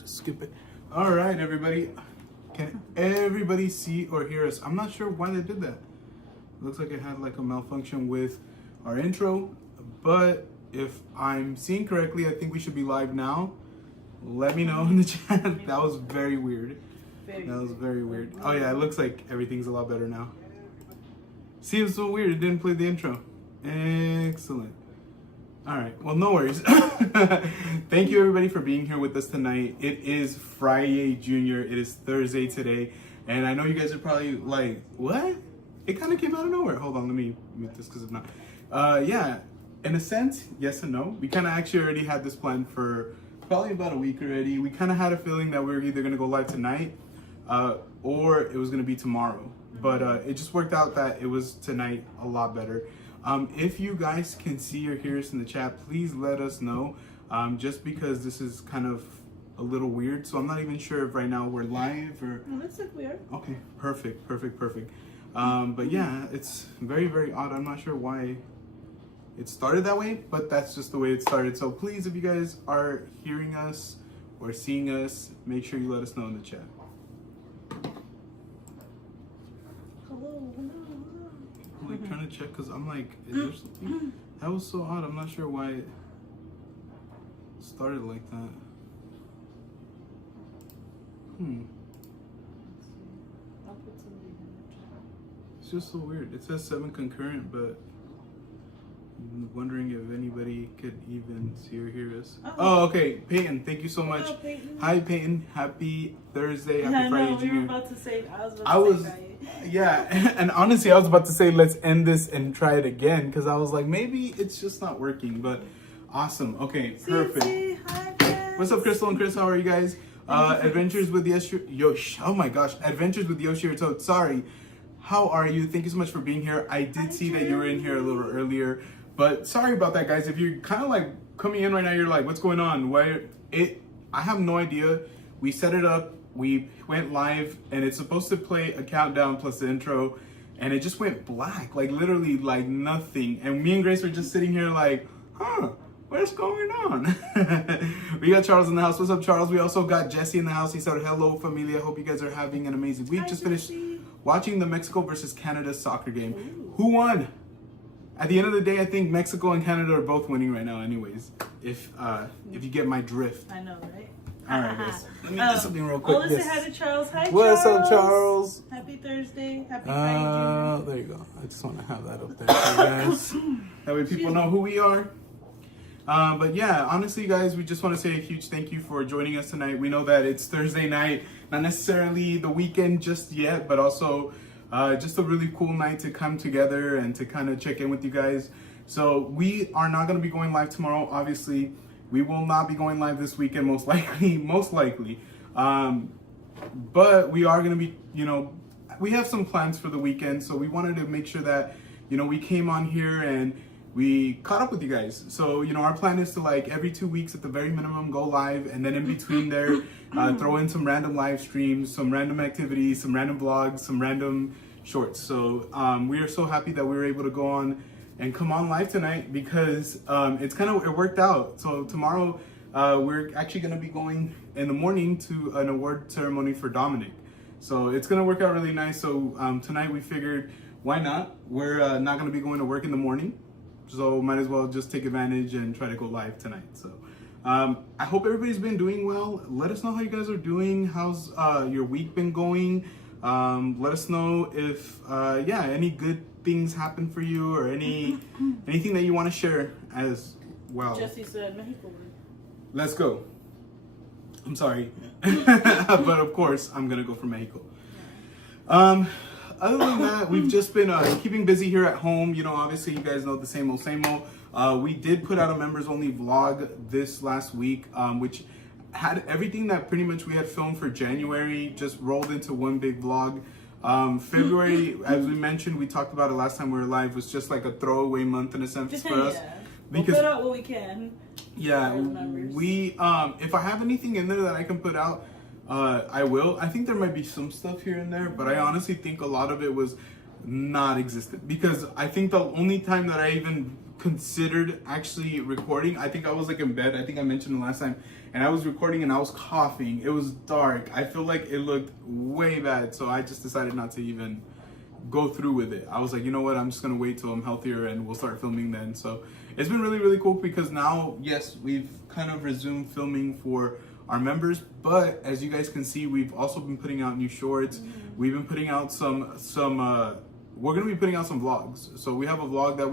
just skip it. All right, everybody. Can everybody see or hear us? I'm not sure why they did that. Looks like it had like a malfunction with our intro, but if I'm seeing correctly, I think we should be live now. Let me know in the chat. That was very weird. That was very weird. Oh yeah, it looks like everything's a lot better now. See, it was so weird. It didn't play the intro. Excellent. All right. Well, no worries. Thank you everybody for being here with us tonight. It is FriYay Jr. It is Thursday today, and I know you guys are probably like, "What?" It kind of came out of nowhere. Hold on, let me mute this because if not, yeah. In a sense, yes and no. We kind of actually already had this planned for probably about a week already. We kind of had a feeling that we were either gonna go live tonight, or it was gonna be tomorrow. But it just worked out that it was tonight a lot better. If you guys can see or hear us in the chat, please let us know. Just because this is kind of a little weird, so I'm not even sure if right now we're live or. No, looks like we are. Okay, perfect. But yeah, it's very, very odd. I'm not sure why it started that way, but that's just the way it started. So please, if you guys are hearing us or seeing us, make sure you let us know in the chat. I'm like trying to check because I'm like, is there something? That was so odd. I'm not sure why it started like that. It's just so weird. It says 7 concurrent, but I'm wondering if anybody could even see or hear us. Oh, okay. Peyton, thank you so much. Hello, Peyton. Hi, Peyton. Happy Thursday. Happy I Friday, know, we Jr. were about to say, I was Yeah, and honestly, I was about to say let's end this and try it again because I was like, maybe it's just not working, but awesome. Okay, perfect. Hi, friends. What's up, Crystal and Chris? How are you guys? Adventures with Yoshi. Oh my gosh, Adventures with Yoshi or Toad. Sorry. How are you? Thank you so much for being here. I did see that you were in here a little earlier, but sorry about that, guys. If you're kind of like coming in right now, you're like, what's going on? I have no idea. We set it up. We went live and it's supposed to play a countdown plus the intro and it just went black, like literally like nothing. And me and Grace were just sitting here like, what's going on? We got Charles in the house. What's up, Charles? We also got Jesse in the house. He said, hello, familia. Hope you guys are having an amazing week. Hi, just finished watching the Mexico versus Canada soccer game. Ooh. Who won? At the end of the day, I think Mexico and Canada are both winning right now anyways, if you get my drift. I know, right? All right, guys. Let me do something real quick. Oh, let's say hi to Charles. Hi, What's Charles. up, Charles? Happy Thursday. Happy Friday, Jr. There you go. I just want to have that up there for you guys. That way people know who we are. But yeah, honestly, guys, we just want to say a huge thank you for joining us tonight. We know that it's Thursday night, not necessarily the weekend just yet, but also just a really cool night to come together and to kind of check in with you guys. So we are not going to be going live tomorrow, obviously. We will not be going live this weekend, most likely. But we are going to be, we have some plans for the weekend. So we wanted to make sure that, we came on here and we caught up with you guys. So, our plan is to like every 2 weeks at the very minimum go live. And then in between there, throw in some random live streams, some random activities, some random vlogs, some random shorts. So we are so happy that we were able to go on and come on live tonight because it worked out. So tomorrow we're actually going to be going in the morning to an award ceremony for Dominic. So it's going to work out really nice. So tonight we figured, why not? We're not going to be going to work in the morning. So might as well just take advantage and try to go live tonight. So I hope everybody's been doing well. Let us know how you guys are doing. How's your week been going? Let us know if, any good things happen for you or anything that you want to share as well. Jesse said Mexico. Let's go. I'm sorry. But of course, I'm going to go for Mexico. Other than that, we've just been keeping busy here at home. Obviously, you guys know the same old. We did put out a members-only vlog this last week, which had everything that pretty much we had filmed for January just rolled into one big vlog. February, as we mentioned, we talked about it last time we were live, was just like a throwaway month in a sense for us. We'll put out what we can. Yeah, we if I have anything in there that I can put out, I will. I think there might be some stuff here and there, but I honestly think a lot of it was not existent because I think the only time that I even considered actually recording. I think I was like in bed. I think I mentioned the last time, and I was recording and I was coughing. It was dark. I feel like it looked way bad, so I just decided not to even go through with it. I was like, you know what? I'm just gonna wait till I'm healthier and we'll start filming then. So it's been really, really cool because now, yes, we've kind of resumed filming for our members, but as you guys can see, we've also been putting out new shorts. We've been putting out we're gonna be putting out some vlogs. So we have a vlog that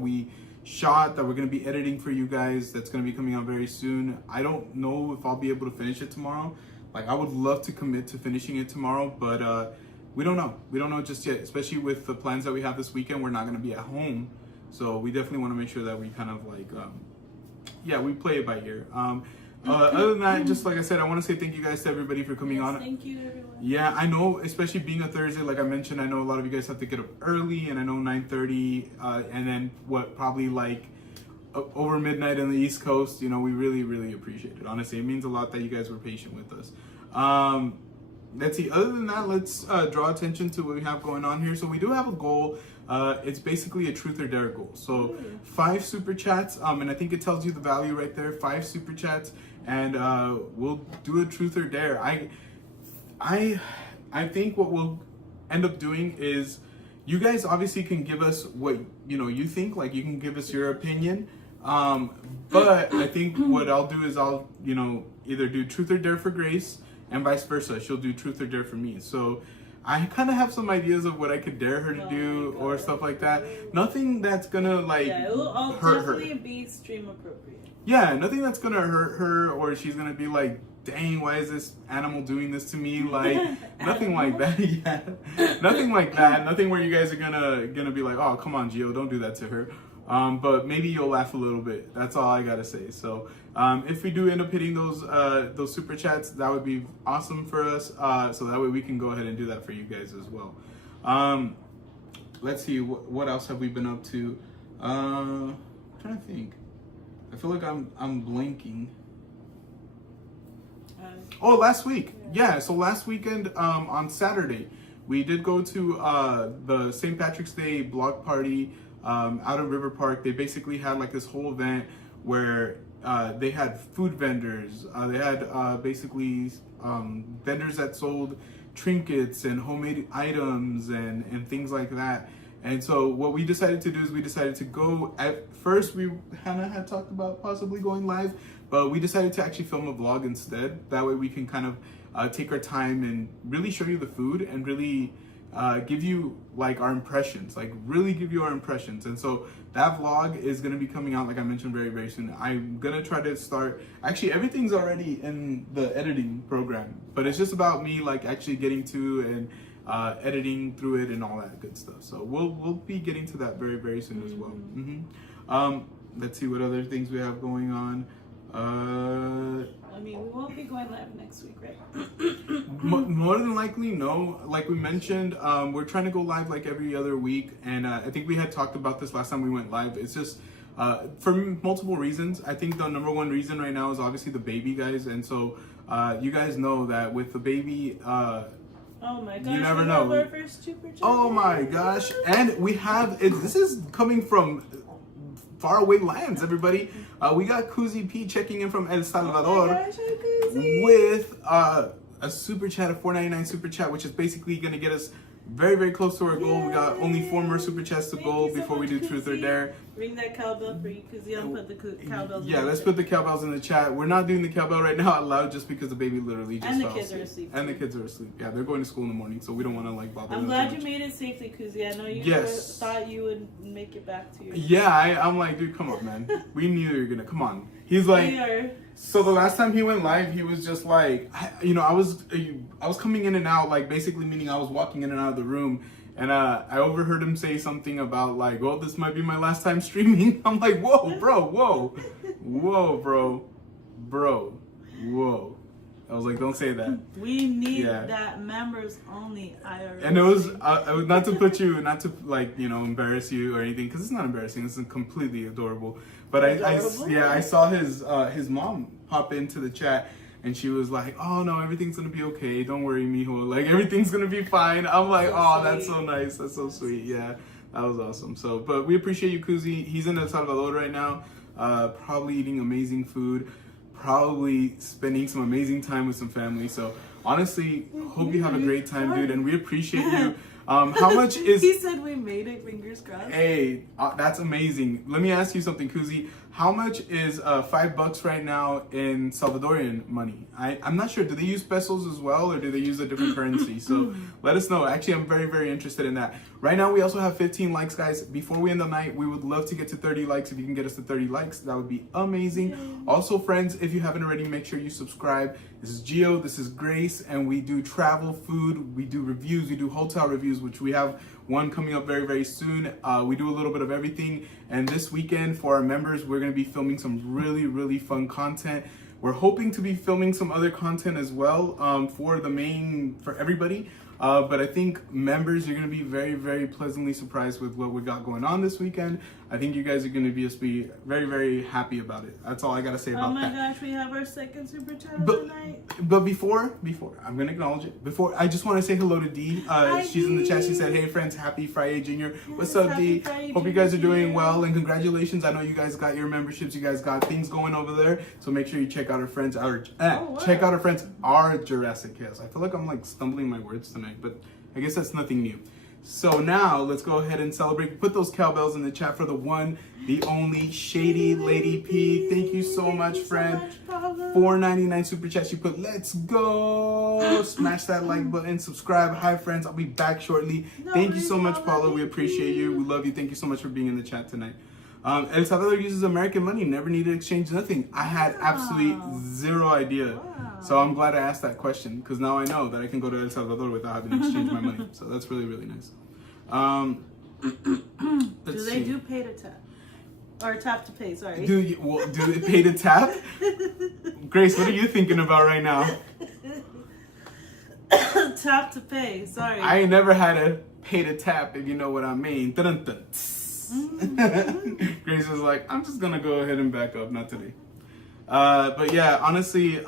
we shot that we're gonna be editing for you guys. That's gonna be coming out very soon. I don't know if I'll be able to finish it tomorrow. Like, I would love to commit to finishing it tomorrow, but we don't know. We don't know just yet, especially with the plans that we have this weekend. We're not gonna be at home. So we definitely wanna make sure that we kind of like, we play it by ear. Other than that, just like I said, I want to say thank you guys to everybody for coming on. Thank you, everyone. Yeah, I know, especially being a Thursday, like I mentioned, I know a lot of you guys have to get up early, and I know 9:30, and then probably like over midnight on the East Coast. You know, we really, really appreciate it. Honestly, it means a lot that you guys were patient with us. Let's see. Other than that, let's draw attention to what we have going on here. So we do have a goal. It's basically a truth or dare goal. So 5 super chats, and I think it tells you the value right there. 5 super chats, and we'll do a truth or dare. I think what we'll end up doing is, you guys obviously can give us what you think. Like, you can give us your opinion. But I think what I'll do is I'll either do truth or dare for Grace, and vice versa. She'll do truth or dare for me. So I kind of have some ideas of what I could dare her to do or stuff like that. Nothing that's gonna like it'll hurt her. definitely be stream appropriate. Yeah, nothing that's gonna hurt her, or she's gonna be like, dang, why is this animal doing this to me? Like, nothing like that. Yeah, nothing like that. Nothing where you guys are gonna be like, oh, come on, Gio, don't do that to her. But maybe you'll laugh a little bit. That's all I gotta say. So if we do end up hitting those super chats, that would be awesome for us. So that way we can go ahead and do that for you guys as well. Let's see, what else have we been up to? I'm trying to think. I feel like I'm blinking. Oh, last week. Yeah, so last weekend on Saturday, we did go to the St. Patrick's Day block party out of River Park. They basically had like this whole event where they had food vendors. They had basically vendors that sold trinkets and homemade items and things like that. And so what we decided to do is we decided to go. At first, Hannah had talked about possibly going live, but we decided to actually film a vlog instead. That way we can kind of take our time and really show you the food and really give you like our impressions, like really give you our impressions. And so that vlog is going to be coming out, like I mentioned, very, very soon. I'm going to try to start, actually everything's already in the editing program, but it's just about me like actually getting to and editing through it and all that good stuff. So we'll be getting to that very, very soon as well. Let's see what other things we have going on. I mean, we won't be going live next week, right? More than likely, no. Like we mentioned, we're trying to go live like every other week, and I think we had talked about this last time we went live. It's just for multiple reasons. I think the number one reason right now is obviously the baby, guys, and so you guys know that with the baby, oh my gosh, you never we know. have our first super chat. Oh my gosh, and we have this is coming from faraway lands, everybody. We got Kuzi P checking in from El Salvador with a super chat, a $4.99 super chat, which is basically going to get us very, very close to our goal. We got only 4 more super chats to go before we do truth or dare. Ring that cowbell for you, Kuzi. I'll put the cowbells. Yeah, let's put the cowbells in the chat. We're not doing the cowbell right now out loud just because the baby literally just fell asleep. Are asleep. And the kids are asleep. Yeah, they're going to school in the morning, so we don't want to like bother them. I'm glad you made it safely, Kuzi. I know you thought you would make it back to your. Yeah, I'm like, dude, come on, man. We knew you were gonna. Come on. He's like. So the last time he went live, he was just like, I was coming in and out, like basically meaning I was walking in and out of the room. And I overheard him say something about like, well, this might be my last time streaming. I'm like, whoa, bro, whoa, whoa. I was like, don't say that. We need that members only IRL. And it was not to put you, not to like, embarrass you or anything, because it's not embarrassing. This is completely adorable. But I saw his mom pop into the chat. And she was like, oh, no, everything's going to be okay. Don't worry, mijo. Like, everything's going to be fine. I'm like, oh, that's so nice. That's so sweet. Yeah. That was awesome. So, but we appreciate you, Kuzi. He's in El Salvador right now, probably eating amazing food, probably spending some amazing time with some family. So, honestly, hope you have a great time, dude, and we appreciate you. How much is... He said we made it, fingers crossed. Hey, that's amazing. Let me ask you something, Kuzi. How much is $5 right now in Salvadorian money? I'm not sure. Do they use pesos as well, or do they use a different currency? So let us know. Actually, I'm very, very interested in that. Right now, we also have 15 likes, guys. Before we end the night, we would love to get to 30 likes. If you can get us to 30 likes, that would be amazing. Yay. Also, friends, if you haven't already, make sure you subscribe. This is Gio, this is Grace, and we do travel, food, we do reviews, we do hotel reviews, which we have one coming up very, very soon. We do a little bit of everything. And this weekend, for our members, we're going to be filming some really, really fun content. We're hoping to be filming some other content as well for everybody. But I think members, you're going to be very, very pleasantly surprised with what we got going on this weekend. I think you guys are going to be very, very happy about it. That's all I got to say about that. Oh my gosh, we have our second super chat of the night. But before, I'm going to acknowledge it. Before, I just want to say hello to Dee. She's in the chat. She said, hey friends, happy FriYay Jr. What's up, Dee? Hope you guys are doing well, and congratulations. I know you guys got your memberships. You guys got things going over there. So make sure you check out our friends, check out our friends, our Jurassic Hills. I feel like I'm like stumbling my words tonight, but I guess that's nothing new. So now let's go ahead and celebrate. Put those cowbells in the chat for the one, the only Shady Lady P. Thank you so much, friend. $4.99 super chat. She put, let's go. Smash that like button. Subscribe. Hi, friends. I'll be back shortly. Thank you so much, Paula. We appreciate you. We love you. Thank you so much for being in the chat tonight. El Salvador uses American money. Never needed to exchange nothing. I had absolutely zero idea. So I'm glad I asked that question, because now I know that I can go to El Salvador without having to exchange my money. So that's really, really nice. Do they do pay to tap? Or tap to pay, sorry. Do they pay to tap? Grace, what are you thinking about right now? Tap to pay, sorry. I ain't never had a pay to tap, if you know what I mean. Dun-dun-dun. Grace was like, I'm just gonna go ahead and back up, not today. But yeah, honestly,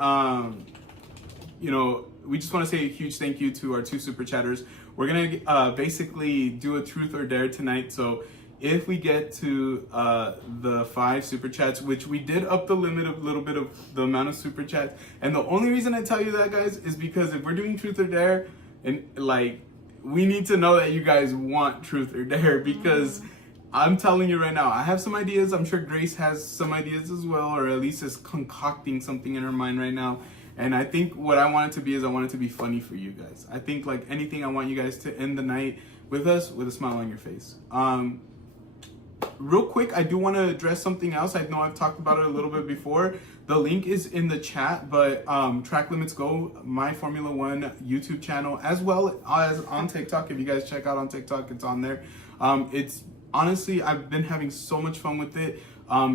you know, we just want to say a huge thank you to our 2 super chatters. We're gonna basically do a truth or dare tonight. So if we get to the 5 super chats, which we did up the limit a little bit of the amount of super chats, and the only reason I tell you that, guys, is because if we're doing truth or dare, and like, we need to know that you guys want truth or dare, because I'm telling you right now, I have some ideas. I'm sure Grace has some ideas as well, or at least is concocting something in her mind right now. And I think what I want it to be is I want it to be funny for you guys. I think, like anything, I want you guys to end the night with us with a smile on your face. Real quick, I do want to address something else. I know I've talked about it a little bit before. The link is in the chat, but Track Limits Go, my Formula One YouTube channel, as well as on TikTok. If you guys check out on TikTok, it's on there. It's honestly, I've been having so much fun with it.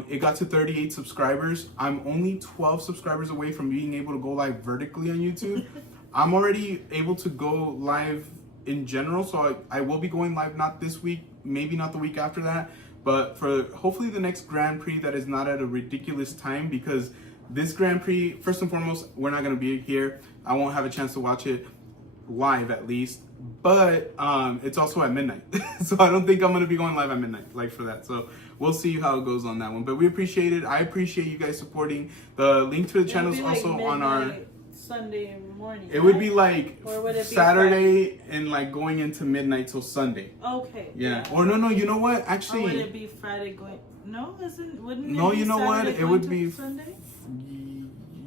It got to 38 subscribers. I'm only 12 subscribers away from being able to go live vertically on YouTube. I'm already able to go live in general, so I will be going live not this week, maybe not the week after that, but for hopefully the next Grand Prix that is not at a ridiculous time, because this Grand Prix, first and foremost, we're not going to be here. I won't have a chance to watch it live, at least, but it's also at midnight. So I don't think I'm going to be going live at midnight like for that. So we'll see how it goes on that one, but we appreciate it. I appreciate you guys supporting. The link to the channel is also like on our Sunday morning. It would be like would it be Saturday and like going into midnight till Sunday. Okay. Yeah. Or no, you know what? Actually, or would it be Friday going? No, wouldn't it no, be you know Saturday what? It would be Sunday.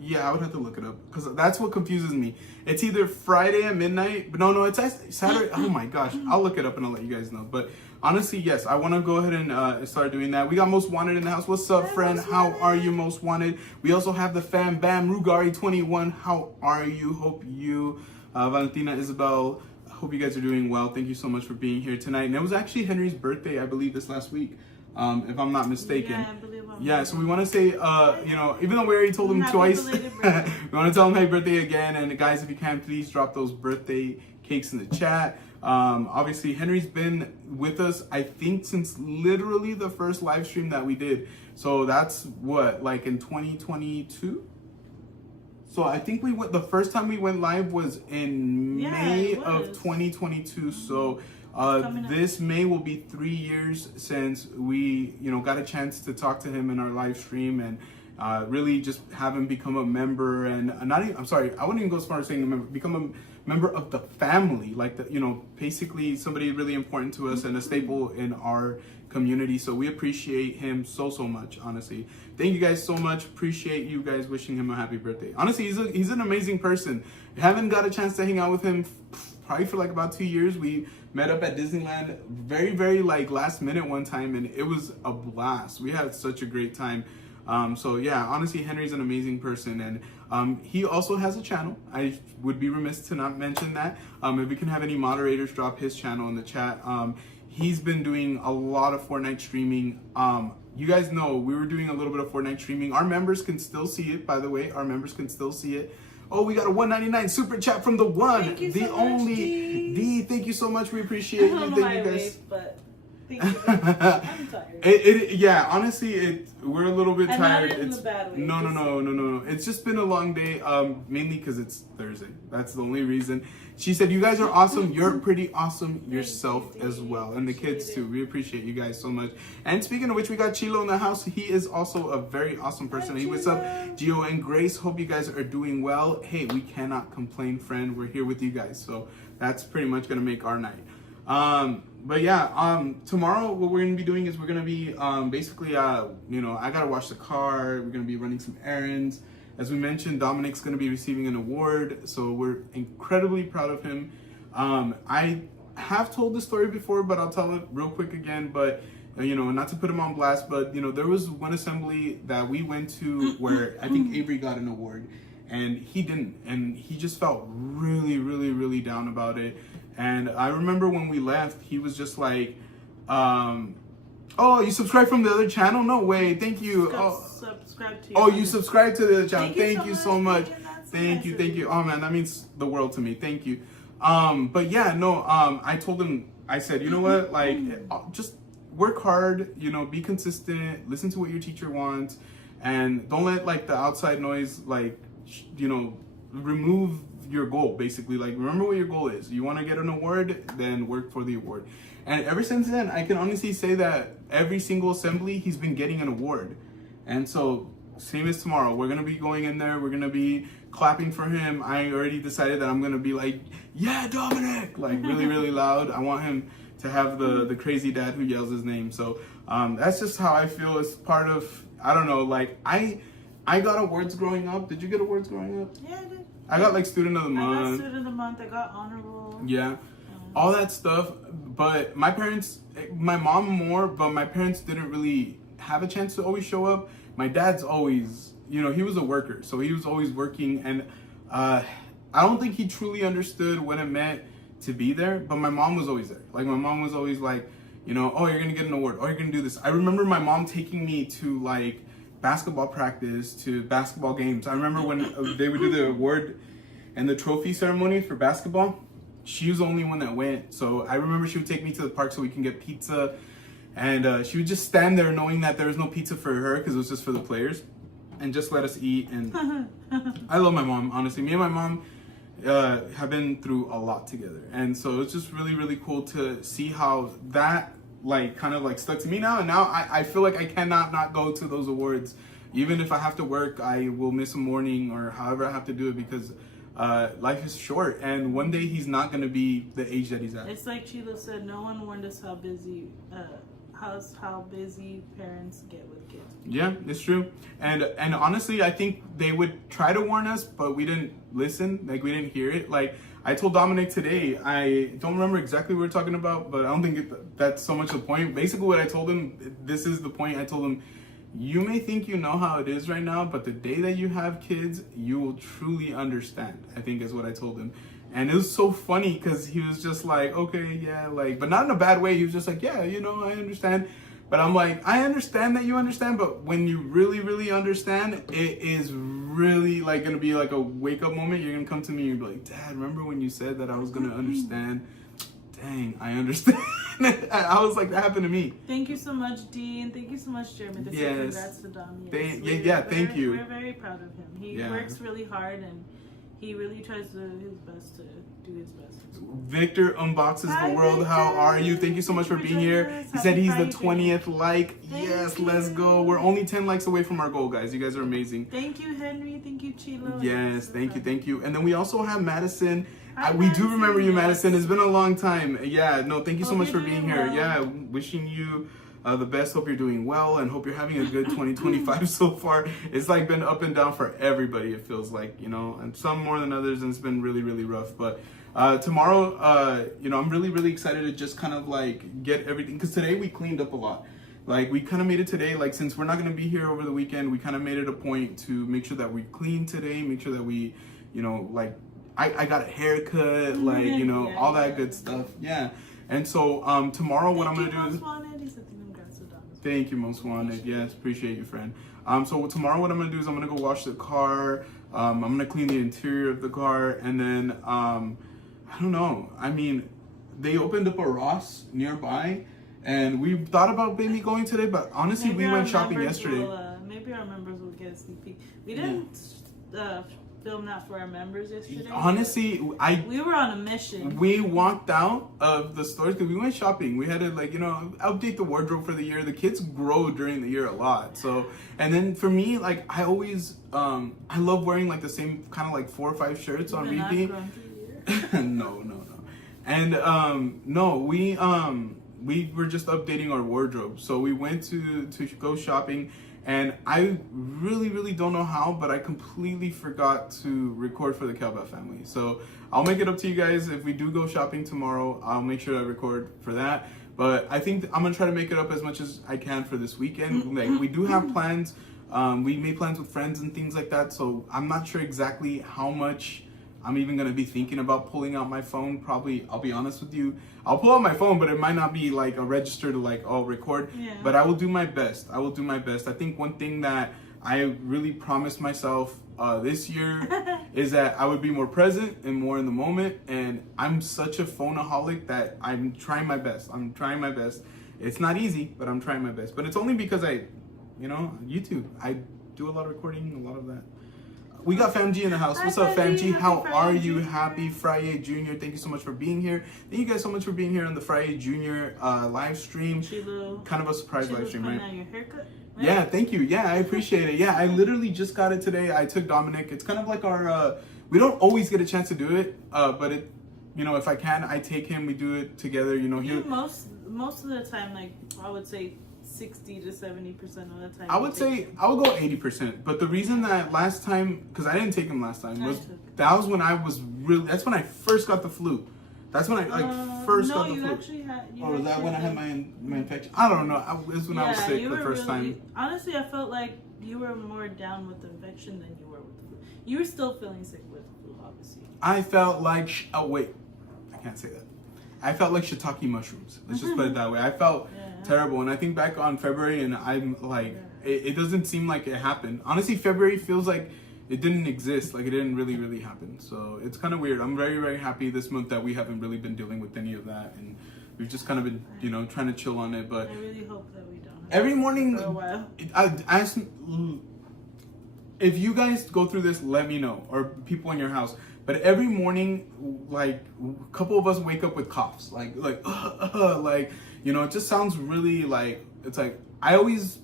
Yeah, I would have to look it up, because that's what confuses me. It's either Friday at midnight, but no, it's Saturday. Oh my gosh, I'll look it up and I'll let you guys know. But honestly, yes, I want to go ahead and start doing that. We got Most Wanted in the house. What's up, friend? How are you, Most Wanted? We also have the fam bam Rugari 21. How are you? Hope you, Valentina, Isabel. Hope you guys are doing well. Thank you so much for being here tonight. And it was actually Henry's birthday, I believe, this last week, if I'm not mistaken. Yeah, I believe I'm yeah, so we want to say, you know, even though we already told him twice, we want to tell him happy birthday again. And guys, if you can, please drop those birthday cakes in the chat. Obviously, Henry's been with us, I think, since literally the first live stream that we did. So that's what, like in 2022? So I think we went, the first time we went live was in May of 2022. So This May will be 3 years since we, got a chance to talk to him in our live stream and really just have him become a member and not even, I'm sorry, I wouldn't even go as far as saying a member, become a member of the family, like basically somebody really important to us and a staple in our community. So we appreciate him so much, honestly. Thank you guys so much. Appreciate you guys wishing him a happy birthday. Honestly, he's an amazing person. Haven't got a chance to hang out with him probably for like about 2 years. We met up at Disneyland very like last minute one time, and it was a blast. We had such a great time. So yeah, honestly, Henry's an amazing person, and he also has a channel. I would be remiss to not mention that. If we can have any moderators drop his channel in the chat. He's been doing a lot of Fortnite streaming. You guys know we were doing a little bit of Fortnite streaming. Our members can still see it, by the way. Our members can still see it. Oh, we got a $1.99 super chat from the one, thank you the so only, much, D. Thank you so much. We appreciate you. Thank you guys. Wave, but thank you. I'm tired. Yeah, honestly, we're a little bit tired. Not in a bad way. No. It's just been a long day. Mainly because it's Thursday. That's the only reason. She said, "You guys are awesome. You're pretty awesome yourself as well, and the kids too. We appreciate you guys so much." And speaking of which, we got Chilo in the house. He is also a very awesome person. Hey, what's up, Gio and Grace? Hope you guys are doing well. Hey, we cannot complain, friend. We're here with you guys, so that's pretty much gonna make our night. But yeah, tomorrow what we're gonna be doing is we're gonna be basically I gotta wash the car. We're gonna be running some errands. As we mentioned, Dominic's going to be receiving an award, so we're incredibly proud of him. I have told this story before, but I'll tell it real quick again. But not to put him on blast, but there was one assembly that we went to where I think Avery got an award, and he didn't, and he just felt really down about it. And I remember when we left, he was just like, "Oh, you subscribed from the other channel? No way! Thank you." Subscribe to you subscribed to the other channel. Thank you so much. Thank you. Oh man, that means the world to me. Thank you. But yeah, no. I told him. I said, you know what? Like, just work hard. Be consistent. Listen to what your teacher wants, and don't let like the outside noise remove your goal. Basically, like remember what your goal is. You want to get an award, then work for the award. And ever since then, I can honestly say that every single assembly, he's been getting an award. And so, same as tomorrow, we're going to be going in there, we're going to be clapping for him. I already decided that I'm going to be like, "Yeah, Dominic!" Like really loud. I want him to have the crazy dad who yells his name. So that's just how I feel as part of, I don't know, like I got awards growing up. Did you get awards growing up? Yeah, I did. I got like student of the month. I got student of the month, I got honorable. Yeah. All that stuff. But my mom more, but my parents didn't really have a chance to always show up. My dad's always, he was a worker, so he was always working, and I don't think he truly understood what it meant to be there, but my mom was always there. Like, my mom was always like, "Oh, you're gonna get an award, oh, you're gonna do this." I remember my mom taking me to like basketball practice, to basketball games. I remember when they would do the award and the trophy ceremony for basketball. She was the only one that went. So I remember she would take me to the park so we can get pizza. And she would just stand there knowing that there was no pizza for her because it was just for the players. And just let us eat. And I love my mom, honestly. Me and my mom have been through a lot together. And so it's just really cool to see how that kind of stuck to me now. And now I feel like I cannot not go to those awards. Even if I have to work, I will miss a morning or however I have to do it because life is short, and one day he's not going to be the age that he's at. It's like Sheila said, no one warned us how busy parents get with kids. Yeah, it's true. And honestly, I think they would try to warn us, but we didn't listen. Like, we didn't hear it. Like, I told Dominic today, I don't remember exactly what we were talking about, but I don't think that's so much the point. Basically, what I told him, this is the point. I told him, you may think you know how it is right now, but the day that you have kids, you will truly understand, I think is what I told him. And it was so funny because he was just like, okay, yeah, but not in a bad way. He was just like, yeah, I understand. But I'm like, I understand that you understand, but when you really understand, it is really going to be like a wake up moment. You're going to come to me and be like, "Dad, remember when you said that I was going to understand?" Dang, I understand. I was like, that happened to me. Thank you so much, Dean. Thank you so much, Jeremy. Congrats to Dom. Thank you. We're very proud of him. He works really hard, and he really tries his best to do his best. Victor unboxes Hi, the world. Victor. How are you? Thank you so much for being here. He said he's the 20th like. Thank yes, you. let's go. We're only 10 likes away from our goal, guys. You guys are amazing. Thank you, Henry. Thank you, Chilo. Yes, thank you. And then we also have Madison. Hi, We do Madison, remember you, yes. Madison. It's been a long time. Yeah, no, thank you so Hope much for you're being doing here. well. Yeah, wishing you the best. Hope you're doing well and hope you're having a good 2025 so far. It's like been up and down for everybody, it feels like, you know, and some more than others, and it's been really, really rough. But tomorrow, you know, I'm really, really excited to just kind of like get everything, because today we cleaned up a lot. Like we kind of made it today, like since we're not going to be here over the weekend, we kind of made it a point to make sure that we clean today, make sure that we, you know, like I got a haircut, like, you know, Yeah, all that yeah. good stuff. Yeah. And so tomorrow what I'm going to do is... Thank you, most wanted. Yes, appreciate you, friend. So tomorrow what I'm gonna do is I'm gonna go wash the car. I'm gonna clean the interior of the car, and then I don't know. I mean, they opened up a Ross nearby, and we thought about maybe going today, but honestly, Maybe we our went shopping members yesterday. Maybe our members will get a sneak peek. We didn't film that for our members yesterday. Honestly, we were on a mission. We walked out of the stores because we went shopping. We had to, like, you know, update the wardrobe for the year. The kids grow during the year a lot. So, and then for me, like, I always, I love wearing like the same kind of like 4 or 5 shirts on repeat. No. And no, we were just updating our wardrobe. So we went to go shopping. And I really don't know how, but I completely forgot to record for the Calbat family. So I'll make it up to you guys. If we do go shopping tomorrow, I'll make sure I record for that. But I think I'm gonna try to make it up as much as I can for this weekend. Like we do have plans. We made plans with friends and things like that. So I'm not sure exactly how much I'm even gonna be thinking about pulling out my phone. Probably, I'll be honest with you, I'll pull out my phone, but it might not be like a register to like, oh, record. Yeah. But I will do my best. I think one thing that I really promised myself this year is that I would be more present and more in the moment. And I'm such a phoneaholic that I'm trying my best. It's not easy, but I'm trying my best. But it's only because YouTube. I do a lot of recording, a lot of that. We got FamG in the house. What's up, FamG? How are you? Happy FriYay Jr. Thank you so much for being here. Thank you guys so much for being here on the FriYay Jr. Live stream. Kind of a surprise live stream, right? Your haircut, right? Yeah, thank you. Yeah, I appreciate it. Yeah, I literally just got it today. I took Dominic. It's kind of like our, we don't always get a chance to do it, but it, you know, if I can, I take him. We do it together. You know, most of the time, like I would say 60 to 70% of the time. I would say I would go 80%. But the reason that last time, because I didn't take him last time, was that was when I was really. That's when I first got the flu. That's when I first got the flu. Actually had. Or was that when I had my infection? I don't know. It was when I was sick the first time. Honestly, I felt like you were more down with the infection than you were with the flu. You were still feeling sick with the flu, obviously. I felt like oh wait, I can't say that. I felt like shiitake mushrooms. Let's just put it that way. I felt terrible, and I think back on February, and I'm like, it doesn't seem like it happened. Honestly, February feels like it didn't exist, like it didn't really happen. So it's kind of weird. I'm very happy this month that we haven't really been dealing with any of that, and we've just kind of been, you know, trying to chill on it. But I really hope that we don't. Every morning, for a while. if you guys go through this, let me know, or people in your house. But every morning, like a couple of us wake up with coughs, like you know, it just sounds really like, it's like I always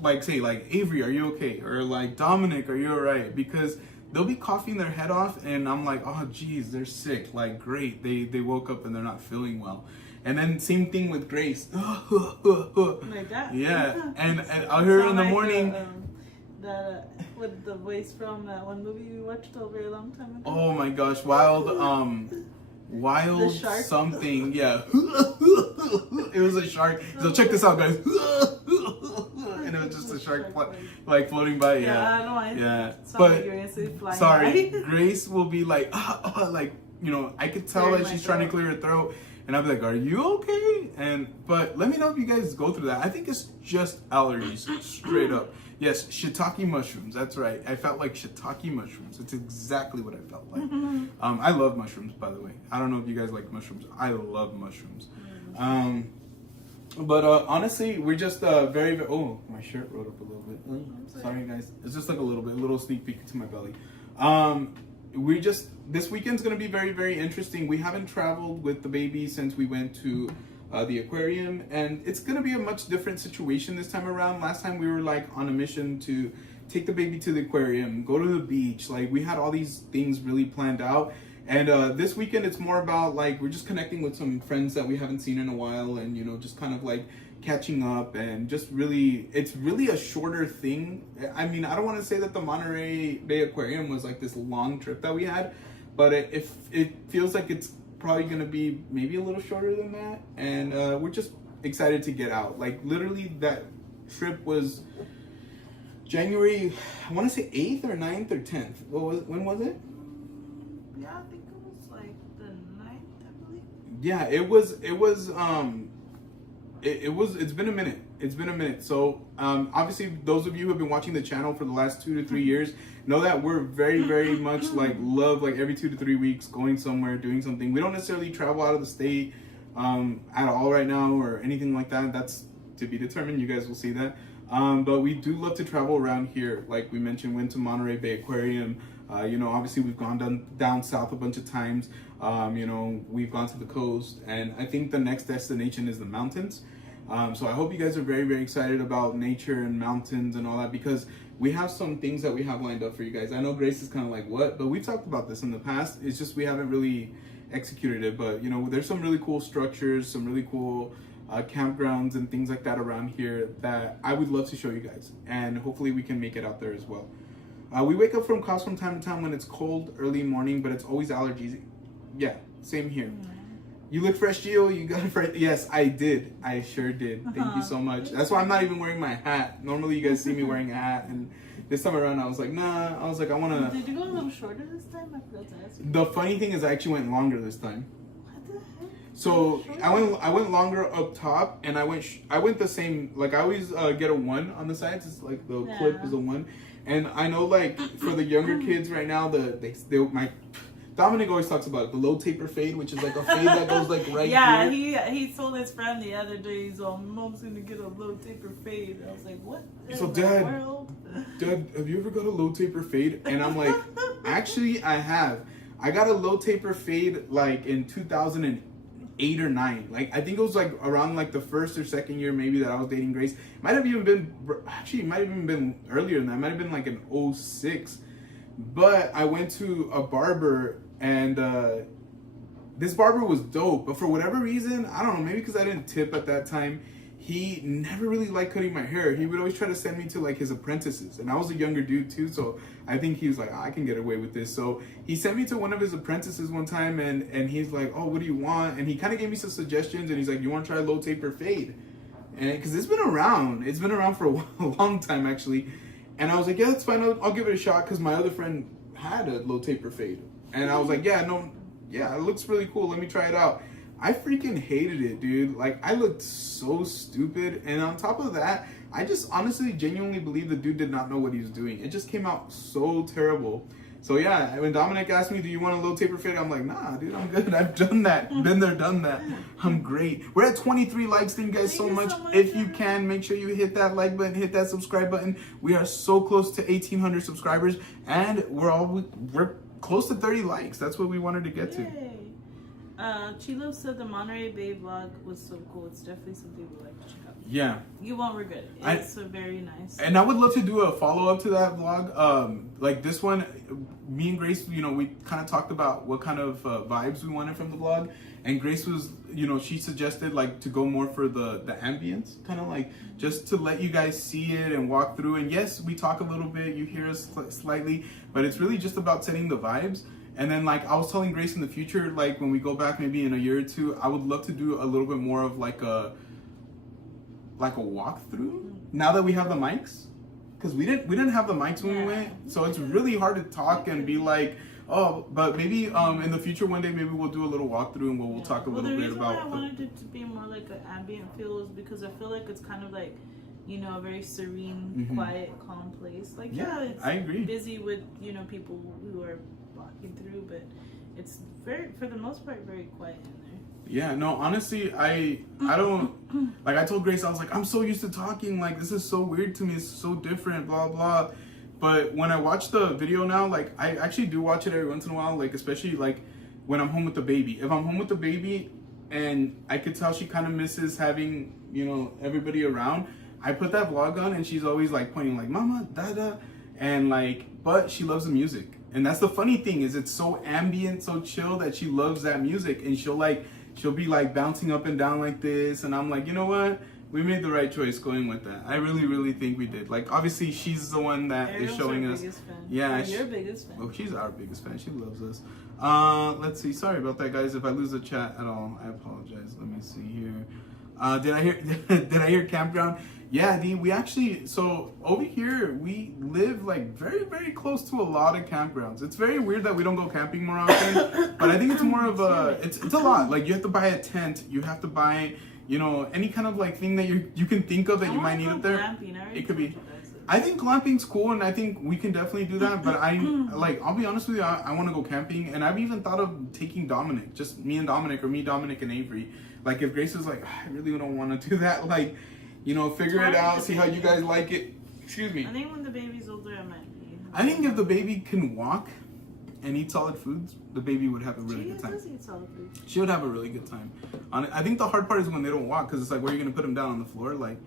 like say like, Avery, are you okay? Or like, Dominic, are you all right? Because they'll be coughing their head off, and I'm like, oh geez, they're sick. Like, great, they woke up and they're not feeling well. And then same thing with Grace. Like that. Yeah, and I'll hear her in the morning. With the voice from that one movie we watched a very long time ago. Oh my gosh, wild something, yeah. It was a shark. So check this out, guys. And it was just a shark like floating by. Yeah, I know. Yeah, but sorry, Grace will be like, like, you know, I could tell that she's trying to clear her throat, and I'll be like, are you okay? But let me know if you guys go through that. I think it's just allergies, straight up. Yes, shiitake mushrooms. That's right. I felt like shiitake mushrooms. It's exactly what I felt like. I love mushrooms, by the way. I don't know if you guys like mushrooms. I love mushrooms. But honestly, we're just very. Oh, my shirt rode up a little bit. Sorry, guys. It's just like a little sneak peek to my belly. this weekend's gonna be very, very interesting. We haven't traveled with the baby since we went to the aquarium, and it's gonna be a much different situation this time around. Last time we were like on a mission to take the baby to the aquarium, go to the beach. Like we had all these things really planned out. And this weekend it's more about like we're just connecting with some friends that we haven't seen in a while, and you know, just kind of like catching up, and just really, it's really a shorter thing. I mean, I don't want to say that the Monterey Bay Aquarium was like this long trip that we had, but it feels like it's probably gonna be maybe a little shorter than that, and we're just excited to get out. Like literally that trip was January, I want to say 8th or 9th or 10th. When was it? Yeah, I think it was like the 9th, I believe. Yeah, it's been a minute. It's been a minute. So obviously those of you who have been watching the channel for the last 2 to 3 years know that we're very, very much like love like every 2 to 3 weeks going somewhere, doing something. We don't necessarily travel out of the state at all right now or anything like that. That's to be determined. You guys will see that. But we do love to travel around here. Like we mentioned, went to Monterey Bay Aquarium. You know, obviously we've gone down south a bunch of times. You know, we've gone to the coast, and I think the next destination is the mountains. So I hope you guys are very, very excited about nature and mountains and all that, because we have some things that we have lined up for you guys. I know Grace is kind of like, what? But we've talked about this in the past. It's just we haven't really executed it. But, you know, there's some really cool structures, some really cool campgrounds and things like that around here that I would love to show you guys. And hopefully we can make it out there as well. We wake up from coughs from time to time when it's cold early morning, but it's always allergies. Yeah, same here. You look fresh, Gio. You got a fresh. Yes, I did. I sure did. Thank you so much. That's why I'm not even wearing my hat. Normally, you guys see me wearing a hat, and this time around, I was like, nah. I was like, I wanna. Did you go a little shorter this time? I forgot to ask you. The funny thing is, I actually went longer this time. What the heck? So I went longer up top, and I went the same. Like I always get a 1 on the sides. It's like the clip is a 1, and I know like for the younger kids right now, my Dominic always talks about it, the low taper fade, which is like a fade that goes like right yeah, here. he told his friend the other day, he's all, Mom's gonna get a low taper fade. I was like, what? So Dad, have you ever got a low taper fade? And I'm like, actually I have. I got a low taper fade like in 2008 or 9. Like I think it was like around like the first or second year maybe that I was dating Grace. Might have even been earlier than that. It might have been like in 06. But I went to a barber, and this barber was dope. But for whatever reason, I don't know, maybe because I didn't tip at that time, he never really liked cutting my hair. He would always try to send me to like his apprentices. And I was a younger dude too, so I think he was like, I can get away with this. So he sent me to one of his apprentices one time, and he's like, oh, what do you want? And he kind of gave me some suggestions, and he's like, you want to try low taper fade? And because it's been around for a long time actually. And I was like, yeah, that's fine. I'll give it a shot, because my other friend had a low taper fade. And I was like, yeah, it looks really cool. Let me try it out. I freaking hated it, dude. Like, I looked so stupid. And on top of that, I just honestly, genuinely believe the dude did not know what he was doing. It just came out so terrible. So yeah, when Dominic asked me, do you want a low taper fade? I'm like, nah, dude, I'm good. I've done that. Been there, done that. I'm great. We're at 23 likes. Thank you guys so much. If you can, make sure you hit that like button, hit that subscribe button. We are so close to 1,800 subscribers, and we're close to 30 likes. That's what we wanted to get to. Chilo said the Monterey Bay vlog was so cool. It's definitely something we'd like to check out. Yeah. You won't regret it. It's very nice. And I would love to do a follow-up to that vlog. Like this one, me and Grace, you know, we kind of talked about what kind of vibes we wanted from the vlog. And Grace was, you know, she suggested like to go more for the ambience, kind of like just to let you guys see it and walk through. And yes, we talk a little bit, you hear us slightly, but it's really just about setting the vibes. And then like I was telling Grace in the future, like when we go back maybe in a year or two, I would love to do a little bit more of like a walkthrough now that we have the mics, because we didn't have the mics when we went, so it's really hard to talk and be like, oh, but maybe in the future one day maybe we'll do a little walkthrough and we'll talk a little bit about. The reason why I wanted it to be more like an ambient feel is because I feel like it's kind of like, you know, a very serene, quiet, calm place. Like it's I agree. Busy with, you know, people who are walking through, but it's very, for the most part, very quiet in there. Yeah, no, honestly, I don't, like I told Grace, I was like, I'm so used to talking, like this is so weird to me, it's so different, blah, blah. But when I watch the video now, like I actually do watch it every once in a while, like especially like when I'm home with the baby. If I'm home with the baby and I could tell she kind of misses having, you know, everybody around, I put that vlog on and she's always like pointing like mama, dada, and like, but she loves the music. And that's the funny thing, is it's so ambient, so chill, that she loves that music, and she'll be like bouncing up and down like this, and I'm like, you know what? We made the right choice going with that. I really, really think we did. Like, obviously, she's the one that Ariel's is showing our us. biggest fan. Yeah, Your biggest fan. Well, she's our biggest fan. She loves us. Let's see. Sorry about that, guys. If I lose the chat at all, I apologize. Let me see here. Did I hear? Did I hear campground? Yeah, we actually. So over here, we live like very, very close to a lot of campgrounds. It's very weird that we don't go camping more often, but I think it's more of a. It's a lot. Like, you have to buy a tent. You have to buy, you know, any kind of like thing that you can think of that you might need up there. It could be. I think glamping's cool, and I think we can definitely do that. But I'll be honest with you, I want to go camping, and I've even thought of taking Dominic, just me and Dominic, or me, Dominic, and Avery. Like, if Grace was like, I really don't want to do that, like, you know, figure it out, see how you guys like it. Excuse me. I think when the baby's older, I might be. I think if the baby can walk and eat solid foods, the baby would have a really good time. She does eat solid food. She would have a really good time. I think the hard part is when they don't walk, because it's like, where are you going to put them down on the floor? Like,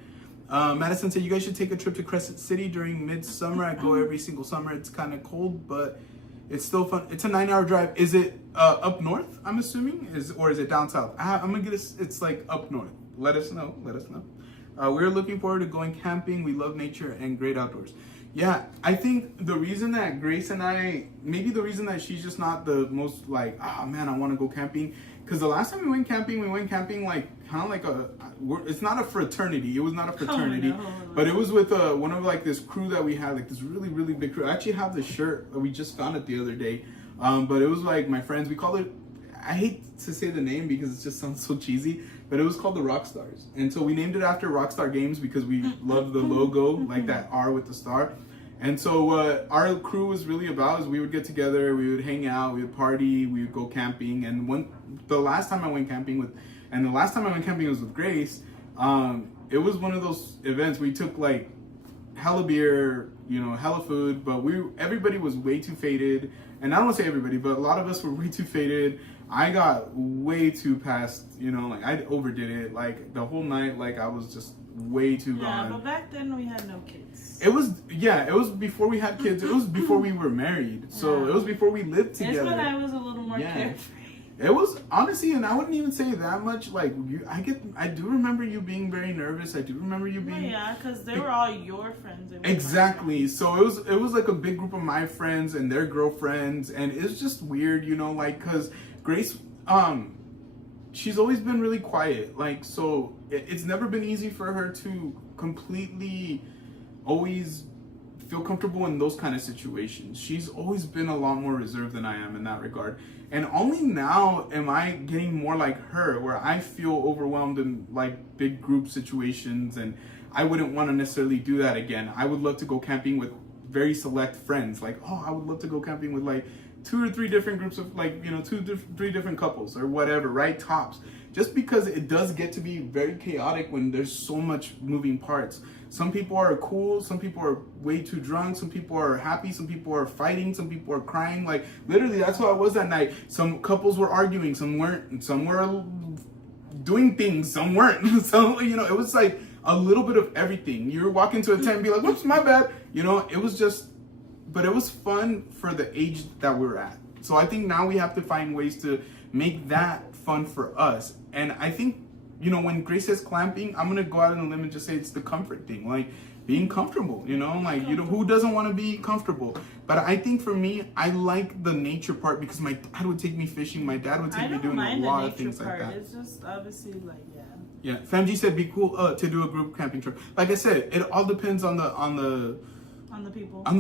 Madison said, you guys should take a trip to Crescent City during midsummer. I go every single summer. It's kind of cold, but it's still fun. It's a 9-hour drive. Is it up north, I'm assuming? Or is it down south? I'm going to guess it's like up north. Let us know. Let us know. We're looking forward to going camping. We love nature and great outdoors. Yeah, I think the reason that Grace and I, maybe the reason that she's just not the most like, oh man, I want to go camping. Because the last time we went camping like kind of like it's not a fraternity. It was not a fraternity, but it was with one of like this crew that we had, like this really, really big crew. I actually have the shirt. We just found it the other day. But it was like my friends, we called it, I hate to say the name because it just sounds so cheesy, but it was called the Rockstars. And so we named it after Rockstar Games because we love the logo, like that R with the star. And so what our crew was really about is we would get together, we would hang out, we would party, we would go camping. And the last time I went camping was with Grace. It was one of those events we took like hella beer, you know, hella food, but everybody was way too faded. And I don't want to say everybody, but a lot of us were way too faded. I got way too past, you know, like I overdid it. Like the whole night, like I was just way too gone. Yeah, but back then we had no kids. It was before we had kids. It was before we were married. So it was before we lived together. It's when I was a little more carefree. It was honestly, and I wouldn't even say that much. Like I do remember you being very nervous. I do remember you being. Yeah, because they were all your friends. Exactly. So it was like a big group of my friends and their girlfriends, and it's just weird, you know, like because Grace, she's always been really quiet. Like so, it's never been easy for her to completely always feel comfortable in those kind of situations. She's always been a lot more reserved than I am in that regard. And only now am I getting more like her, where I feel overwhelmed in like big group situations, and I wouldn't want to necessarily do that again. I would love to go camping with very select friends. Like, oh, I would love to go camping with like 2 or 3 different groups of like, you know, 3 different couples or whatever, right? Tops. Just because it does get to be very chaotic when there's so much moving parts. Some people are cool, some people are way too drunk, some people are happy, some people are fighting, some people are crying. Like literally, that's how it was that night. Some couples were arguing, some weren't, some were doing things, some weren't. So, you know, it was like a little bit of everything. You were walking to a tent and be like, whoops, my bad. You know, it was just, but it was fun for the age that we're at. So I think now we have to find ways to make that fun for us. And I think, you know, when Grace says clamping, I'm gonna go out on a limb and just say it's the comfort thing, like being comfortable, you know, like, you know, who doesn't want to be comfortable? But I think for me, I like the nature part because my dad would take me fishing, my dad would take me doing a lot of things like that. It's just obviously like, yeah. Yeah, Famji said be cool to do a group camping trip. Like I said, it all depends on the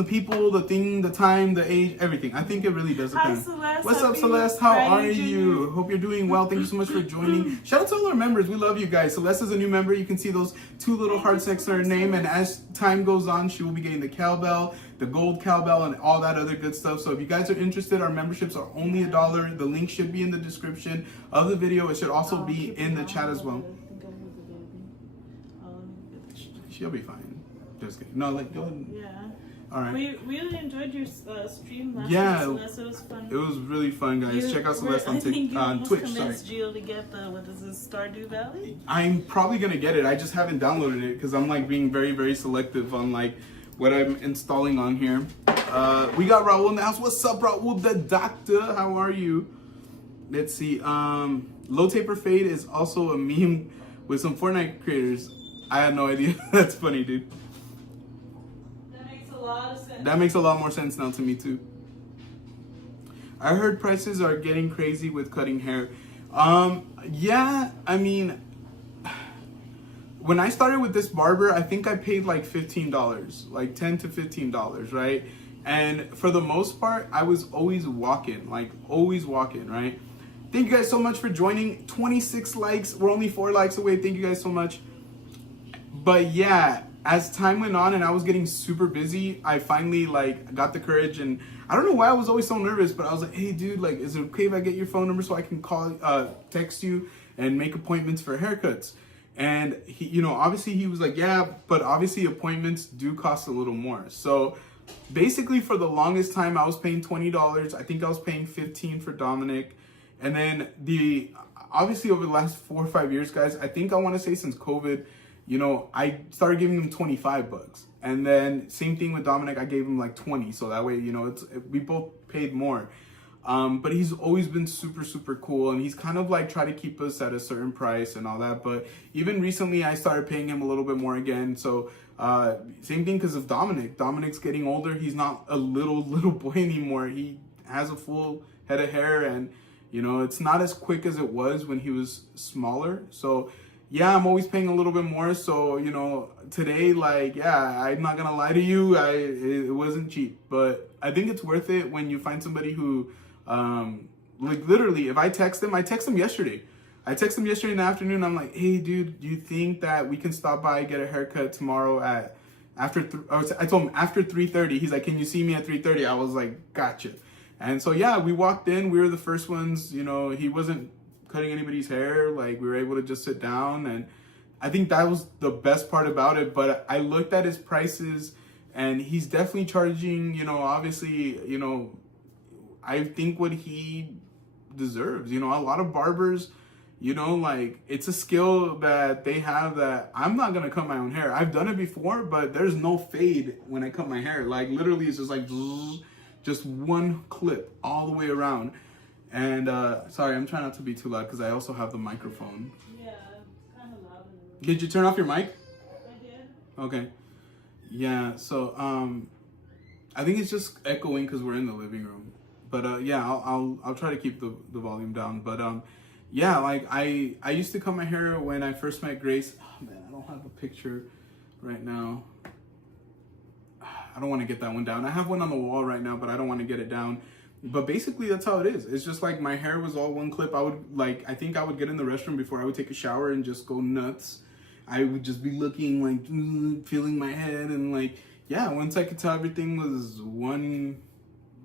people, the thing, the time, the age, everything. I think it really does depend. Hi, Celeste. What's up, Celeste? How are you? Hope you're doing well. Thank you so much for joining. Shout out to all our members. We love you guys. Celeste is a new member. You can see those 2 little hearts next to her name. And as time goes on, she will be getting the cowbell, the gold cowbell, and all that other good stuff. So if you guys are interested, our memberships are only $1. The link should be in the description of the video. It should also be in the chat as well. She'll be fine. Just kidding. No, like, go ahead. Yeah. All right. We really enjoyed your stream last Yeah, week, Celeste. It was fun. It was really fun, guys. Check out Celeste on I think you on Twitch. convinced Gio to get the, what is this, Stardew Valley? I'm probably gonna get it. I just haven't downloaded it because I'm like being very, very selective on like what I'm installing on here. We got Raul in the house. What's up, Raul the doctor? How are you? Let's see. Low Taper Fade is also a meme with some Fortnite creators. I had no idea. That's funny, dude. That makes a lot of sense. That makes a lot more sense now to me too. I heard prices are getting crazy with cutting hair. Yeah, I mean, when I started with this barber, I think I paid like $15, like $10 to $15, right? And for the most part, I was always walking, right? Thank you guys so much for joining. 26 likes. We're only 4 likes away. Thank you guys so much. But yeah, as time went on and I was getting super busy, I finally like got the courage, and I don't know why I was always so nervous, but I was like, hey dude, like, is it okay if I get your phone number so I can call, text you and make appointments for haircuts? And he, you know, obviously he was like, yeah, but obviously appointments do cost a little more. So basically for the longest time I was paying $20. I think I was paying $15 for Dominic. And then obviously over the last 4 or 5 years, guys, I think I want to say since COVID, you know, I started giving him $25. And then same thing with Dominic, I gave him like 20. So that way, you know, we both paid more. But he's always been super, super cool. And he's kind of like try to keep us at a certain price and all that. But even recently I started paying him a little bit more again. So same thing because of Dominic. Dominic's getting older. He's not a little boy anymore. He has a full head of hair, and you know, it's not as quick as it was when he was smaller. So yeah, I'm always paying a little bit more. So, you know, today, like, yeah, I'm not gonna lie to you, it wasn't cheap, but I think it's worth it when you find somebody who, like, literally, if I text him yesterday. I texted him yesterday in the afternoon. I'm like, hey, dude, do you think that we can stop by and get a haircut tomorrow I told him after 3:30. He's like, can you see me at 3:30? I was like, gotcha. And so, yeah, we walked in. We were the first ones. You know, he wasn't cutting anybody's hair. Like, we were able to just sit down. And I think that was the best part about it. But I looked at his prices, and he's definitely charging, you know, obviously, you know, I think what he deserves. You know, a lot of barbers, you know, like, it's a skill that they have that I'm not going to cut my own hair. I've done it before, but there's no fade when I cut my hair. Like, literally, it's just like just one clip all the way around. And sorry, I'm trying not to be too loud because I also have the microphone. Yeah, it's kind of loud in the room. Did you turn off your mic? I did. Okay. Yeah, so I think it's just echoing because we're in the living room. But yeah, I'll try to keep the volume down. But yeah, like I used to cut my hair when I first met Grace. Oh man, I don't have a picture right now. I don't want to get that one down. I have one on the wall right now, but I don't want to get it down. But basically, that's how it is. It's just like my hair was all one clip. I think I would get in the restroom before I would take a shower and just go nuts. I would just be looking like, feeling my head. And like, yeah, once I could tell everything was one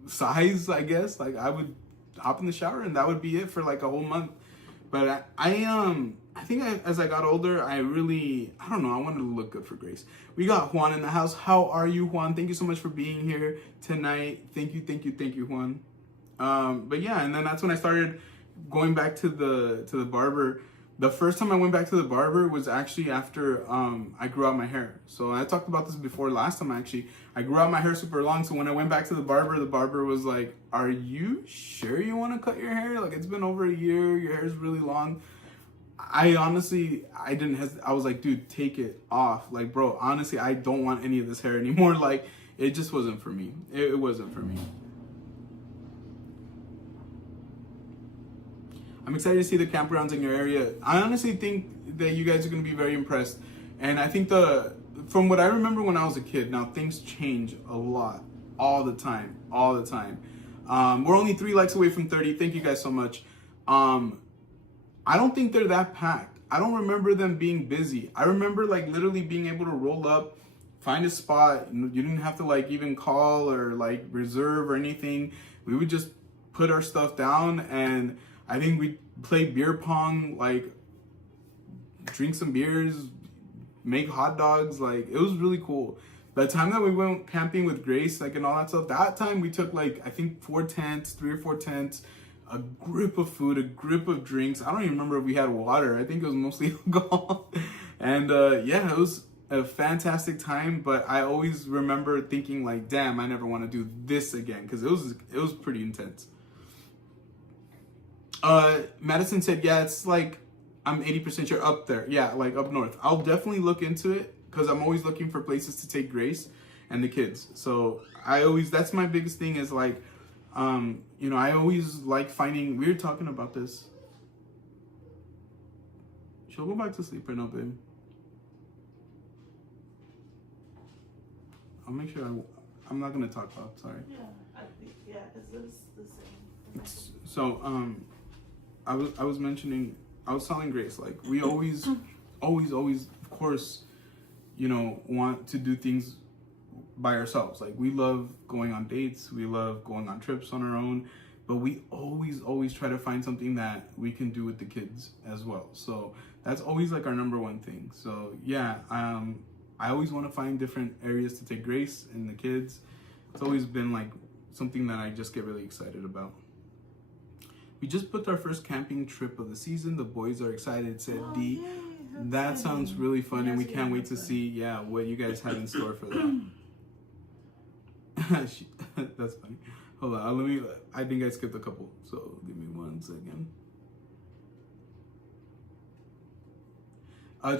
size, I guess, like I would hop in the shower and that would be it for like a whole month. But I think as I got older, I don't know, I wanted to look good for Grace. We got Juan in the house. How are you, Juan? Thank you so much for being here tonight. Thank you, Juan. But yeah, and then that's when I started going back to the barber. The first time I went back to the barber was actually after I grew out my hair. So I talked about this before last time actually. I grew out my hair super long, so when I went back to the barber was like, are you sure you want to cut your hair? Like, it's been over a year, your hair's really long. I honestly, I was like, dude, take it off. Like, bro, honestly, I don't want any of this hair anymore. Like, it just wasn't for me. It wasn't for me. I'm excited to see the campgrounds in your area. I honestly think that you guys are going to be very impressed. And I think from what I remember when I was a kid, now things change a lot, all the time. We're only 3 likes away from 30. Thank you guys so much. I don't think they're that packed. I don't remember them being busy. I remember like literally being able to roll up, find a spot. You didn't have to like even call or like reserve or anything. We would just put our stuff down, and I think we played beer pong, like drink some beers, make hot dogs. Like, it was really cool. The time that we went camping with Grace, like, and all that stuff, that time we took, like, I think 3 or 4 tents, a grip of food, a grip of drinks. I don't even remember if we had water. I think it was mostly alcohol. And yeah, it was a fantastic time, but I always remember thinking, like, damn, I never want to do this again, because it was pretty intense. Madison said, yeah, it's like, I'm 80% sure up there. Yeah, like up north. I'll definitely look into it, because I'm always looking for places to take Grace and the kids. So that's my biggest thing is, like, you know, I always like finding, we were talking about this. She'll go back to sleep right now, babe. I'll make sure I'm not going to talk loud, sorry. Yeah, I think, yeah, it's the same. So, I was mentioning, I was telling Grace, like, we always, of course, you know, want to do things by ourselves. Like, we love going on dates, we love going on trips on our own, but we always try to find something that we can do with the kids as well. So that's always like our number one thing. So yeah, I always want to find different areas to take Grace and the kids. It's always been like something that I just get really excited about. We just booked our first camping trip of the season. The boys are excited, said D. Yay, that sounds really fun, yes, and we can't wait to see, yeah, what you guys have in store for that. That's funny. Hold on, I think I skipped a couple, so give me 1 second.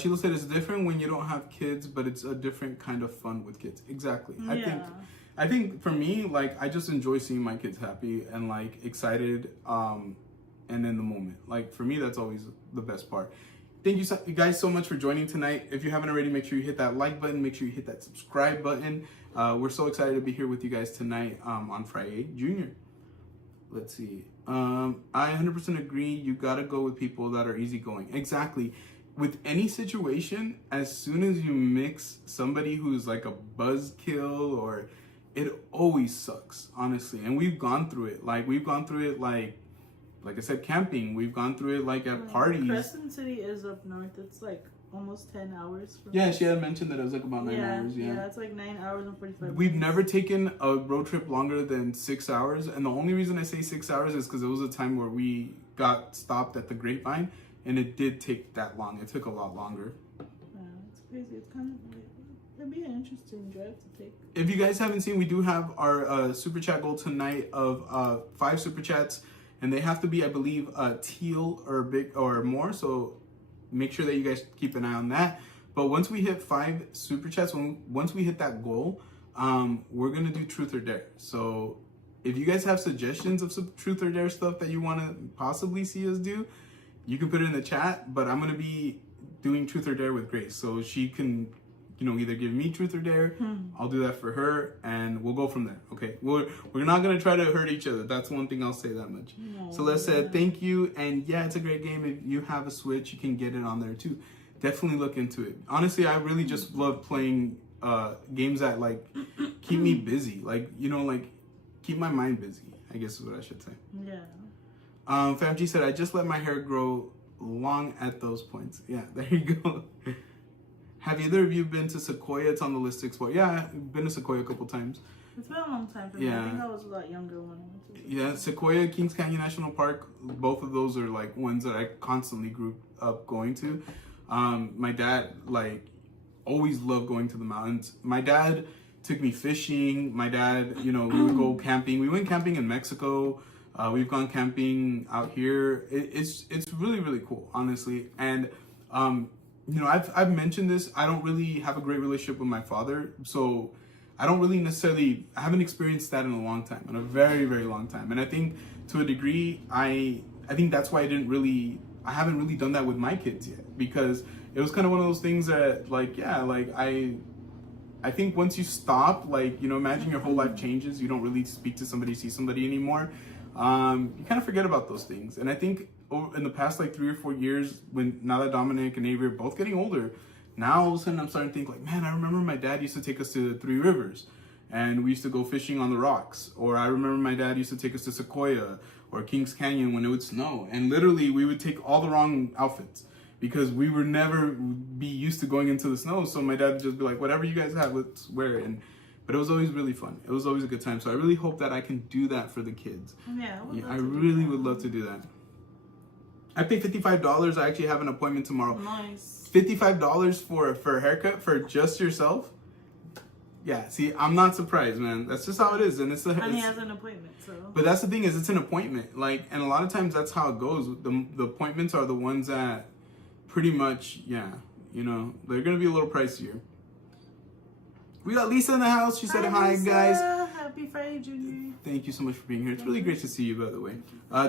Chilo said it's different when you don't have kids, but it's a different kind of fun with kids. Exactly. Yeah. I think for me, like, I just enjoy seeing my kids happy and, like, excited, and in the moment. Like, for me, that's always the best part. Thank you guys so much for joining tonight. If you haven't already, make sure you hit that like button. Make sure you hit that subscribe button. We're so excited to be here with you guys tonight on FriYay Jr. Let's see. I 100% agree. You got to go with people that are easygoing. Exactly. With any situation, as soon as you mix somebody who's like a buzzkill, or it always sucks, honestly. And we've gone through it. Like I said, camping. We've gone through it like at parties. Crescent City is up north. It's like almost 10 hours from Yeah, she had mentioned that it was like about 9 hours. Yeah, it's like 9 hours and 45 minutes. We've never taken a road trip longer than 6 hours. And the only reason I say 6 hours is because it was a time where we got stopped at the Grapevine. And it did take that long. It took a lot longer. Yeah, it's crazy. It's kind of like, it'd be an interesting drive to take. If you guys haven't seen, we do have our super chat goal tonight of 5 super chats. And they have to be, I believe, teal or big or more. So make sure that you guys keep an eye on that. But once we hit 5 super chats, once we hit that goal, we're going to do truth or dare. So if you guys have suggestions of some truth or dare stuff that you want to possibly see us do, you can put it in the chat. But I'm going to be doing truth or dare with Grace. So she can, you know, either give me truth or dare. I'll do that for her, and we'll go from there. Okay, we're not gonna try to hurt each other. That's one thing I'll say that much. No, so let's say thank you, and yeah, it's a great game. If you have a Switch, you can get it on there too. Definitely look into it. Honestly, I really just love playing games that like keep me busy. Like, you know, like keep my mind busy, I guess is what I should say. Yeah. FamG said I just let my hair grow long at those points. Yeah, there you go. Have either of you been to Sequoia? It's on the list to explore. Yeah, I've been to Sequoia a couple times. It's been a long time for me. I think I was a lot younger when I went to Sequoia. Yeah, Sequoia, Kings Canyon National Park, both of those are like ones that I constantly grew up going to. My dad, like, always loved going to the mountains. My dad took me fishing. My dad, you know, we would go camping. We went camping in Mexico. We've gone camping out here. It's really, really cool, honestly. And, you know, I've mentioned this. I don't really have a great relationship with my father, so I don't really necessarily, I haven't experienced that in a long time, in a very, very long time. And I think to a degree, I think that's why I haven't really done that with my kids yet, because it was kind of one of those things that, like, yeah, like I think once you stop, like, you know, imagine your whole life changes. You don't really speak to somebody, see somebody anymore. You kind of forget about those things. And I think in the past like 3 or 4 years, now that Dominic and Avery are both getting older, now all of a sudden I'm starting to think like, man, I remember my dad used to take us to 3 Rivers and we used to go fishing on the rocks. Or I remember my dad used to take us to Sequoia or Kings Canyon when it would snow. And literally we would take all the wrong outfits. because we were never be used to going into the snow. So my dad would just be like, whatever you guys have, let's wear it. But it was always really fun. It was always a good time. So I really hope that I can do that for the kids. Yeah, I really would love to do that. I paid $55. I actually have an appointment tomorrow. Nice. $55 for a haircut for just yourself? Yeah, see, I'm not surprised, man. That's just how it is. And he has an appointment, so. But that's the thing, is it's an appointment. Like, and a lot of times that's how it goes. The appointments are the ones that pretty much, yeah, you know, they're gonna be a little pricier. We got Lisa in the house. She said hi, Lisa. guys. Happy FriYay Jr. Thank you so much for being here. It's really great to see you, by the way.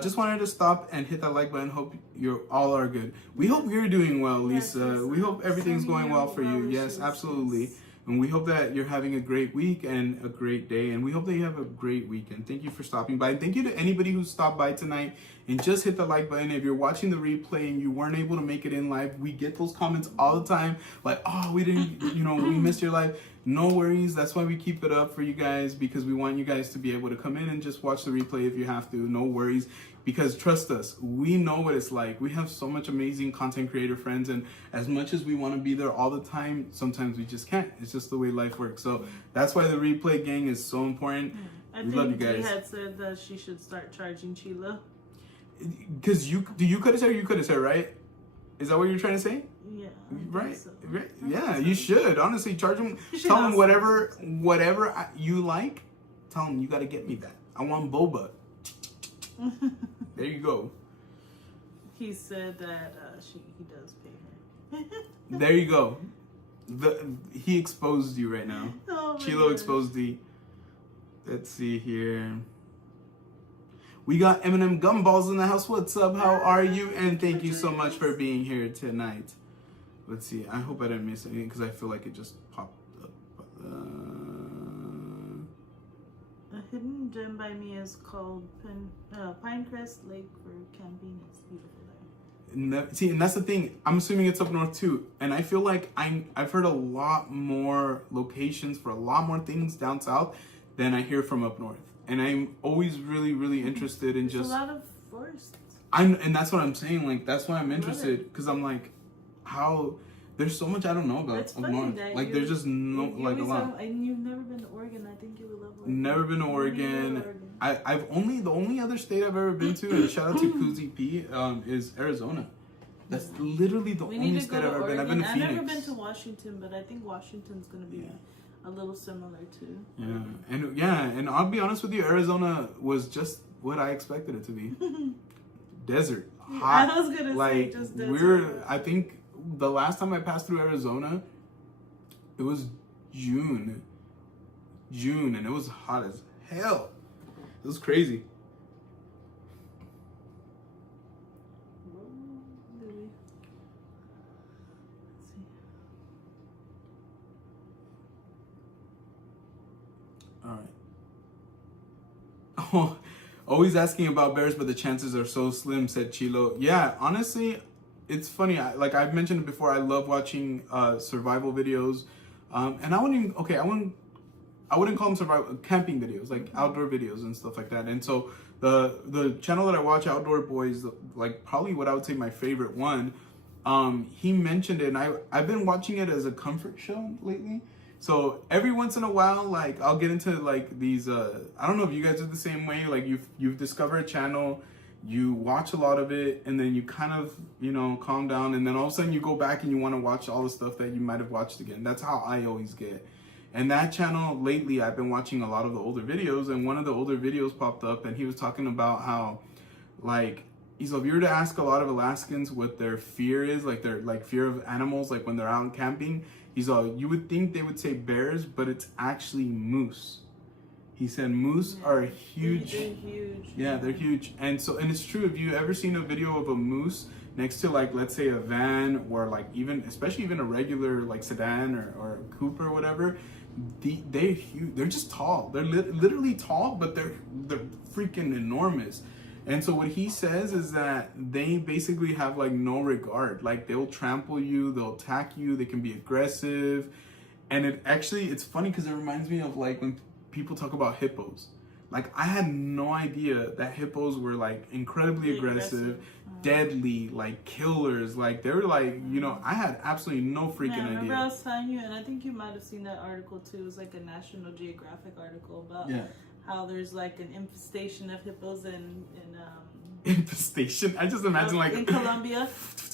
Just wanted to stop and hit that like button. Hope you all are good. We hope you're doing well, Lisa. Yes, we hope everything's going well for you. Yes, absolutely. And we hope that you're having a great week and a great day. And we hope that you have a great weekend. Thank you for stopping by. And thank you to anybody who stopped by tonight and just hit the like button. If you're watching the replay and you weren't able to make it in live, we get those comments all the time. Like, oh, we didn't, you know, we missed your live. No worries. That's why we keep it up for you guys, because we want you guys to be able to come in and just watch the replay if you have to. No worries. Because trust us, we know what it's like. We have so much amazing content creator friends, and as much as we want to be there all the time, sometimes we just can't. It's just the way life works. So that's why the replay gang is so important. I we love you think guys. Dee had said that she should start charging Chila. Because do you cut his hair? You cut his hair, right? Is that what you're trying to say? Yeah. Right. So. Right. Yeah, you should. Honestly, charge him. Tell him whatever you like. Tell him you got to get me that. I want boba. There you go. He said that he does pay her. There you go. He exposed you right now. Oh Chilo exposed the. Let's see here. We got Eminem Gumballs in the house. What's up? How are you? And thank you so much for being here tonight. Let's see. I hope I didn't miss anything because I feel like it just popped up. A hidden gem by me is called Pinecrest Lake for camping. It's beautiful there. See, and that's the thing. I'm assuming it's up north too, and I feel like I've heard a lot more locations for a lot more things down south than I hear from up north. And I'm always really, really interested in There's a lot of forests. And that's what I'm saying. Like, that's why I'm interested, because I'm like, how there's so much I don't know about up north. Like, there's just no like a lot. And you've never been to Oregon. I think you would love Oregon. Never been to Oregon. The only other state I've ever been to, and shout out to Kuzi P, is Arizona. That's literally the only state I've ever been. I've been to Phoenix. I've never been to Washington, but I think Washington's gonna be a little similar too. Yeah, and I'll be honest with you, Arizona was just what I expected it to be. Desert, hot. I was gonna say just desert. I think the last time I passed through Arizona, it was June, and it was hot as hell. It was crazy. All right. Oh, always asking about bears, but the chances are so slim, said Chilo. Yeah, honestly, it's funny. Like I've mentioned before, I love watching survival videos. And I wouldn't call them survival, camping videos, like outdoor videos and stuff like that. And so the channel that I watch, Outdoor Boys, like probably what I would say my favorite one, he mentioned it, and I've been watching it as a comfort show lately. So every once in a while, like I'll get into like these, I don't know if you guys are the same way, like you've discovered a channel, you watch a lot of it, and then you kind of, calm down, and then all of a sudden you go back and you want to watch all the stuff that you might have watched again. That's how I always get. And that channel lately, I've been watching a lot of the older videos, and one of the older videos popped up, and he was talking about how, like, if you were to ask a lot of Alaskans what their fear is, like their fear of animals, like when they're out camping, you would think they would say bears, but it's actually moose. He said moose are huge. They're huge. Yeah, they're huge. And it's true. If you ever seen a video of a moose next to, like, let's say a van, or like especially even a regular like sedan or a coupe or whatever, they're huge. They're just tall. They're literally tall, but they're freaking enormous. And so what he says is that they basically have like no regard. Like they'll trample you, they'll attack you, they can be aggressive. And it's funny because it reminds me of like when people talk about hippos. Like, I had no idea that hippos were like incredibly aggressive, deadly, like killers. Like, they were like, you know, I had absolutely no freaking I remember idea. I was telling you, and I think you might have seen that article too. It was like a National Geographic article about how there's like an infestation of hippos in Infestation? I just imagine like in Colombia.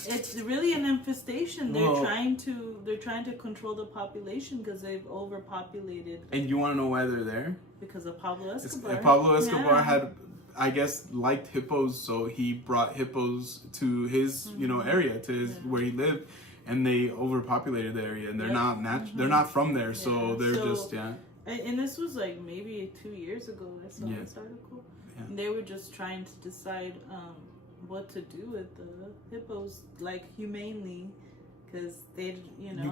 It's really an infestation. They're trying to control the population because they've overpopulated. And you want to know why they're there? Because of Pablo Escobar. Pablo Escobar had, I guess, liked hippos, so he brought hippos to his, you know, area, to his where he lived, and they overpopulated the area, and they're they're not from there, so they're just And this was like maybe 2 years ago. I saw this article. Yeah. And they were just trying to decide what to do with the hippos, like humanely, because they,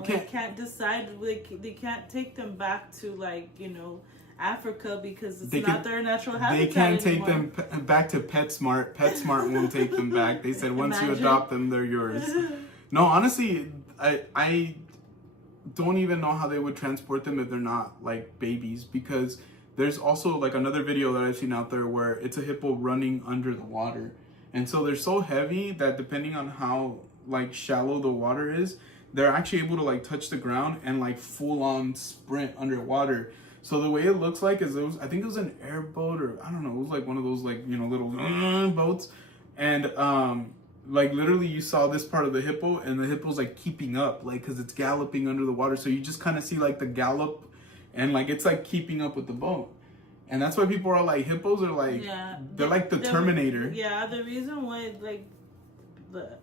they can't decide. They can't take them back to, like, Africa because it's not their natural habitat. They can't anymore. take them back to PetSmart. PetSmart won't take them back. They said once you adopt them, they're yours. No, honestly, I don't even know how they would transport them if they're not like babies, because there's also like another video that I've seen out there where it's a hippo running under the water. And so they're so heavy that depending on how like shallow the water is, they're actually able to like touch the ground and like full on sprint underwater. So the way it looks like is I think it was an airboat, or I don't know, it was like one of those like, little boats. And like literally you saw this part of the hippo, and the hippo's like keeping up, like, cause it's galloping under the water. So you just kind of see like the gallop, and like it's like keeping up with the boat. And that's why people are like, hippos are like, they're like the Terminator. Yeah, the reason why like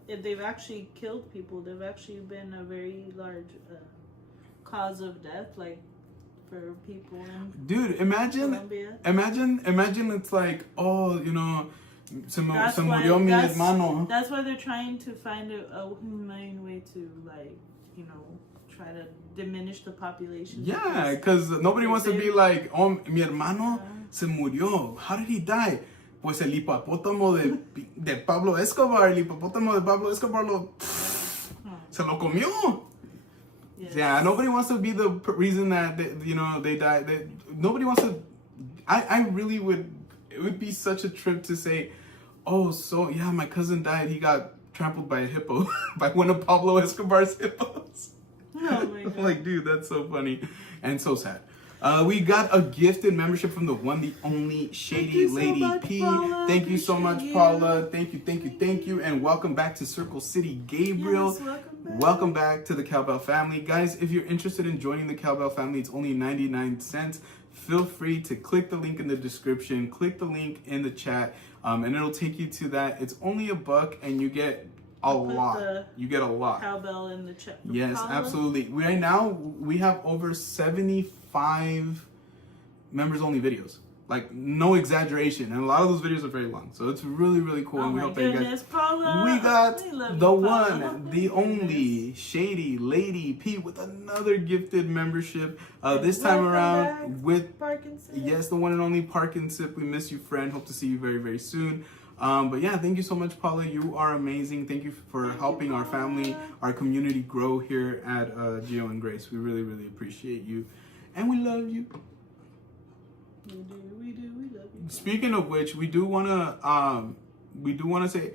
they've actually killed people, they've actually been a very large cause of death, like for people in Colombia. Imagine it's like, oh, se murió mi hermano. That's why they're trying to find a humane way to, like, try to diminish the population. Yeah, because nobody wants to be like, oh, mi hermano se murió. How did he die? Pues el hipopótamo de Pablo Escobar. El hipopótamo de Pablo Escobar se lo comió. Yes. Yeah, nobody wants to be the reason that they died. Nobody wants to. I really would. It would be such a trip to say, oh, so yeah, my cousin died. He got trampled by a hippo, by one of Pablo Escobar's hippos. Oh my God. Like, dude, that's so funny and so sad. We got a gifted membership from the one, the only Shady Lady P. Thank you so much, Paula. Thank you. And welcome back to Circle City, Gabriel. Yes, welcome back to the Cowbell family. Guys, if you're interested in joining the Cowbell family, it's only 99 cents. Feel free to click the link in the description, click the link in the chat, and it'll take you to that. It's only $1 and you get a lot. You get a lot. Cowbell in the chat. Yes, absolutely. Right now, we have over 75 members only videos. Like, no exaggeration. And a lot of those videos are very long. So it's really, really cool. And we hope that you guys... Paula. We got the one, Paula. the only Shady Lady P with another gifted membership. This time around with... Parkinson. Yes, the one and only Parkinson. We miss you, friend. Hope to see you very, very soon. But yeah, thank you so much, Paula. You are amazing. Thank you for helping our family, our community grow here at Geo and Grace. We really, really appreciate you. And we love you. We do. We love you. Speaking of which, we do want to say,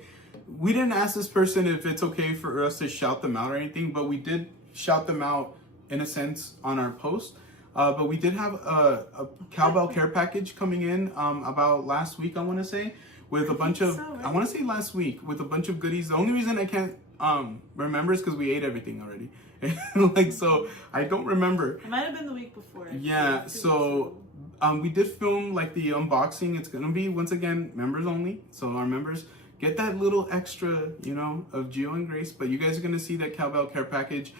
we didn't ask this person if it's okay for us to shout them out or anything, but we did shout them out in a sense on our post. But we did have a Cowbell care package coming in about last week, I want to say, with a bunch of, I want to say last week, with a bunch of goodies. The only reason I can't remember is because we ate everything already. Like, so I don't remember. It might have been the week before. Yeah, so we did film like the unboxing. It's gonna be, once again, members only. So our members get that little extra, of Geo and Grace. But you guys are gonna see that Cowbell care package.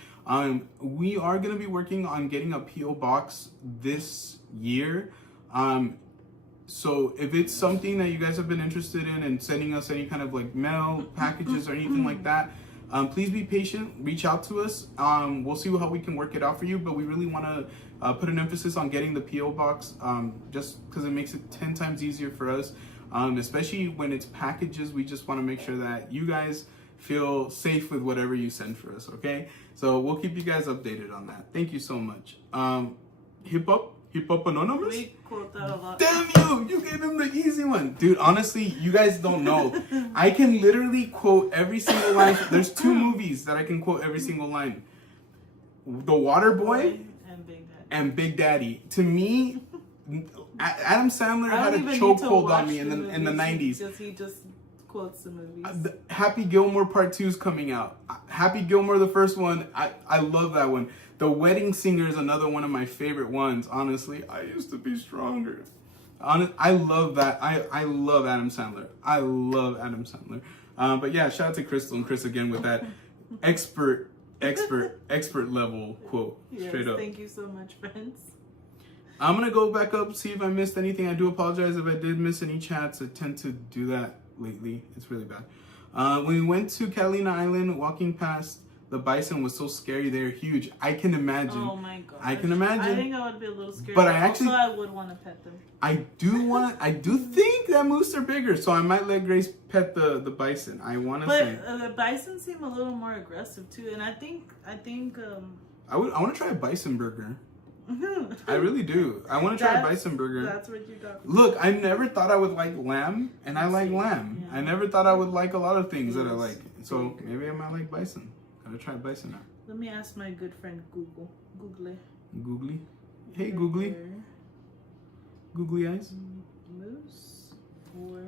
We are gonna be working on getting a PO box this year. So if it's something that you guys have been interested in and sending us any kind of like mail packages or anything like that, please be patient. Reach out to us. We'll see how we can work it out for you. But we really want to put an emphasis on getting the PO box, just because it makes it 10 times easier for us. Especially when it's packages, we just want to make sure that you guys feel safe with whatever you send for us. Okay, so we'll keep you guys updated on that. Thank you so much. Hippopotamus? We quote that a lot. Damn you! You gave him the easy one. Dude, honestly, you guys don't know. I can literally quote every single line. There's 2 movies that I can quote every single line. The Water Boy and Big Daddy. To me, Adam Sandler had a chokehold on me in the 90s. He just quotes the movies. Happy Gilmore Part 2 is coming out. Happy Gilmore, the first one, I love that one. The Wedding Singer is another one of my favorite ones. Honestly, I used to be stronger. I love that. I love Adam Sandler. I love Adam Sandler. But yeah, shout out to Crystal and Chris again with that expert level quote. Yes, straight up. Thank you so much, friends. I'm gonna go back up, see if I missed anything. I do apologize if I did miss any chats. I tend to do that lately. It's really bad. When we went to Catalina Island, walking past the bison was so scary. They're huge. I can imagine. Oh my god. I can imagine. I think I would be a little scared. But I would want to pet them. I do think that moose are bigger, so I might let Grace pet the bison. I want to say. But the bison seem a little more aggressive too, and I think. I want to try a bison burger. I really do. I want to try a bison burger. That's what you got. Look, I never thought I would like lamb, and I like lamb. Yeah. I never thought I would like a lot of things that I like. So maybe I might like bison. Gotta try bison now. Let me ask my good friend Google. Googly. Hey, Googly. Googly eyes. Moose or...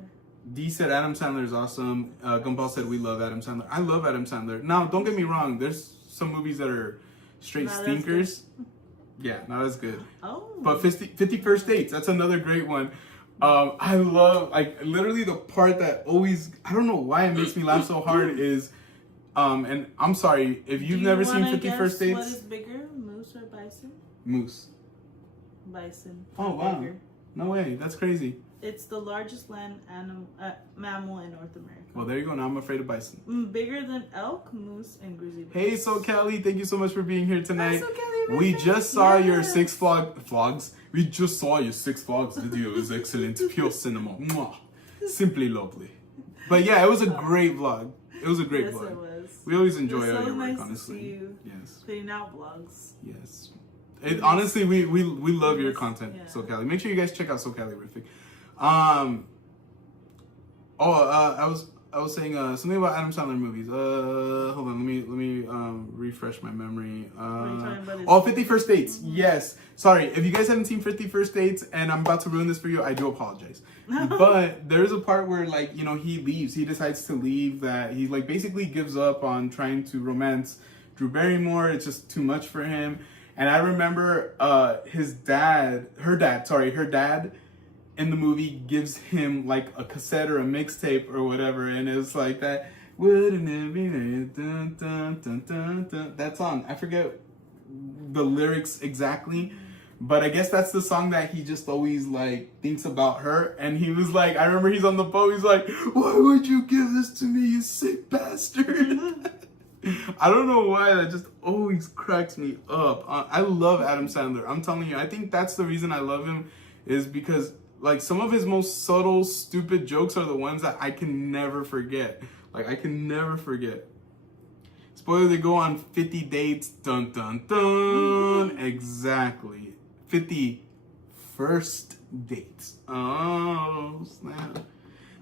D said Adam Sandler is awesome. Gumball said we love Adam Sandler. I love Adam Sandler. Now, don't get me wrong. There's some movies that are straight stinkers. Yeah, not as good. Oh. But 50 First Dates, that's another great one. I love, like, literally the part that always, I don't know why it makes me laugh so hard is, and I'm sorry, if you've never seen 50 First Dates. What is bigger, moose or bison? Moose. Bison. Oh, wow. Bigger. No way, that's crazy. It's the largest land mammal in North America. Well, there you go. Now I'm afraid of bison. Bigger than elk, moose, and grizzly bears. Hey, So Kelly, thank you so much for being here tonight. Hi, So Kelly, we just saw your Six Flags. We just saw your Six Flags video. It was excellent. Pure cinema. Mwah. Simply lovely. But yeah, it was a great vlog. It was a great vlog. Yes, it was. We always enjoy all so your work, nice honestly. To see you yes. putting out vlogs. Yes. Honestly, we love your content, yeah. So Kelly. Make sure you guys check out So Kelly-rific. I was saying something about Adam Sandler movies. Hold on, let me refresh my memory. 50 First Dates. Yes. Sorry, if you guys haven't seen 50 First Dates and I'm about to ruin this for you, I do apologize. But there's a part where, like, you know, he leaves. He decides to leave. That he, like, basically gives up on trying to romance Drew Barrymore. It's just too much for him. And I remember her dad in the movie gives him like a cassette or a mixtape or whatever, and it's like that. Wouldn't it be dun, dun, dun, dun, dun. That song? I forget the lyrics exactly, but I guess that's the song that he just always like thinks about her. And he was like, I remember he's on the boat. He's like, "Why would you give this to me, you sick bastard?" I don't know why, that just always cracks me up. I love Adam Sandler. I'm telling you, I think that's the reason I love him, is because like some of his most subtle, stupid jokes are the ones that I can never forget. Like I can never forget. Spoiler, they go on 50 dates. Dun dun dun. Exactly. 50 first dates. Oh snap.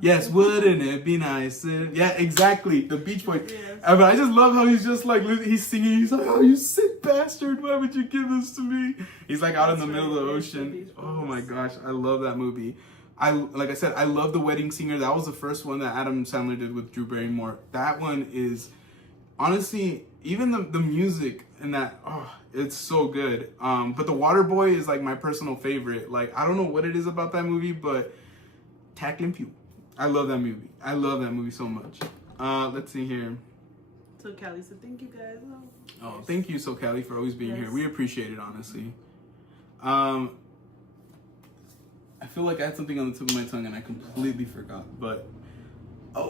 Yes, wouldn't it be nice? Yeah, exactly. The Beach Boys. Yes. But I just love how he's just like, he's singing. He's like, "Oh, you sick bastard. Why would you give this to me?" He's like out in the middle of the ocean. Oh my gosh. I love that movie. Like I said, I love The Wedding Singer. That was the first one that Adam Sandler did with Drew Barrymore. That one is, honestly, even the music and that, it's so good. But The Water Boy is like my personal favorite. Like, I don't know what it is about that movie, but Tackling Pew. I love that movie. I love that movie so much. Let's see here. So Callie said, "Thank you guys." Oh, thank you, So Callie, for always being here. We appreciate it, honestly. I feel like I had something on the tip of my tongue and I completely forgot. But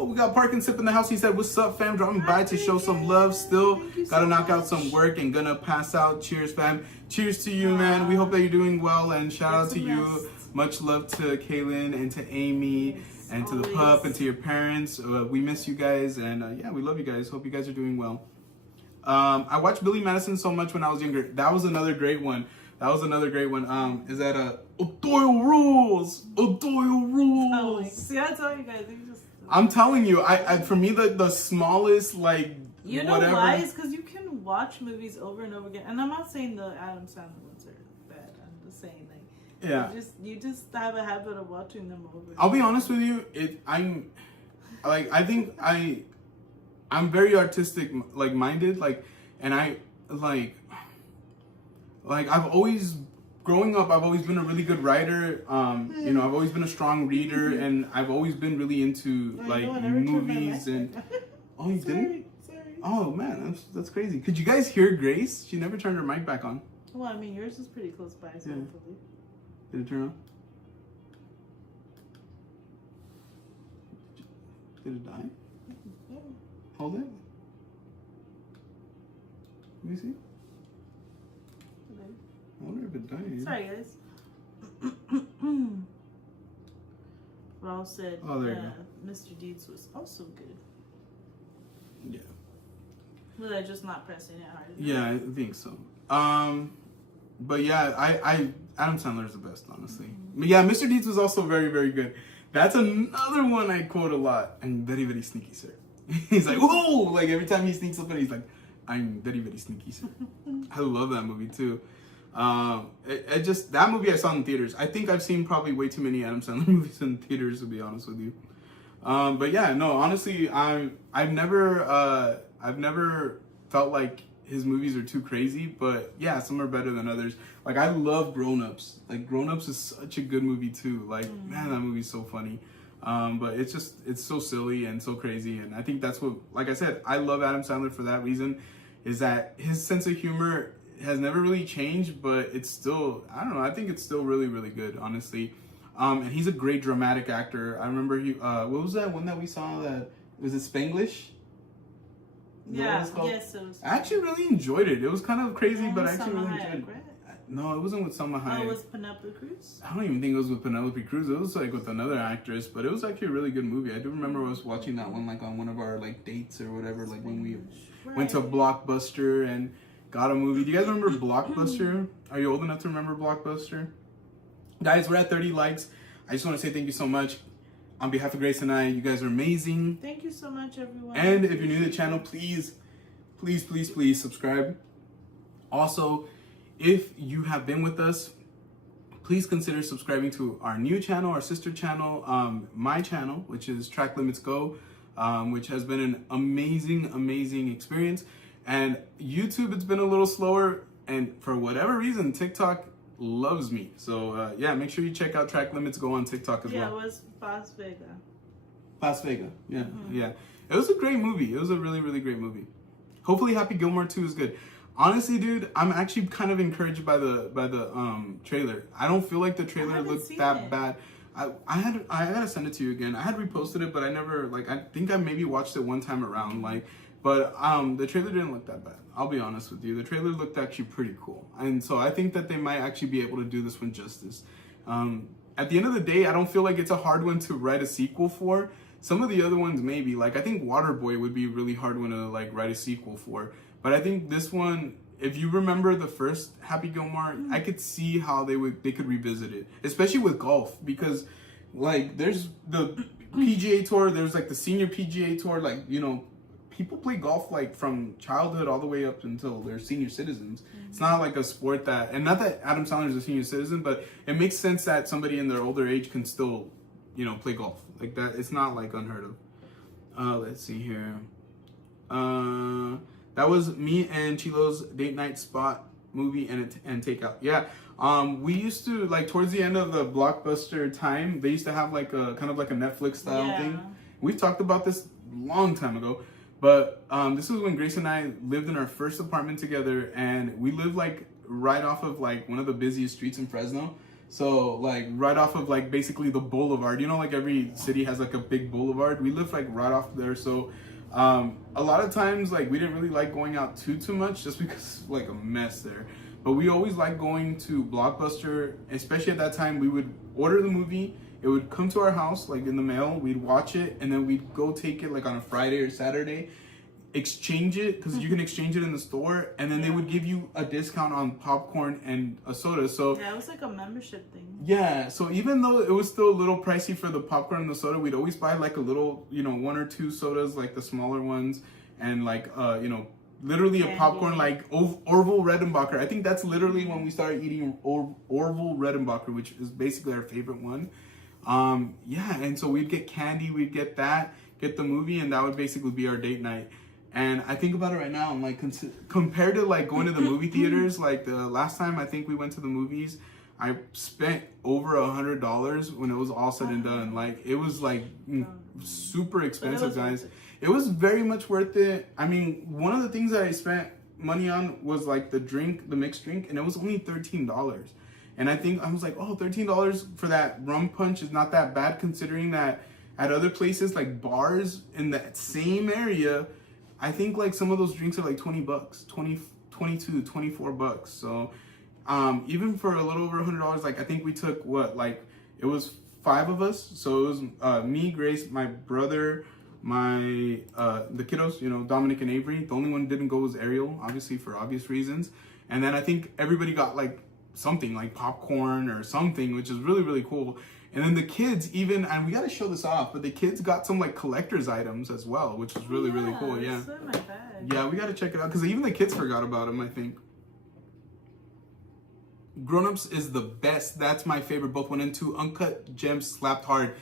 we got Park and Sip in the house. He said, "What's up, fam? Dropping by to show some love. Still gotta knock out some work and gonna pass out. Cheers, fam." Cheers to you, man. We hope that you're doing well, and shout out to you. Much love to Kaylin and to Amy. And to the pup and to your parents. We miss you guys, and yeah, we love you guys. Hope you guys are doing well. I watched Billy Madison so much when I was younger. That was another great one. That was another great one. Is that Doyle Rules? Doyle Rules. Oh, see, I tell you guys, I'm telling you, I for me the smallest like. You know whatever. why? It's because you can watch movies over and over again. And I'm not saying the Adam Sandler ones are bad. I'm just saying like you just have a habit of watching them over. I'll be honest with you. I think I'm very artistic like minded and I like I've always growing up I've always been a really good writer. You know, I've always been a strong reader and I've always been really into movies and. Oh, you didn't? Oh man, that's crazy. Could you guys hear Grace? She never turned her mic back on. Well, I mean, yours is pretty close by, so hopefully. Did it turn on? Did it die? Yeah. Hold it. Let me see. I wonder if it died. Sorry, guys. Raul said Mr. Deeds was also good. Yeah. Was I just not pressing it hard enough? Yeah, I think so. But yeah, I Adam Sandler is the best, honestly. But yeah, Mr. Deeds was also very, very good. That's another one I quote a lot. I'm very, very sneaky, sir. He's like, whoa! Like every time he sneaks up and he's like, I'm very, very sneaky, sir. I love that movie too. That movie I saw in theaters. I think I've seen probably way too many Adam Sandler movies in theaters, to be honest with you. But yeah, no, honestly, I've never felt like his movies are too crazy, but yeah, some are better than others. Like I love Grown Ups. Like Grown Ups is such a good movie too. Like man, that movie's so funny. But it's so silly and so crazy, and I think that's what, like I said, I love Adam Sandler for that reason, is that his sense of humor has never really changed, but it's still, I don't know, I think it's still really, really good, honestly. And he's a great dramatic actor. I remember what was that one that we saw was it Spanglish? Yeah, yes, it was. I actually really enjoyed it. It was kind of crazy, but I actually really enjoyed it. Right? No, it wasn't with Salma Hayek. Oh, it was Penelope Cruz? I don't even think it was with Penelope Cruz. It was like with another actress, but it was actually a really good movie. I do remember us watching that one like on one of our like dates or whatever, like when we went to Blockbuster and got a movie. Do you guys remember Blockbuster? Are you old enough to remember Blockbuster? Guys, we're at 30 likes. I just want to say thank you so much. On behalf of Grace and I, you guys are amazing. Thank you so much, everyone. And if you're new to the channel, please subscribe. Also, if you have been with us, please consider subscribing to our new channel, our sister channel, my channel, which is Track Limits Go, which has been an amazing experience. And YouTube, it's been a little slower, and for whatever reason, TikTok loves me. So yeah, make sure you check out Track Limits Go on TikTok as well. Yeah, it was Las Vegas. Las Vegas, yeah, yeah. It was a great movie. It was a really great movie. Hopefully Happy Gilmore 2 is good. Honestly, dude, I'm actually kind of encouraged by the trailer. I don't feel like the trailer looked that bad. I gotta send it to you again. I had reposted it, but I never, like, I think I maybe watched it one time around, like, but the trailer didn't look that bad. I'll be honest with you. The trailer looked actually pretty cool. And so I think that they might actually be able to do this one justice. At the end of the day, I don't feel like it's a hard one to write a sequel for. Some of the other ones maybe, like I think Waterboy would be a really hard one to like write a sequel for. But I think this one, if you remember the first Happy Gilmore, I could see how they could revisit it, especially with golf, because like there's the PGA Tour, there's like the senior PGA Tour, like, you know, people play golf like from childhood all the way up until they're senior citizens. It's not like a sport that, and not that Adam Sandler is a senior citizen, but it makes sense that somebody in their older age can still, you know, play golf like that. It's not like unheard of. Let's see here. That was me and Chilo's date night spot movie and takeout. Yeah. We used to, like, towards the end of the Blockbuster time, they used to have like a kind of like a Netflix style thing. We've talked about this long time ago, but this was when Grace and I lived in our first apartment together, and we lived like right off of like one of the busiest streets in Fresno. So like right off of like basically the boulevard, you know, like every city has like a big boulevard. We lived like right off there. So a lot of times like we didn't really like going out too much just because it's like a mess there. But we always liked going to Blockbuster, especially at that time. We would order the movie, it would come to our house like in the mail, we'd watch it, and then we'd go take it like on a Friday or Saturday. exchange it, because you can exchange it in the store, and then they would give you a discount on popcorn and a soda. So yeah, it was like a membership thing. Yeah, so even though it was still a little pricey for the popcorn and the soda, we'd always buy like a little, you know, 1 or 2 sodas, like the smaller ones, and like you know, literally a popcorn like Orville Redenbacher. I think that's literally when we started eating Orville Redenbacher, which is basically our favorite one. Yeah, and so we'd get candy, we'd get that, get the movie, and that would basically be our date night. And I think about it right now, I'm like, compared to like going to the movie theaters, like the last time I think we went to the movies, I spent over $100 when it was all said and done. Like, it was like super expensive, guys. It was very much worth it. I mean, one of the things that I spent money on was like the mixed drink, and it was only $13. And I think I was like, oh, $13 for that rum punch is not that bad, considering that at other places like bars in that same area, I think like some of those drinks are like $20, 22, $24. So even for a little over $100, like I think we took it was 5 of us. So it was me, Grace, my brother, the kiddos, you know, Dominic and Avery. The only one who didn't go was Ariel, obviously for obvious reasons. And then I think everybody got like something like popcorn or something, which is really, really cool. And then the kids even, and we got to show this off, but the kids got some like collector's items as well, which is really, really cool. Yeah. In my bag. Yeah, we got to check it out, because even the kids forgot about them, I think. Grown Ups is the best. That's my favorite. Both 1 and 2. Uncut Gems slapped hard.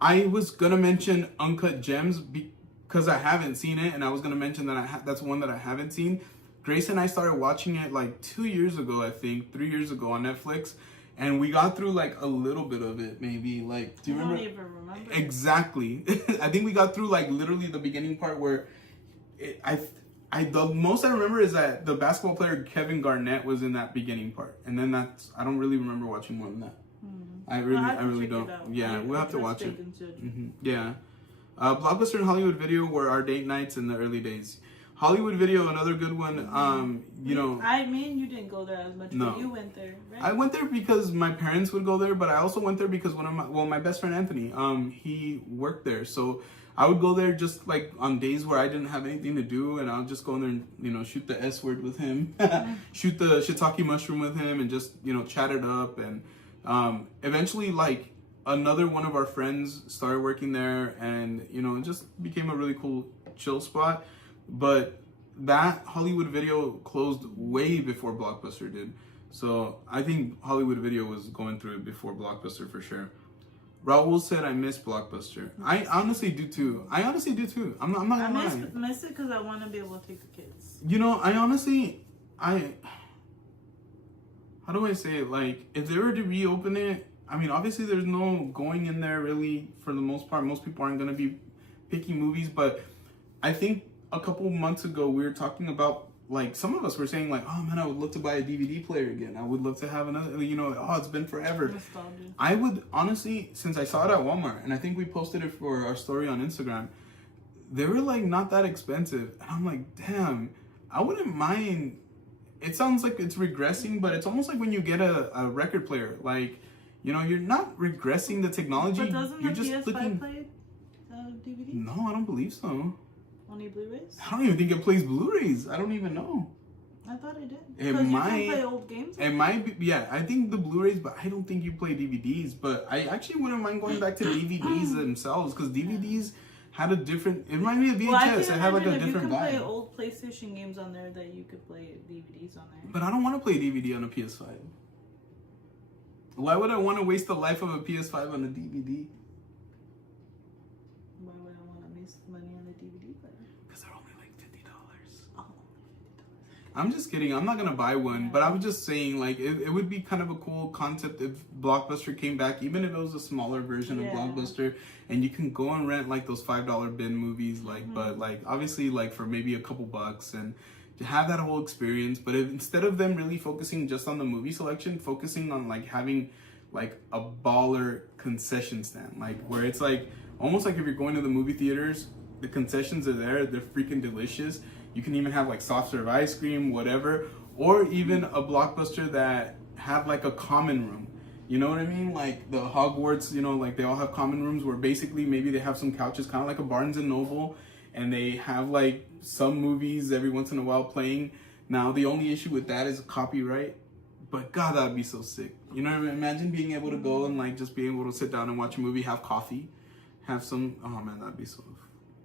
I was going to mention Uncut Gems because I haven't seen it, and I was going to mention that that's one that I haven't seen. Grace and I started watching it like 2 years ago, I think, 3 years ago on Netflix. And we got through like a little bit of it, maybe. Like, do you remember? I don't even remember. Exactly. I think we got through like literally the beginning part where the most I remember is that the basketball player Kevin Garnett was in that beginning part, and then I don't really remember watching more than that. I really don't. Yeah, we'll have to watch it. Yeah, Blockbuster and Hollywood Video were our date nights in the early days. Hollywood Video, another good one. You know, me and you didn't go there as much, but you went there, right? I went there because my parents would go there, but I also went there because my best friend Anthony, he worked there, so I would go there just like on days where I didn't have anything to do, and I'll just go in there and, you know, shoot the S word with him, shoot the shiitake mushroom with him, and just, you know, chat it up. And eventually, like, another one of our friends started working there, and, you know, it just became a really cool chill spot. But that Hollywood Video closed way before Blockbuster did. So I think Hollywood Video was going through it before Blockbuster for sure. Raul said, I miss Blockbuster. I honestly do too. I'm not gonna lie. I miss it because I want to be able to take the kids. You know, how do I say it? Like, if they were to reopen it, I mean, obviously there's no going in there really for the most part. Most people aren't gonna be picking movies, but I think a couple months ago we were talking about, like, some of us were saying like, oh man, I would love to buy a DVD player again. I would love to have another, you know, oh, it's been forever. Nostalgia. I would honestly, since I saw it at Walmart, and I think we posted it for our story on Instagram, they were like not that expensive. And I'm like, damn, I wouldn't mind. It sounds like it's regressing, but it's almost like when you get a record player. Like, you know, you're not regressing the technology. But doesn't you're the just PS5 play DVD? No, I don't believe so. Only Blu-rays? I don't even think it plays Blu-rays. I don't even know. I thought it did. It might. You can play old games. It might be. Yeah, I think the Blu-rays, but I don't think you play DVDs. But I actually wouldn't mind going back to DVDs themselves, because DVDs had a different. It reminded me of VHS. It had like a different vibe. You can play old PlayStation games on there that you could play DVDs on there. But I don't want to play DVD on a PS5. Why would I want to waste the life of a PS5 on a DVD? Why would I want to waste money on a DVD player? Because they're only like $50. Oh, I'm just kidding. I'm not going to buy one. But I was just saying, like, it would be kind of a cool concept if Blockbuster came back, even if it was a smaller version of Blockbuster, and you can go and rent, like, those $5 bin movies, like, but, like, obviously, like, for maybe a couple bucks, and to have that whole experience. But instead of them really focusing just on the movie selection, focusing on, like, having, like, a baller concession stand, like, where it's, like, almost like if you're going to the movie theaters, the concessions are there, they're freaking delicious. You can even have, like, soft serve ice cream, whatever, or even a Blockbuster that have, like, a common room. You know what I mean? Like the Hogwarts, you know, like they all have common rooms where basically maybe they have some couches, kind of like a Barnes and Noble, and they have like some movies every once in a while playing. Now the only issue with that is copyright, but God, that'd be so sick. You know what I mean? Imagine being able to go and like just being able to sit down and watch a movie, have coffee, have some. Oh man, that'd be so.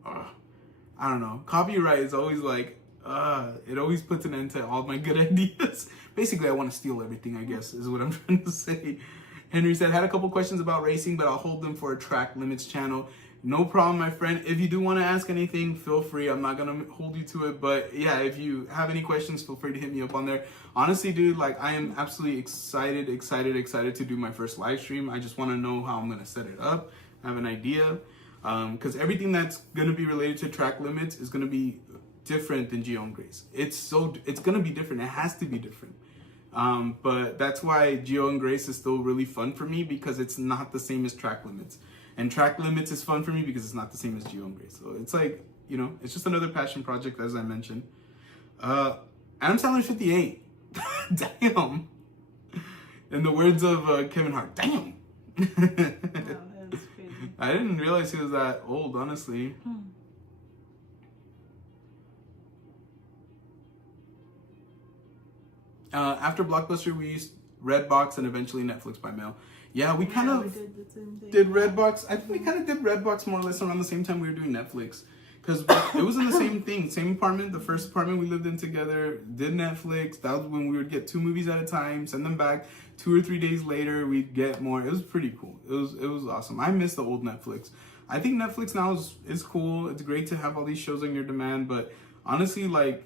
I don't know. Copyright is always like. It always puts an end to all my good ideas. Basically, I want to steal everything, I guess, is what I'm trying to say. Henry said, had a couple questions about racing, but I'll hold them for a track limits channel. No problem, my friend. If you do want to ask anything, feel free. I'm not going to hold you to it. But yeah, if you have any questions, feel free to hit me up on there. Honestly, dude, like I am absolutely excited to do my first live stream. I just want to know how I'm going to set it up. I have an idea. Because everything that's going to be related to track limits is going to be different than Geo and Grace. It's going to be different. It has to be different. But that's why Geo and Grace is still really fun for me, because it's not the same as track limits. And track limits is fun for me because it's not the same as Geo and Grace. So it's like, you know, it's just another passion project, as I mentioned. Adam Sandler 58. Damn. In the words of Kevin Hart, damn. Wow, that's crazy. I didn't realize he was that old, honestly. After Blockbuster, we used Redbox and eventually Netflix by mail. Yeah, we kind of did Redbox. I think we kind of did Redbox more or less around the same time we were doing Netflix. Because it was in the same thing, same apartment. The first apartment we lived in together, did Netflix. That was when we would get 2 movies at a time, send them back. 2 or 3 days later, we'd get more. It was pretty cool. It was awesome. I miss the old Netflix. I think Netflix now is cool. It's great to have all these shows on your demand. But honestly, like,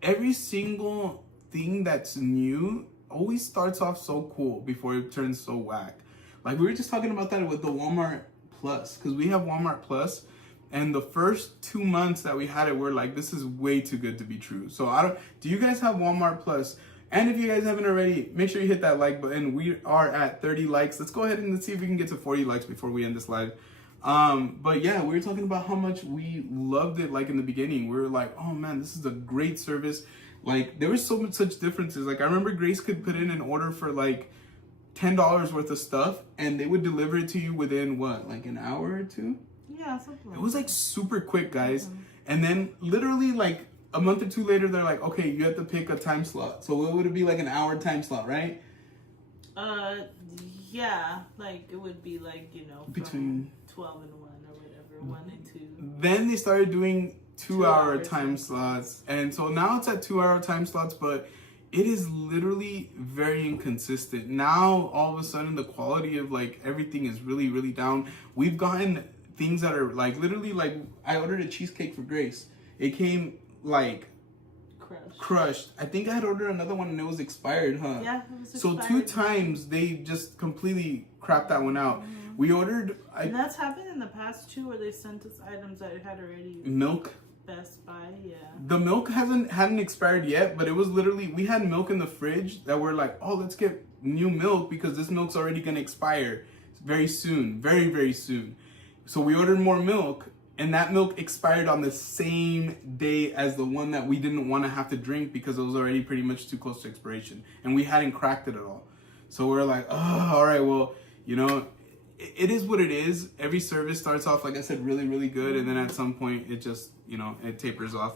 every single thing that's new always starts off so cool before it turns so whack. Like, we were just talking about that with the Walmart Plus, because we have Walmart Plus, and the first 2 months that we had it, we're like, this is way too good to be true. So do you guys have Walmart Plus? And if you guys haven't already, make sure you hit that like button. We are at 30 likes. Let's go ahead and let's see if we can get to 40 likes before we end this live. But yeah, we were talking about how much we loved it. Like in the beginning, we were like, oh man, this is a great service. Like, there was such differences. Like, I remember Grace could put in an order for like $10 worth of stuff, and they would deliver it to you within what, like an hour or 2? Yeah, something like it was like super quick, guys. And then literally like a month or 2 later, they're like, okay, you have to pick a time slot. So what would it be, like an hour time slot, right? Yeah, like it would be like, you know, between 12 and 1 or whatever, 1 and 2. Then they started doing 2-hour time slots, and so now it's at 2-hour time slots, but it is literally very inconsistent. Now all of a sudden the quality of like everything is really, really down. We've gotten things that are like literally, like I ordered a cheesecake for Grace. It came like crushed. I think I had ordered another one and it was expired, huh? Yeah, it was expired. So 2 times they just completely crapped that one out. We ordered... and that's happened in the past too, where they sent us items that had already... Milk. Best Buy, yeah. The milk hadn't expired yet, but it was literally... we had milk in the fridge that we're like, oh, let's get new milk because this milk's already going to expire very soon. Very, very soon. So we ordered more milk, and that milk expired on the same day as the one that we didn't want to have to drink because it was already pretty much too close to expiration. And we hadn't cracked it at all. So we're like, oh, all right, well, you know... it is what it is. Every service starts off, like I said, really, really good. And then at some point, it just, you know, it tapers off.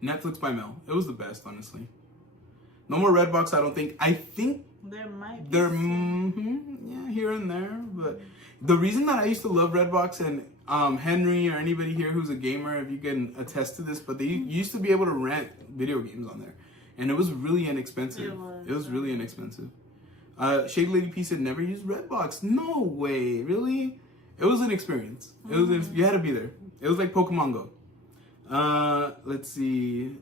Netflix by mail. It was the best, honestly. No more Redbox, I don't think. I think there might be yeah, here and there. But the reason that I used to love Redbox, and Henry or anybody here who's a gamer, if you can attest to this, but they used to be able to rent video games on there. And it was really inexpensive. It was really inexpensive. Shade Lady P said never used Redbox. No way, really? It was an experience. It was you had to be there. It was like Pokemon Go. Let's see.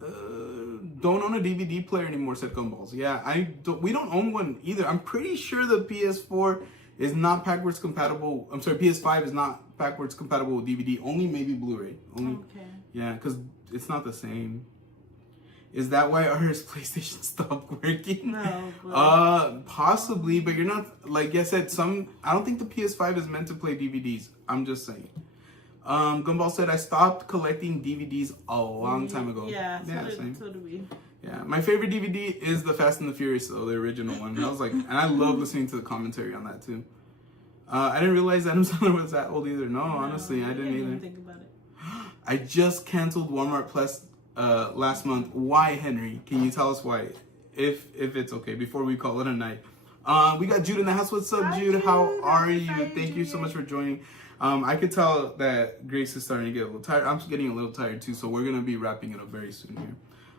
Don't own a DVD player anymore, said Gumballs. Yeah, we don't own one either. I'm pretty sure the PS4 is not backwards compatible. I'm sorry, PS5 is not backwards compatible with DVD. Only maybe Blu-ray. Only. Okay. Yeah, because it's not the same. Is that why ours PlayStation stopped working? No. Possibly, but you're not, like I said, I don't think the PS5 is meant to play DVDs. I'm just saying. Gumball said, I stopped collecting DVDs a long time ago. Yeah, so do we. Yeah, my favorite DVD is the Fast and the Furious, though, the original one. I was like, and I love listening to the commentary on that, too. I didn't realize Adam Sandler was that old either. No, honestly, I didn't either. Even think about it. I just canceled Walmart Plus last month. Why, Henry? Can you tell us why? If it's okay, before we call it a night. We got Jude in the house. What's up, Hi, Jude? How are you? FriYay Thank you so Jr. much for joining. I could tell that Grace is starting to get a little tired. I'm getting a little tired too, so we're gonna be wrapping it up very soon here.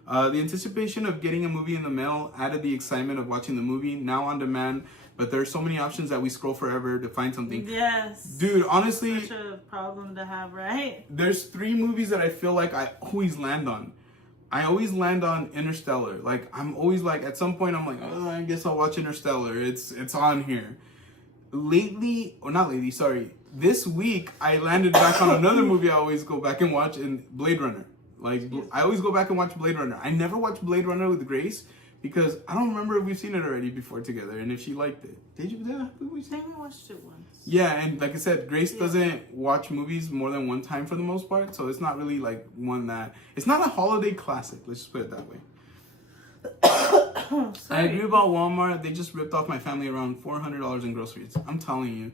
The anticipation of getting a movie in the mail added the excitement of watching the movie, now on demand, but there are so many options that we scroll forever to find something. Yes. Dude, honestly, such a problem to have, right? There's 3 movies that I feel like I always land on. I always land on Interstellar. Like, I'm always like, at some point I'm like, oh, I guess I'll watch Interstellar. It's on here. This week I landed back on another movie I always go back and watch, in Blade Runner. Like, I always go back and watch Blade Runner. I never watched Blade Runner with Grace because I don't remember if we've seen it already before together and if she liked it. Did you? Yeah, I think we watched it once. Yeah, and like I said, Grace doesn't watch movies more than one time for the most part, so it's not really like one that... It's not a holiday classic, let's just put it that way. I agree about Walmart. They just ripped off my family around $400 in groceries. I'm telling you.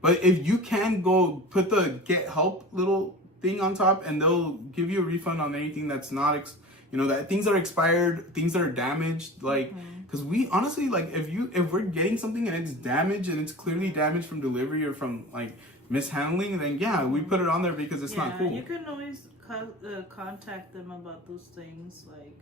But if you can go put the get help little thing on top and they'll give you a refund on anything that's not, that things are expired, things that are damaged, like, because we honestly, like, if we're getting something and it's damaged and it's clearly damaged from delivery or from like mishandling, then yeah, we put it on there because it's not cool. You can always contact them about those things, like,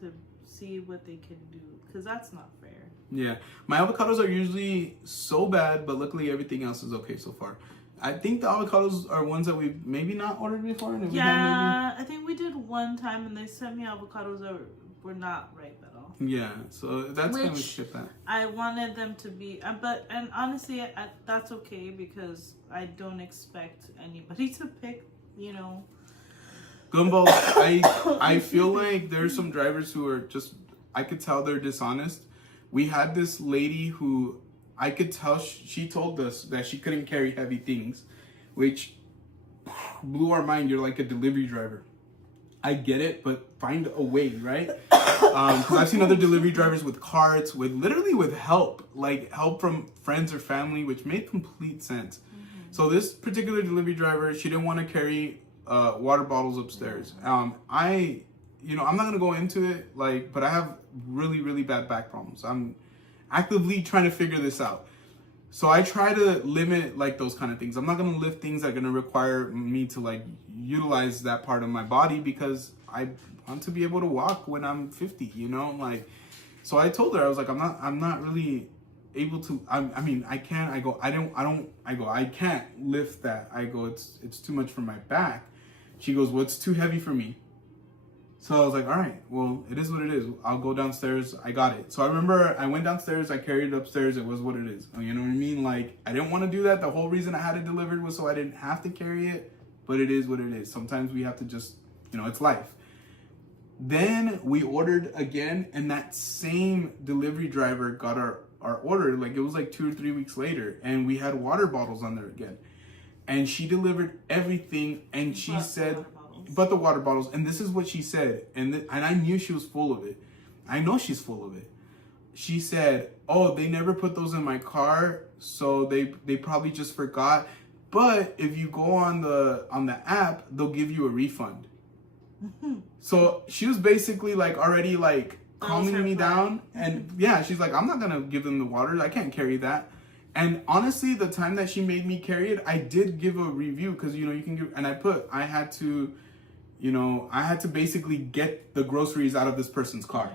to see what they can do, because that's not fair. Yeah, my avocados are usually so bad, but luckily everything else is okay so far. I think the avocados are ones that we've maybe not ordered before. And I think we did one time, and they sent me avocados that were not ripe at all. Yeah, so that's gonna skip that. I wanted them to be, and honestly, that's okay because I don't expect anybody to pick, Gumball, I feel like there's some drivers who are just, I could tell they're dishonest. We had this lady who I could tell she told us that she couldn't carry heavy things, which blew our mind. You're like a delivery driver. I get it, but find a way, right? Because I've seen other delivery drivers with carts, with help, like help from friends or family, which made complete sense. So this particular delivery driver, she didn't want to carry water bottles upstairs. I'm not gonna go into it, but I have really, really bad back problems. I'm actively trying to figure this out. So I try to limit those kind of things. I'm not gonna lift things that are gonna require me to utilize that part of my body because I want to be able to walk when I'm 50, So I told her, I was like, I'm not really able to, I can't, I can't lift that. I go, it's too much for my back. She goes, well, it's too heavy for me. So I was like, all right, well, it is what it is. I'll go downstairs. I got it. So I remember I went downstairs. I carried it upstairs. It was what it is. You know what I mean? I didn't want to do that. The whole reason I had it delivered was so I didn't have to carry it. But it is what it is. Sometimes we have to just, it's life. Then we ordered again. And that same delivery driver got our order. It was 2 or 3 weeks later. And we had water bottles on there again. And she delivered everything. And she said... But the water bottles, and this is what she said, and I knew she was full of it. I know she's full of it. She said, "Oh, they never put those in my car, so they probably just forgot. But if you go on the app, they'll give you a refund." So she was basically already calming me down, and yeah, she's like, "I'm not gonna give them the water. I can't carry that." And honestly, the time that she made me carry it, I did give a review because you can give, and I had to basically get the groceries out of this person's car,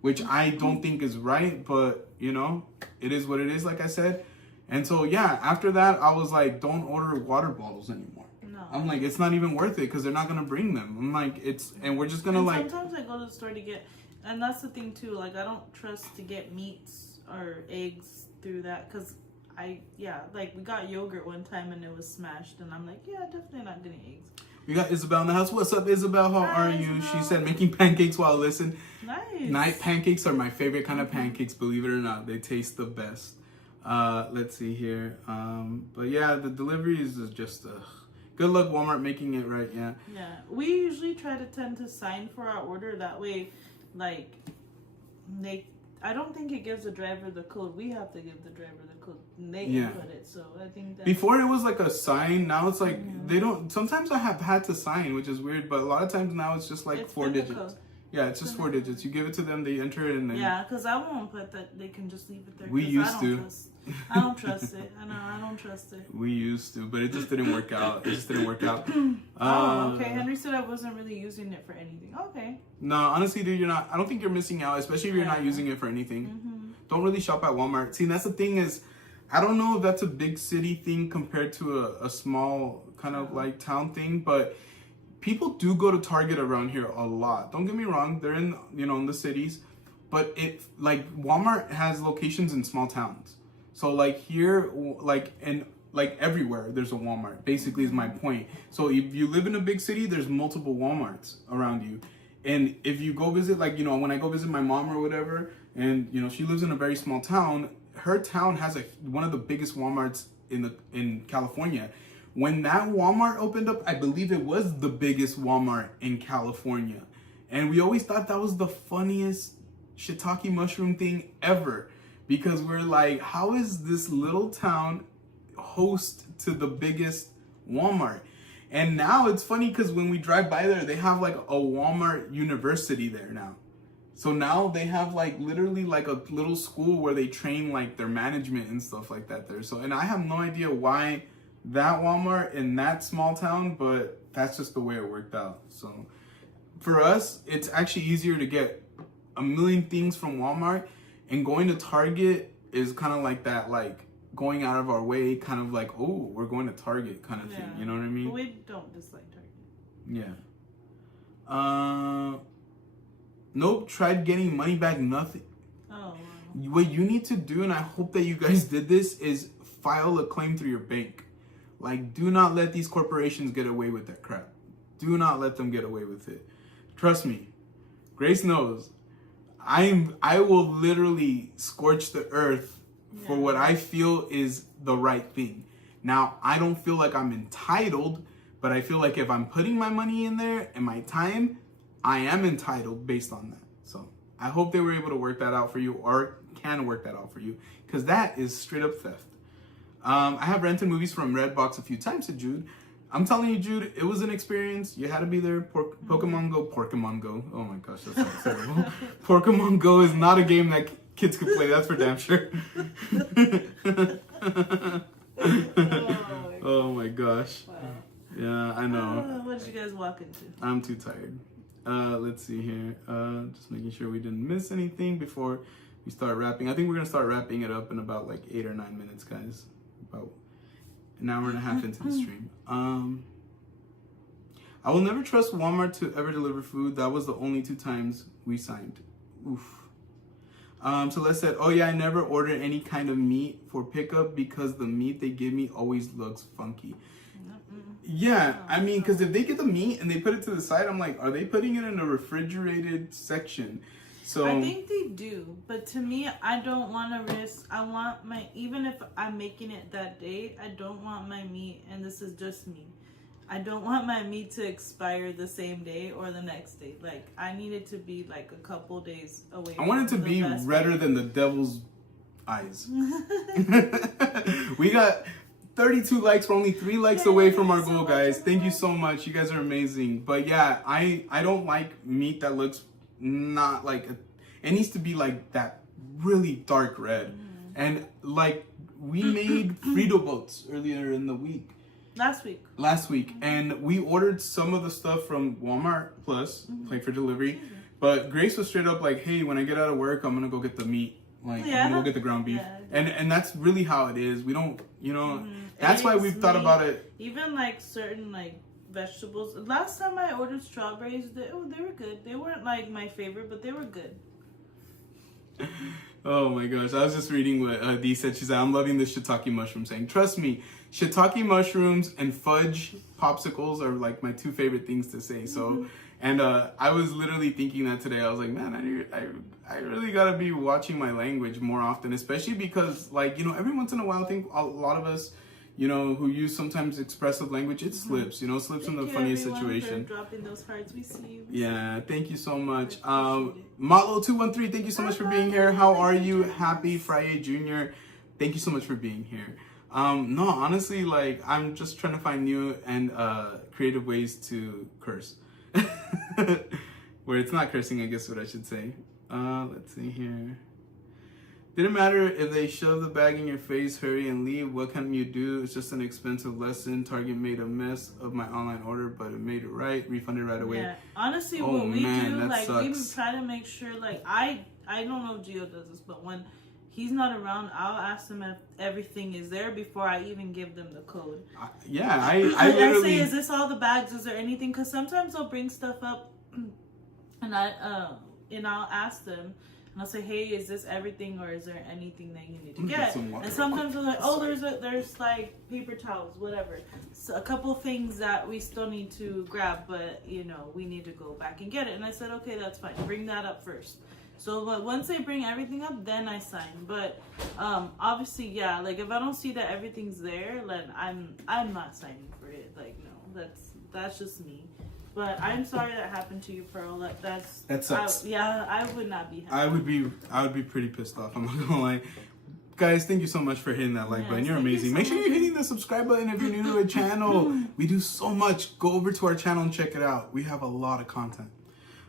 which I don't think is right, but it is what it is, like I said. And so yeah, after that, I was like, don't order water bottles anymore. No. I'm like, it's not even worth it because they're not gonna bring them. I'm like, and we're just gonna sometimes I go to the store to get, and that's the thing too. I don't trust to get meats or eggs through that because. We got yogurt one time and it was smashed, and I'm like, yeah, definitely not getting eggs. We got Isabel in the house. What's up, Isabel? How are you? Isabel. She said making pancakes while I listen. Nice. Night pancakes are my favorite kind of pancakes, believe it or not. They taste the best. Let's see here. But yeah, the deliveries is just good luck Walmart making it right, yeah. Yeah. We usually tend to sign for our order that way, I don't think it gives the driver the code. We have to give the driver the code, and they Yeah. input it. So I think that Before it was like a sign. Now it's like they don't. Sometimes I have had to sign, which is weird. But a lot of times now it's just like it's 4 in the digits. code. Yeah, it's just 4 digits. You give it to them, they enter it, and then Yeah, because I won't put that. They can just leave it there. We 'cause used I to. don't trust it. I know I don't trust it. We used to, but it just didn't work out. It just didn't work out. Oh, okay. Henry said I wasn't really using it for anything. Okay. No, honestly, dude, you're not. I don't think you're missing out, especially if you're not using it for anything. Don't really shop at Walmart. See, that's the thing is, I don't know if that's a big city thing compared to a small kind of like town thing, but people do go to Target around here a lot. Don't get me wrong; they're in in the cities, but it like Walmart has locations in small towns. So like here, like everywhere, there's a Walmart. Basically, is my point. So if you live in a big city, there's multiple Walmarts around you. And if you go visit, like, when I go visit my mom or whatever, and, she lives in a very small town, her town has one of the biggest Walmarts in California. When that Walmart opened up, I believe it was the biggest Walmart in California. And we always thought that was the funniest shiitake mushroom thing ever. Because we're like, how is this little town host to the biggest Walmart? And now it's funny because when we drive by there, they have like a Walmart University there now. So now they have like literally like a little school where they train like their management and stuff like that there. So, and I have no idea why that Walmart in that small town, but that's just the way it worked out. So for us, it's actually easier to get a million things from Walmart, and going to Target is kind of like that, like going out of our way, kind of like, oh, we're going to Target kind of thing. You know what I mean? But we don't dislike Target. Yeah. Nope. Tried getting money back. Nothing. Oh, wow. What you need to do, and I hope that you guys did this, is file a claim through your bank. Like, do not let these corporations get away with that crap. Do not let them get away with it. Trust me. Grace knows. I will literally scorch the earth for what I feel is the right thing. Now, I don't feel like I'm entitled, but I feel like if I'm putting my money in there and my time, I am entitled based on that. So I hope they were able to work that out for you, or can work that out for you, because that is straight up theft. I have rented movies from Redbox a few times to Jude. I'm telling you, Jude, it was an experience. You had to be there. Pokemon Go. Oh my gosh, that sounds terrible. Pokemon Go is not a game that kids could play. That's for damn sure. Oh my gosh. Wow. Yeah, I know. What did you guys walk into? I'm too tired. Let's see here. Just making sure we didn't miss anything before we start wrapping. I think we're gonna start wrapping it up in about like 8 or 9 minutes, guys. About an hour and a half into the stream. I will never trust Walmart to ever deliver food. That was the only 2 times we signed. Oof. Celeste said, oh yeah, I never order any kind of meat for pickup because the meat they give me always looks funky. Yeah, I mean, because if they get the meat and they put it to the side, I'm like, are they putting it in a refrigerated section? So I think they do, but to me, I don't want to risk. I want even if I'm making it that day, I don't want my meat, and this is just me, I don't want my meat to expire the same day or the next day. Like, I need it to be like a couple days away. I want it to be redder than the devil's eyes. We got 32 likes. We're only 3 likes away from our goal, guys. Thank you so much. You guys are amazing. But yeah, I don't like meat that looks not like it needs to be like that really dark red. And like we made Frito boats earlier in the week. Last week, and we ordered some of the stuff from Walmart Plus, like for delivery. But Grace was straight up like, "Hey, when I get out of work, I'm gonna go get the meat. Like, I'm gonna go get the ground beef." And that's really how it is. We don't, that's why we've thought about it. Even like certain like vegetables. Last time I ordered strawberries, they were good. They weren't like my favorite, but they were good. Oh my gosh, I was just reading what Dee said. She said, I'm loving this shiitake mushroom, saying, trust me, shiitake mushrooms and fudge popsicles are like my 2 favorite things to say. So, and I was literally thinking that today. I was like, man, I really gotta be watching my language more often, especially because like, every once in a while, I think a lot of us, you know, who use sometimes expressive language, it slips, you know, slips in the funniest situation. For dropping those hearts. We see you. Yeah, thank you so much. Malo213, thank you so much for being here. How are you? Happy FriYay Jr. Thank you so much for being here. No, honestly, like, I'm just trying to find new and creative ways to curse. Where it's not cursing, I guess what I should say. Let's see here. Didn't matter if they shove the bag in your face, hurry and leave. What can you do? It's just an expensive lesson. Target made a mess of my online order, but it made it right. Refunded right away. Yeah, honestly, what we do, like, we try to make sure, like, I don't know if Gio does this, but when he's not around, I'll ask them if everything is there before I even give them the code. I literally say, is this all the bags? Is there anything? Because sometimes they'll bring stuff up, and I'll ask them. And I'll say, hey, is this everything, or is there anything that you need to get? And sometimes they're like, oh, there's like paper towels, whatever. So a couple things that we still need to grab, but you know, we need to go back and get it. And I said, okay, that's fine. Bring that up first. So, but once they bring everything up, then I sign. But obviously, yeah, like if I don't see that everything's there, then I'm not signing for it. Like, no, that's just me. But I'm sorry that happened to you, Pearl. That sucks. I would not be happy. I would be pretty pissed off. I'm not gonna lie. Guys, thank you so much for hitting that like button. You're amazing. Make sure you're hitting the subscribe button if you're new to the channel. We do so much. Go over to our channel and check it out. We have a lot of content.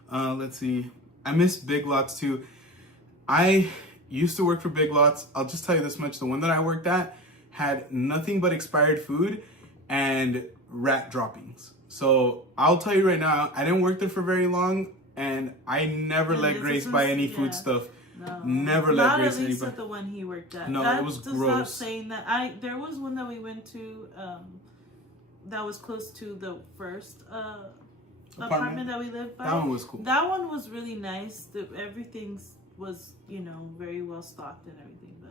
Let's see. I miss Big Lots too. I used to work for Big Lots. I'll just tell you this much. The one that I worked at had nothing but expired food and rat droppings. So I'll tell you right now, I didn't work there for very long, and I never let Grace buy any food stuff. No. Never let Grace anybody. Not at least at the one he worked at. No, it was gross. Not saying that. There was one that we went to that was close to the first apartment that we lived by. That one was cool. That one was really nice. Everything was, you know, very well stocked and everything, but.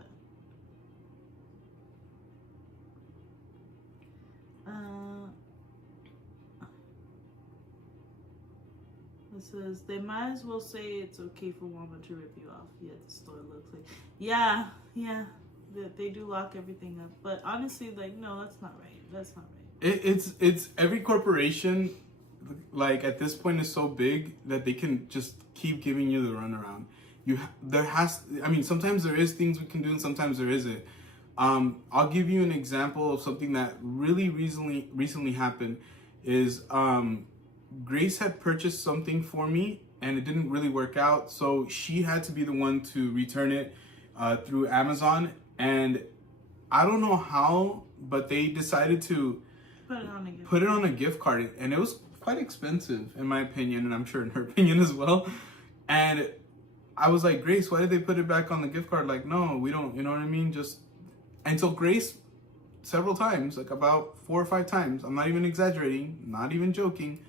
It says they might as well say it's okay for Walmart to rip you off. Yeah, the store looks like. Yeah. They do lock everything up, but honestly, like, no, that's not right. That's not right. It's every corporation, like at this point, is so big that they can just keep giving you the runaround. Sometimes there is things we can do, and sometimes there isn't. I'll give you an example of something that really recently happened. Is Grace had purchased something for me and it didn't really work out, so she had to be the one to return it through Amazon, and I don't know how, but they decided to put it on a gift card, and it was quite expensive in my opinion, and I'm sure in her opinion as well. And I was like, Grace, why did they put it back on the gift card? Like, no, we don't, you know what I mean? And so Grace, several times, like about 4 or 5 times, I'm not even exaggerating, not even joking,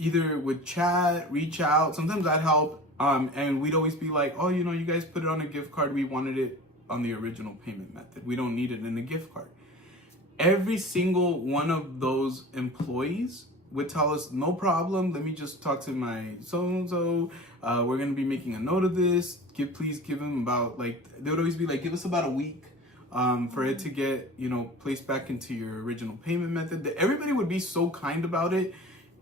either would chat, reach out, sometimes I'd help, and we'd always be like, oh, you know, you guys put it on a gift card, we wanted it on the original payment method, we don't need it in a gift card. Every single one of those employees would tell us, no problem, let me just talk to my so-and-so, we're going to be making a note of this, please give them about, like, they would always be like, give us about a week for it to get, you know, placed back into your original payment method. Everybody would be so kind about it,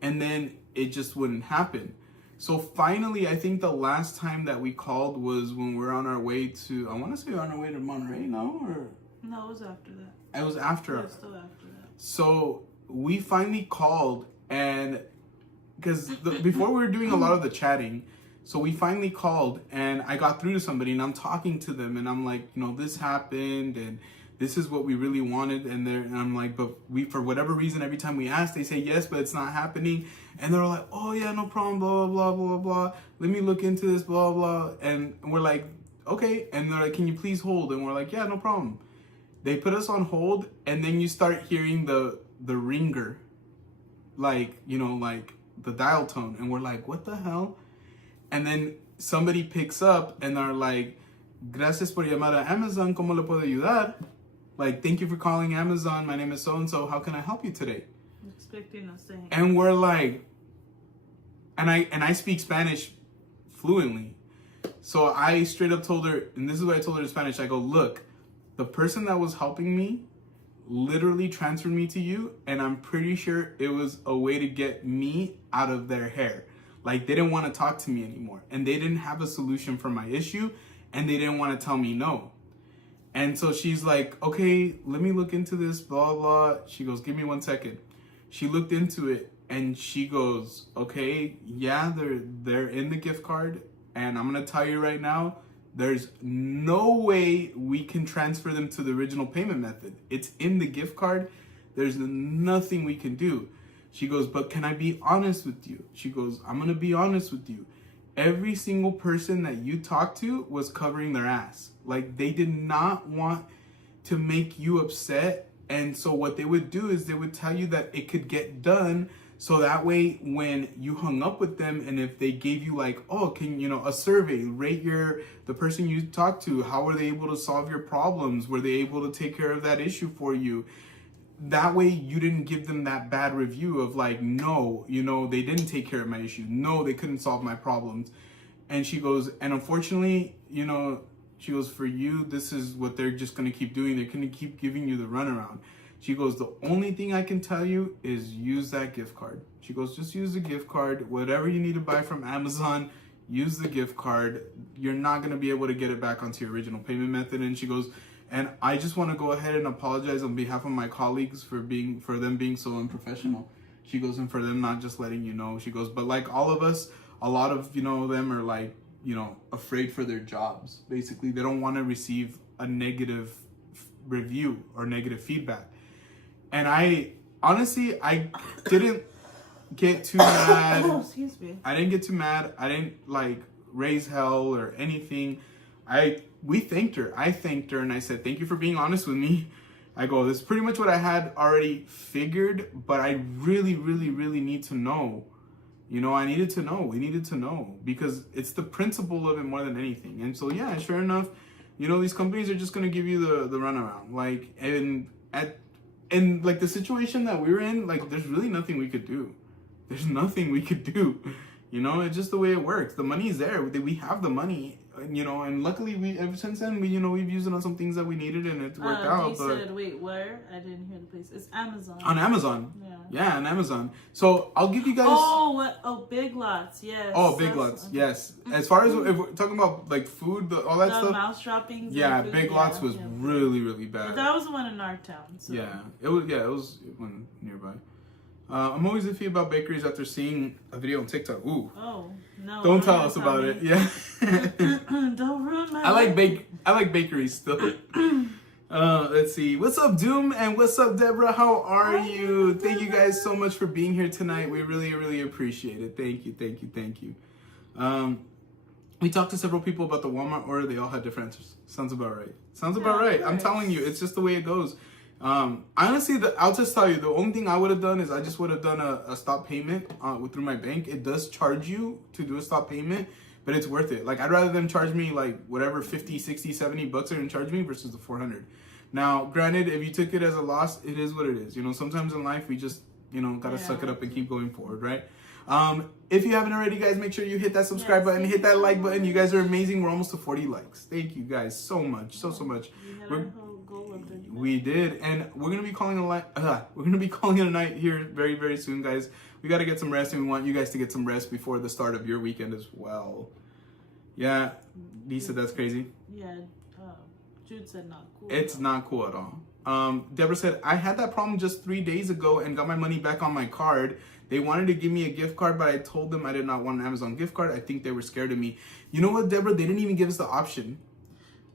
and then it just wouldn't happen. So finally, I think the last time that we called was when we're on our way to, I want to say on our way to Monterey, no? No, it was after that. It was after. It was still after that. So we finally called, and because before we were doing a lot of the chatting, so we finally called, and I got through to somebody, and I'm talking to them, and I'm like, you know, this happened, and this is what we really wanted, and I'm like, but we, for whatever reason, every time we ask, they say yes, but it's not happening, and they're like, oh yeah, no problem, blah, blah, blah, blah, blah, let me look into this, blah, blah, and we're like, okay, and they're like, can you please hold, and we're like, yeah, no problem. They put us on hold, and then you start hearing the ringer, like, you know, like the dial tone, and we're like, what the hell? And then somebody picks up, and they're like, gracias por llamar a Amazon, ¿cómo le puedo ayudar? Like, thank you for calling Amazon. My name is so-and-so. How can I help you today? Expecting us to hang. And we're like, and I speak Spanish fluently. So I straight up told her, and this is what I told her in Spanish. I go, look, the person that was helping me literally transferred me to you, and I'm pretty sure it was a way to get me out of their hair. Like, they didn't want to talk to me anymore, and they didn't have a solution for my issue, and they didn't want to tell me no. And so she's like, okay, let me look into this, blah, blah. She goes, give me 1 second. She looked into it, and she goes, okay, yeah, they're in the gift card, and I'm going to tell you right now, there's no way we can transfer them to the original payment method. It's in the gift card. There's nothing we can do. She goes, but can I be honest with you? She goes, I'm going to be honest with you. Every single person that you talked to was covering their ass. Like, they did not want to make you upset. And so what they would do is they would tell you that it could get done. So that way, when you hung up with them, and if they gave you like, oh, can a survey, rate the person you talked to, how were they able to solve your problems? Were they able to take care of that issue for you? That way you didn't give them that bad review of like, no, they didn't take care of my issue. No, they couldn't solve my problems. And she goes, and unfortunately, she goes, for you, this is what they're just going to keep doing. They're going to keep giving you the runaround. She goes, the only thing I can tell you is use that gift card. She goes, just use the gift card. Whatever you need to buy from Amazon, use the gift card. You're not going to be able to get it back onto your original payment method. And she goes, and I just want to go ahead and apologize on behalf of my colleagues for them being so unprofessional. She goes, and for them not just letting you know. She goes, but like all of us, a lot of, them are like, afraid for their jobs. Basically, they don't want to receive a negative review or negative feedback. And I didn't get too mad. Oh, excuse me. I didn't get too mad. I didn't like raise hell or anything. We thanked her. I thanked her and I said, thank you for being honest with me. I go, this is pretty much what I had already figured, but I really, really, really need to know. I needed to know. We needed to know because it's the principle of it more than anything. And so, yeah, sure enough, these companies are just going to give you the runaround. Like, and like the situation that we were in, like, there's really nothing we could do. There's nothing we could do. It's just the way it works. The money's there. We have the money, and luckily ever since then, we've used it on some things that we needed and it worked out. They said, wait, where? I didn't hear the place. It's Amazon. On Amazon. Yeah, on Amazon. So I'll give you guys. Oh, Big Lots. Yes. Oh, Big Lots. Yes. As far as if we're talking about like food, all that stuff. Mouse droppings. Yeah, Big Lots was really, really bad. But that was the one in our town. So. Yeah, it was one nearby. I'm always iffy about bakeries after seeing a video on TikTok. Ooh. Oh no! Don't tell us about it. Yeah. Don't ruin my. I like bakeries still. Let's see. What's up, Doom? And what's up, Deborah? How are you? Thank you guys so much for being here tonight. We really, really appreciate it. Thank you. We talked to several people about the Walmart order. They all had different answers. Sounds about right. I'm telling you, it's just the way it goes. Honestly, I'll just tell you, the only thing I would have done is I just would have done a stop payment through my bank. It does charge you to do a stop payment, but it's worth it. Like, I'd rather them charge me like whatever 50, 60, 70 bucks they're gonna charge me versus the 400. Now, granted, if you took it as a loss, it is what it is. Sometimes in life we just, gotta suck it up and keep going forward, right? If you haven't already, guys, make sure you hit that subscribe button, hit that like button. You guys are amazing. We're almost to 40 likes. Thank you guys so much, so much. We did, and we're gonna be calling it a night here very, very soon, guys. We got to get some rest, and we want you guys to get some rest before the start of your weekend as well. Yeah, Dee said that's crazy. Yeah, Jude said not cool. It's not cool at all. Deborah said, I had that problem just 3 days ago and got my money back on my card. They wanted to give me a gift card, but I told them I did not want an Amazon gift card. I think they were scared of me. You know what, Deborah? They didn't even give us the option.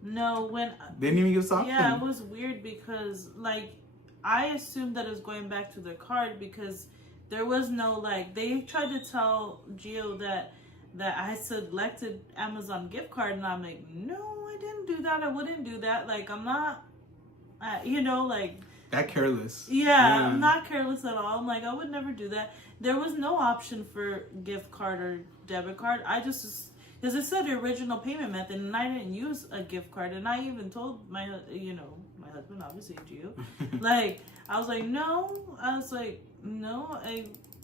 No, they didn't even give us the option. Yeah, it was weird because, like, I assumed that it was going back to the card because there was no, like, they tried to tell Gio that I selected Amazon gift card, and I'm like, no, I didn't do that. I wouldn't do that. Like, I'm not, like. That careless. Yeah, I'm not careless at all. I'm like, I would never do that. There was no option for gift card or debit card. I just. Because it said the original payment method, and I didn't use a gift card. And I even told my husband, obviously, Gio. Like, I was like, no.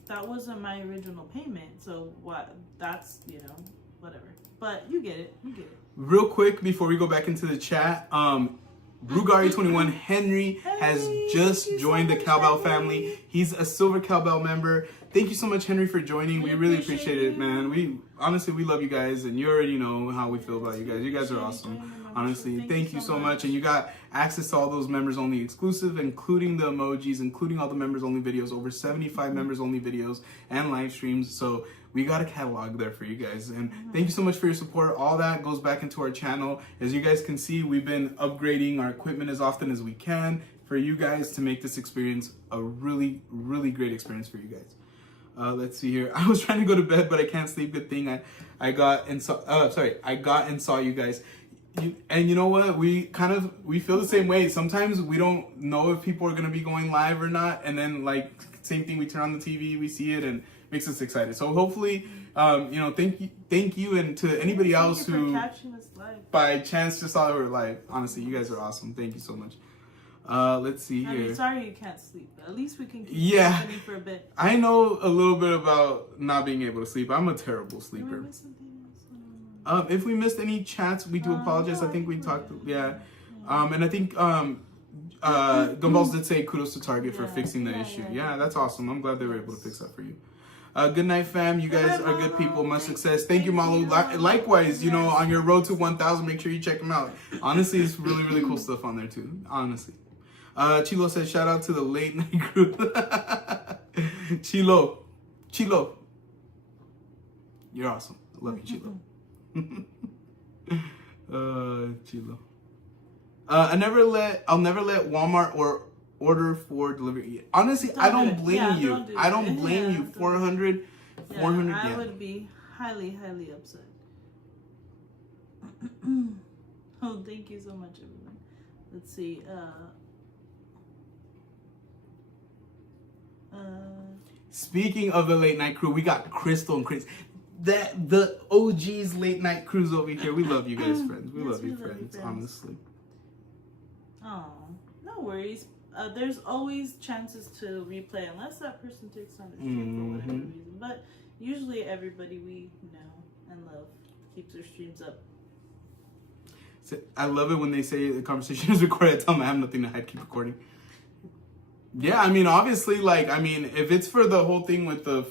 That wasn't my original payment. So, what? That's, whatever. But you get it. Real quick, before we go back into the chat, Brugari21 Henry has just joined the Cowbell family. He's a silver Cowbell member. Thank you so much, Henry, for joining. We really appreciate it, man. We love you guys, and you already know how we feel about you guys. You guys are awesome. Honestly, thank you so much. And you got access to all those members only exclusive, including the emojis, including all the members only videos, over 75 members only videos and live streams. So we got a catalog there for you guys. And thank you so much for your support. All that goes back into our channel. As you guys can see, we've been upgrading our equipment as often as we can for you guys to make this experience a really, really great experience for you guys. Let's see here. I was trying to go to bed, but I can't sleep. Good thing I got and saw you guys. And you know what? We feel the same way. Sometimes we don't know if people are gonna be going live or not, and then like same thing. We turn on the TV, we see it, and makes us excited. So hopefully, thank you, and to anybody else who catching us live by chance just saw that we're live. Honestly, you guys are awesome. Thank you so much. Let's see here. I'm sorry you can't sleep. At least we can keep you company for a bit. I know a little bit about not being able to sleep. I'm a terrible sleeper. Did we miss something else? If we missed any chats, we do apologize. No, I think we talked. Yeah. And I think Gumballs did say kudos to Target for fixing the issue. Yeah, that's awesome. I'm glad they were able to fix that for you. Good night, fam. You guys are good people. Much success. Thank you, Malu. Likewise, on your road to 1,000, make sure you check them out. Honestly, it's really, really cool stuff on there too. Honestly. Chilo says, shout out to the late night crew. Chilo. You're awesome. I love you, Chilo. Chilo. I'll never let Walmart or order for delivery. Honestly, I don't blame you. I don't blame you. 400. I would be highly, highly upset. Oh, thank you so much, everyone. Let's see. Speaking of the late night crew, we got Crystal and Chris. The OG's late night crews over here. We love you guys, friends. We love you, friends. Honestly. Oh, no worries. There's always chances to replay unless that person takes on the stream for whatever reason. But usually everybody we know and love keeps their streams up. So I love it when they say the conversation is recorded. I tell them I have nothing to hide. Keep recording. Yeah, I mean, obviously, if it's for the whole thing with I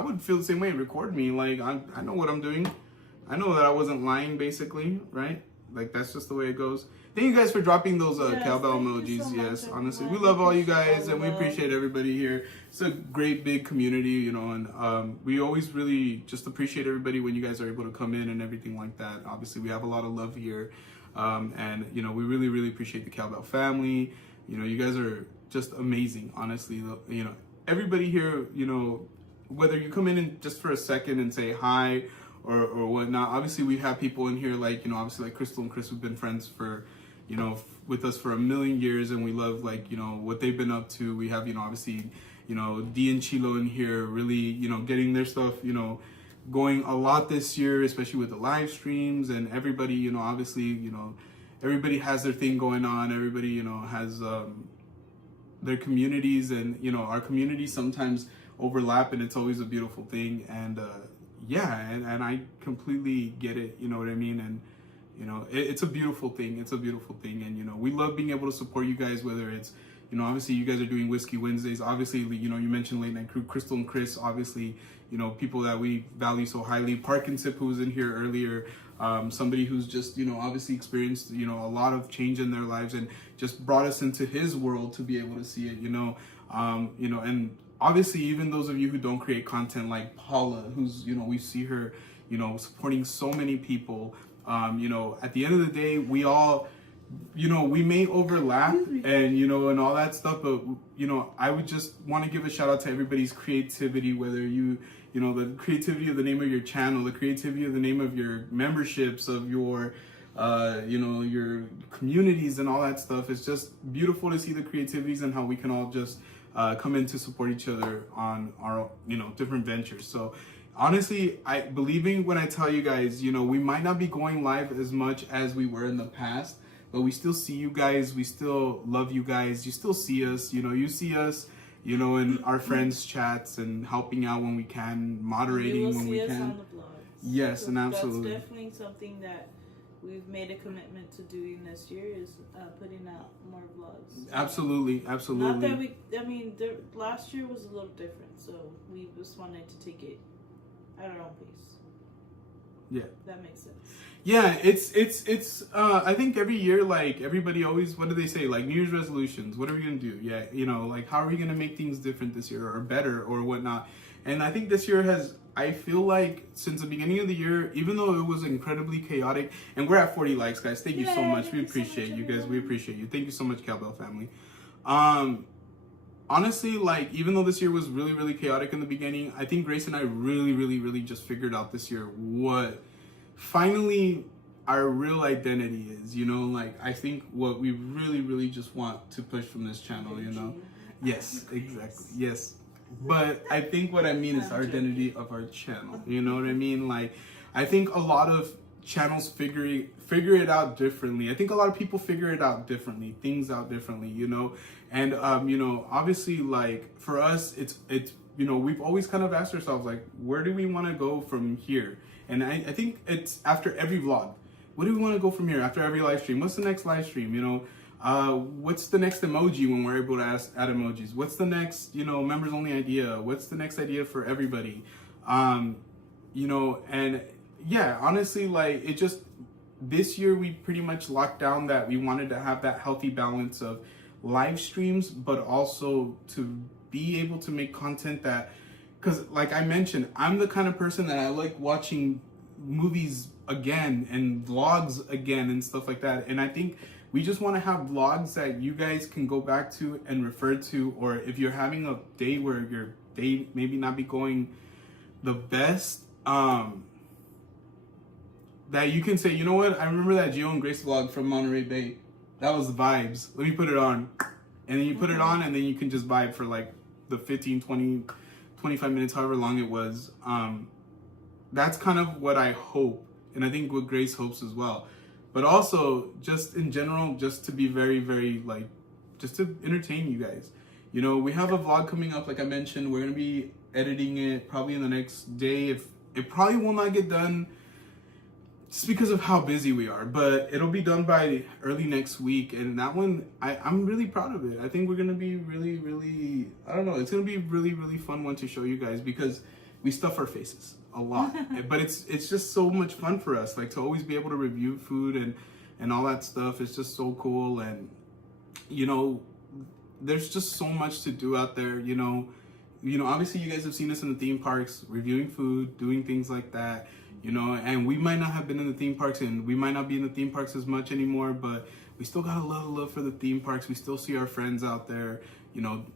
would feel the same way. Record me. I know what I'm doing. I know that I wasn't lying, basically, right? That's just the way it goes. Thank you guys for dropping those cowbell emojis. So yes, honestly, we love all you guys, and we appreciate everybody here. It's a great big community, and we always really just appreciate everybody when you guys are able to come in and everything like that. Obviously, we have a lot of love here, and we really, really appreciate the Cowbell family. You guys are just amazing, honestly. Everybody here, whether you come in and just for a second and say hi or whatnot. Obviously, we have people in here obviously like Crystal and Chris who've been friends for, with us for a million years, and we love what they've been up to. We have obviously Dee and Chilo in here, really getting their stuff going a lot this year, especially with the live streams, and everybody obviously everybody has their thing going on. Everybody, has their communities, and our communities sometimes overlap, and it's always a beautiful thing. And and I completely get it. You know what I mean? And it's a beautiful thing. It's a beautiful thing, and we love being able to support you guys. Whether it's obviously you guys are doing Whiskey Wednesdays. Obviously, you mentioned Late Night Crew, Crystal and Chris. Obviously, people that we value so highly. Park and Sip, who was in here earlier. Somebody who's just obviously experienced a lot of change in their lives and just brought us into his world to be able to see it. And obviously even those of you who don't create content, like Paula, who's we see her supporting so many people. At the end of the day, we all we may overlap and and all that stuff, but I would just want to give a shout out to everybody's creativity, whether the creativity of the name of your channel, the creativity of the name of your memberships, of your your communities and all that stuff. It's just beautiful to see the creativities and how we can all just come in to support each other on our different ventures. So honestly, I believing when I tell you guys, we might not be going live as much as we were in the past, but we still see you guys. We still love you guys. You still see us. You see us. In our friends' chats and helping out when we can, moderating when we can. On the vlogs. Yes, so and absolutely. That's definitely something that we've made a commitment to doing this year is putting out more vlogs. Absolutely. Not that last year was a little different, so we just wanted to take it at our own pace. Yeah. That makes sense. Yeah, it's I think every year, like, everybody always, what do they say, like, New Year's resolutions, what are we gonna do? Yeah, you know, like, how are we gonna make things different this year or better or whatnot? And I think this year has, I feel like since the beginning of the year, even though it was incredibly chaotic, and we're at 40 likes, guys, thank you so much. We appreciate you guys. We appreciate you. Thank you so much, Cowbell family. Honestly, like, even though this year was really, really chaotic in the beginning, I think Grace and I really just figured out this year what finally our real identity is, you know, like, I think what we really just want to push from this channel, you know. Yes, exactly. Yes. But I think what I mean is our identity of our channel, you know what I mean? Like, I think a lot of channels figure it out differently. I think a lot of people figure it out differently, things out differently, you know. And you know, obviously, like, for us, it's you know, we've always kind of asked ourselves, like, where do we want to go from here? And I think it's after every vlog. What do we want to go from here? After every live stream, what's the next live stream? You know, what's the next emoji when we're able to add emojis? What's the next, you know, members only idea? What's the next idea for everybody? You know, and yeah, honestly, like, it just, this year we pretty much locked down that we wanted to have that healthy balance of live streams, but also to be able to make content that, because like I mentioned, I'm the kind of person that I like watching movies again and vlogs again and stuff like that. And I think we just want to have vlogs that you guys can go back to and refer to, or if you're having a day where your day maybe not be going the best, that you can say, you know what, I remember that Gio and Grace vlog from Monterey Bay. That was the vibes. Let me put it on. And then you put it on, and then you can just vibe for like the 15, 20, 25 minutes, however long it was. That's kind of what I hope, and I think what Grace hopes as well. But also, just in general, just to be very, like, just to entertain you guys. You know, we have a vlog coming up, like I mentioned. We're going to be editing it probably in the next day. If it probably will not get done just because of how busy we are, but it'll be done by early next week. And that one, I'm really proud of it. I think we're going to be really, I don't know, it's going to be really fun one to show you guys, because we stuff our faces a lot. But it's just so much fun for us, like, to always be able to review food and all that stuff. It's just so cool. And, you know, there's just so much to do out there, you know, obviously you guys have seen us in the theme parks, reviewing food, doing things like that. You know, and we might not have been in the theme parks, and we might not be in the theme parks as much anymore, but we still got a lot of love for the theme parks. We still see our friends out there, you know,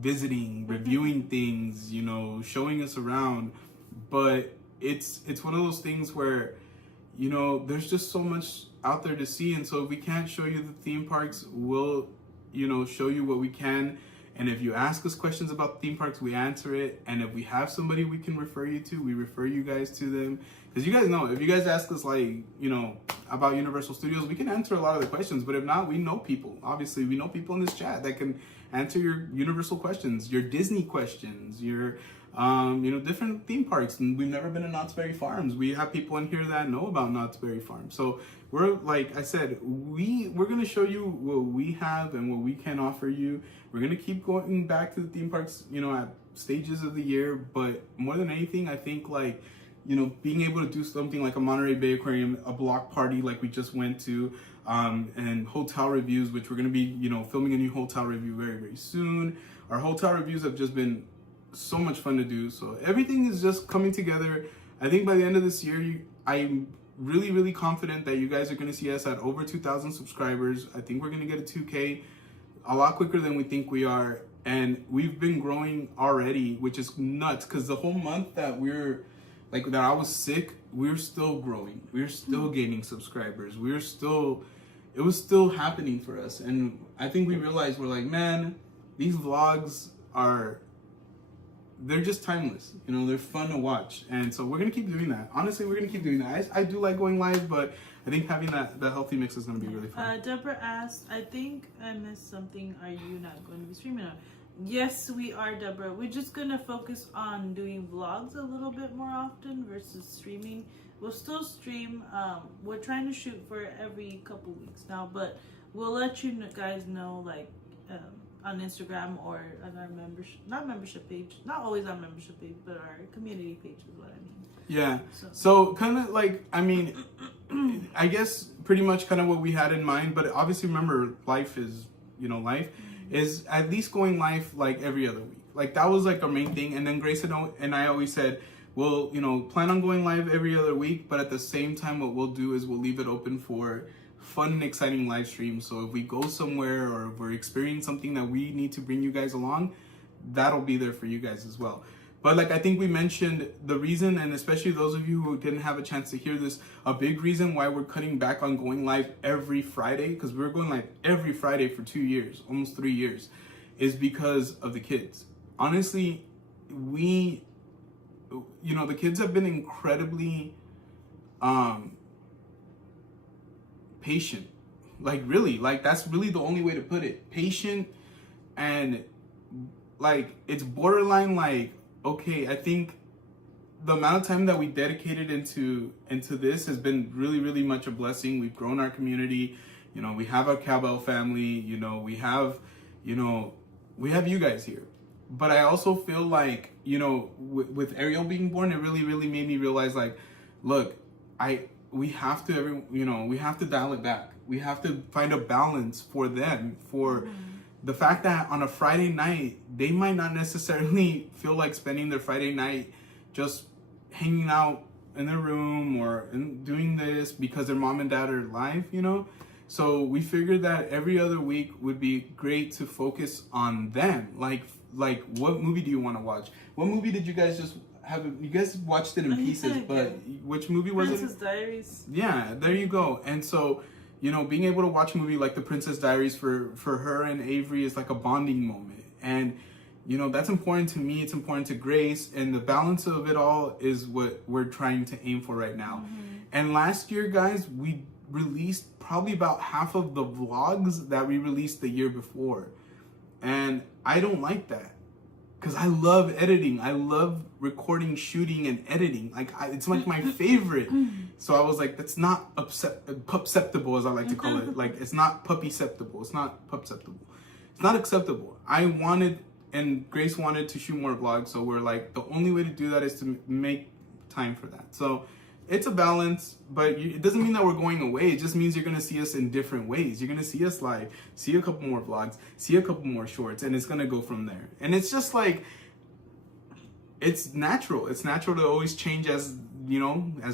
visiting, reviewing things, you know, showing us around. But it's one of those things where, you know, there's just so much out there to see. And so if we can't show you the theme parks, we'll, you know, show you what we can. And if you ask us questions about theme parks, we answer it. And if we have somebody we can refer you to, we refer you guys to them. Because you guys know, if you guys ask us, like, you know, about Universal Studios, we can answer a lot of the questions. But if not, we know people. Obviously, we know people in this chat that can answer your Universal questions, your Disney questions, your, you know, different theme parks. And we've never been to Knott's Berry Farms. We have people in here that know about Knott's Berry Farms. So we're, like I said, we're going to show you what we have and what we can offer you. We're going to keep going back to the theme parks, you know, at stages of the year. But more than anything, I think, like, you know, being able to do something like a Monterey Bay Aquarium, a block party like we just went to, and hotel reviews, which we're going to be, you know, filming a new hotel review very soon. Our hotel reviews have just been so much fun to do. So everything is just coming together. I think by the end of this year, I'm really confident that you guys are going to see us at over 2,000 subscribers. I think we're going to get a 2K a lot quicker than we think we are. And we've been growing already, which is nuts, because the whole month that that I was sick, we're still growing. We're still gaining subscribers. It was still happening for us. And I think we realized, we're like, man, these vlogs they're just timeless. You know, they're fun to watch. And so we're going to keep doing that. Honestly, we're going to keep doing that. I do like going live, but I think having that healthy mix is going to be really fun. Deborah asked, I think I missed something. Are you not going to be streaming on? Yes, we are, Deborah. We're just going to focus on doing vlogs a little bit more often versus streaming. we'll still stream. We're trying to shoot for every couple weeks now, but we'll let you guys know, like, on Instagram or on our membership page. Not always our membership page, but our community page is what I mean. Yeah. So kind of like, I mean, I guess pretty much kind of what we had in mind, but obviously remember, life is, life is at least going live like every other week. Like that was like our main thing. And then Grace and I always said, we'll, plan on going live every other week, but at the same time, what we'll do is we'll leave it open for fun and exciting live streams. So if we go somewhere or if we're experiencing something that we need to bring you guys along, that'll be there for you guys as well. But like I think we mentioned, the reason, and especially those of you who didn't have a chance to hear this, a big reason why we're cutting back on going live every Friday, because we were going live every Friday for 2 years, almost 3 years, is because of the kids. Honestly, the kids have been incredibly patient. Like really, like that's really the only way to put it. Patient, and like it's borderline like, okay, I think the amount of time that we dedicated into this has been really, really much a blessing. We've grown our community. We have a cowbell family. We have you guys here. But I also feel like, with Ariel being born, it really, really made me realize, like, look, we have to dial it back. We have to find a balance for them, for the fact that on a Friday night, they might not necessarily feel like spending their Friday night just hanging out in their room or doing this because their mom and dad are live, So we figured that every other week would be great to focus on them. Like what movie do you want to watch? What movie did you guys just have? You guys watched it in pieces, but which movie was it? Princess Diaries. Yeah, there you go. And so, being able to watch a movie like The Princess Diaries for her and Avery is like a bonding moment. And, that's important to me. It's important to Grace. And the balance of it all is what we're trying to aim for right now. Mm-hmm. And last year, guys, we released probably about half of the vlogs that we released the year before. And I don't like that. Because I love editing. I love recording, shooting, and editing. It's like my favorite. So I was like, that's not pupceptible, as I like to call it. Like, it's not puppyceptible. It's not pupceptible. It's not acceptable. I wanted, and Grace wanted to shoot more vlogs. So we're like, the only way to do that is to make time for that. So it's a balance, but it doesn't mean that we're going away. It just means you're going to see us in different ways. You're going to see us live, see a couple more vlogs, see a couple more shorts, and it's going to go from there. And it's just like, it's natural. It's natural to always change as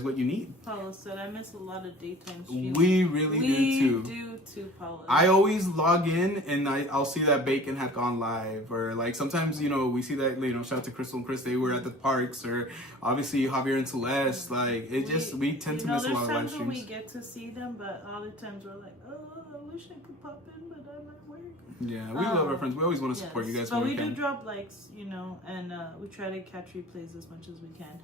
what you need. Paula said, I miss a lot of daytime streams. We really do too. We do too, Paula. I always log in and I'll see that Bacon had gone live, or like sometimes, we see that, shout out to Crystal and Chris, they were at the parks, or obviously Javier and Celeste, like we tend to miss a lot of live streams. There's times when we get to see them, but other times we're like, oh, I wish I could pop in, but I'm at work. Yeah, we love our friends. We always want to support you guys. But we do drop likes, and we try to catch replays as much as we can.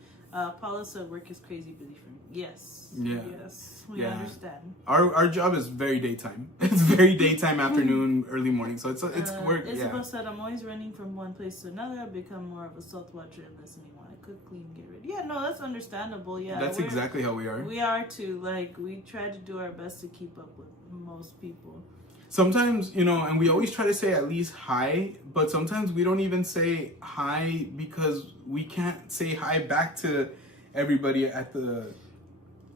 Paula said work is crazy busy for me. Yes. Yeah. Yes. We understand. Our job is very daytime. It's very daytime, afternoon, early morning. So it's work. Isabel said, I'm always running from one place to another. I've become more of a stealth watcher and listening when I cook, clean, get ready. Yeah, no, that's understandable. Yeah. That's exactly how we are. We are too. Like, we try to do our best to keep up with most people. Sometimes, and we always try to say at least hi, but sometimes we don't even say hi because we can't say hi back to everybody at the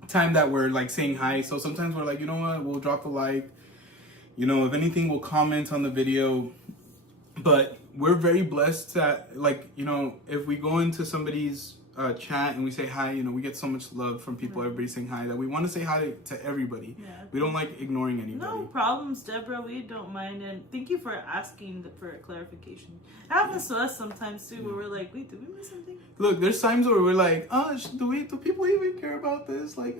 time that we're like saying hi. So sometimes we're like, you know what, we'll drop a like, if anything, we'll comment on the video. But we're very blessed that, like, if we go into somebody's chat and we say hi, we get so much love from people, everybody saying hi, that we want to say hi to everybody. Yeah. We don't like ignoring anybody. No problems, Deborah. We don't mind, and thank you for asking for clarification. It happens to us sometimes too, where we're like, wait, did we miss something? Look, there's times where we're like, oh, do people even care about this? Like,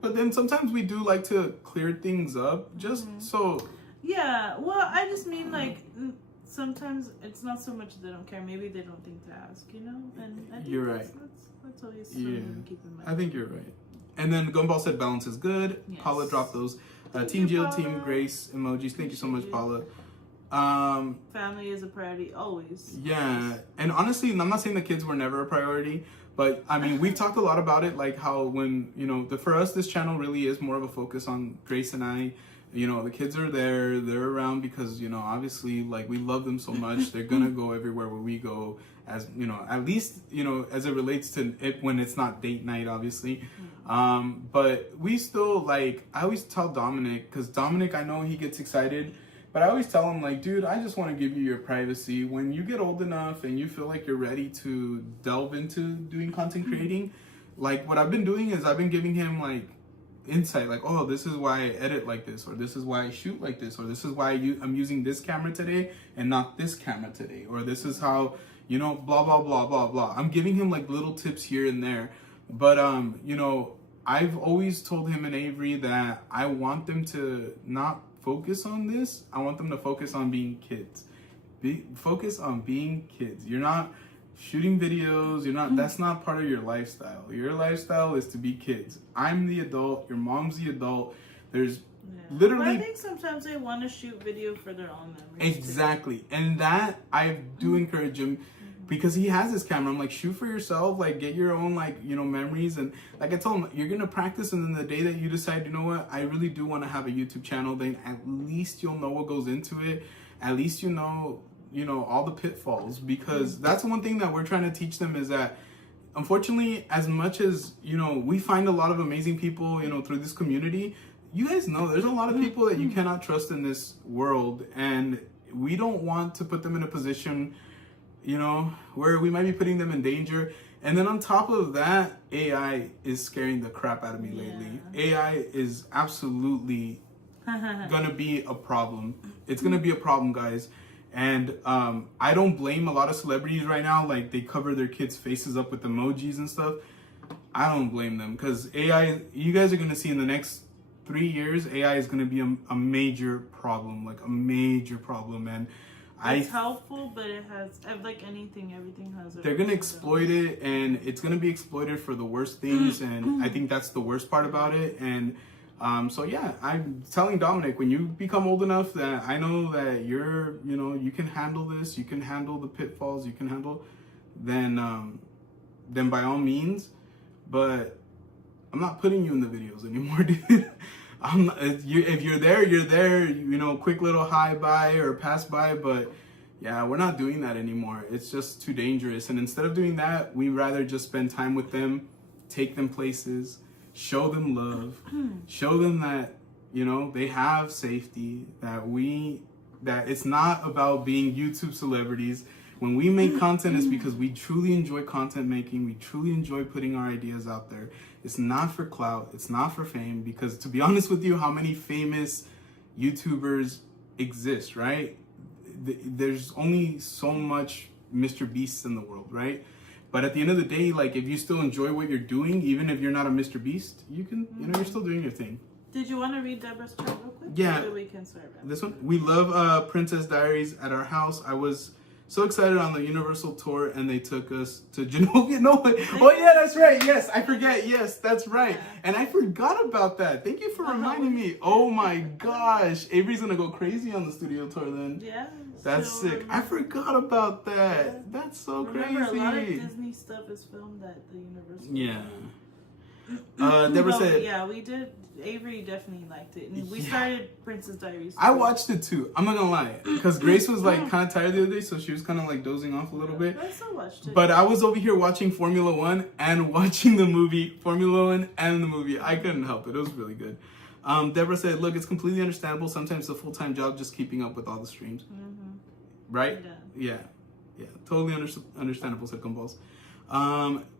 but then sometimes we do like to clear things up, just so. Yeah, well, I just mean like. Sometimes it's not so much they don't care. Maybe they don't think to ask, And I think you're right. That's always something to keep in mind. I think you're right. And then Gumball said balance is good. Yes. Paula dropped those Team Jill, Team Grace emojis. Thank you so much, Paula. Family is a priority always. Yeah, and honestly, I'm not saying the kids were never a priority, but I mean, we've talked a lot about it, like how when, you know, for us, this channel really is more of a focus on Grace and I. You know, the kids are there, they're around because, you know, obviously, like, we love them so much. They're gonna go everywhere where we go, as, you know, at least, you know, as it relates to it when it's not date night, obviously. But we still, like, I always tell Dominic, because Dominic, I know he gets excited, but I always tell him, like, dude, I just want to give you your privacy. When you get old enough and you feel like you're ready to delve into doing content creating, like, what I've been doing is I've been giving him, like, insight, like, oh, this is why I edit like this, or this is why I shoot like this, or this is why I'm using this camera today and not this camera today, or this is how, you know, blah blah blah blah blah. I'm giving him like little tips here and there, but you know, I've always told him and Avery that I want them to not focus on this. I want them to focus on being kids. Focus on being kids. You're not shooting videos, you're not, that's not part of your lifestyle. Your lifestyle is to be kids. I'm the adult, your mom's the adult. There's literally, but I think sometimes they want to shoot video for their own memories exactly too. And that I do encourage him, because he has his camera. I'm like, shoot for yourself, like, get your own, like, you know, memories. And like I told him, you're gonna practice, and then the day that you decide, you know what, I really do want to have a YouTube channel, then at least you'll know what goes into it. At least you know all the pitfalls, because that's one thing that we're trying to teach them, is that unfortunately, as much as, you know, we find a lot of amazing people, you know, through this community, you guys know there's a lot of people that you cannot trust in this world, and we don't want to put them in a position, you know, where we might be putting them in danger. And then on top of that, AI is scaring the crap out of me lately. AI is absolutely gonna be a problem. It's gonna be a problem, guys. And I don't blame a lot of celebrities right now, like they cover their kids' faces up with emojis and stuff. I don't blame them, because AI, you guys are going to see in the next 3 years, AI is going to be a major problem, like a major problem. And it's helpful, but it has, like anything, everything has. They're going to exploit it, and it's going to be exploited for the worst things. And I think that's the worst part about it. And so yeah, I'm telling Dominic, when you become old enough that I know that you're, you know, you can handle this, you can handle the pitfalls, you can handle, then by all means. But I'm not putting you in the videos anymore, dude. I'm not, if you're there, you're there. You know, quick little hi bye or pass by, but yeah, we're not doing that anymore. It's just too dangerous. And instead of doing that, we rather just spend time with them, take them places. Show them love, show them that, you know, they have safety, that it's not about being YouTube celebrities. When we make content, it's because we truly enjoy content making. We truly enjoy putting our ideas out there. It's not for clout. It's not for fame, because to be honest with you, how many famous YouTubers exist, right? There's only so much Mr. Beasts in the world, right? But at the end of the day, like, if you still enjoy what you're doing, even if you're not a Mr. Beast, you can, you know, you're still doing your thing. Did you want to read Deborah's chat real quick? Yeah. So we can start back. This one? We love Princess Diaries at our house. I was so excited on the Universal tour, and they took us to Genovia. No, oh yeah, that's right. Yes, I forget. Yes, that's right. And I forgot about that. Thank you for reminding me. Oh my gosh, Avery's gonna go crazy on the studio tour then. Yeah. That's sick. I forgot about that. Yeah. That's so crazy. A lot of Disney stuff is filmed at the Universal. Yeah. Deborah said. Yeah, we did. Avery definitely liked it, and we started Princess Diaries too. I watched it too. I'm not gonna lie, because Grace was like kind of tired the other day, so she was kind of like dozing off a little bit. I still watched it. But I was over here watching Formula One and watching the movie Formula One and the movie. I couldn't help it. It was really good. Deborah said, "Look, it's completely understandable. Sometimes it's a full-time job just keeping up with all the streams." Right? Yeah. Totally understandable. Said Gumbballs.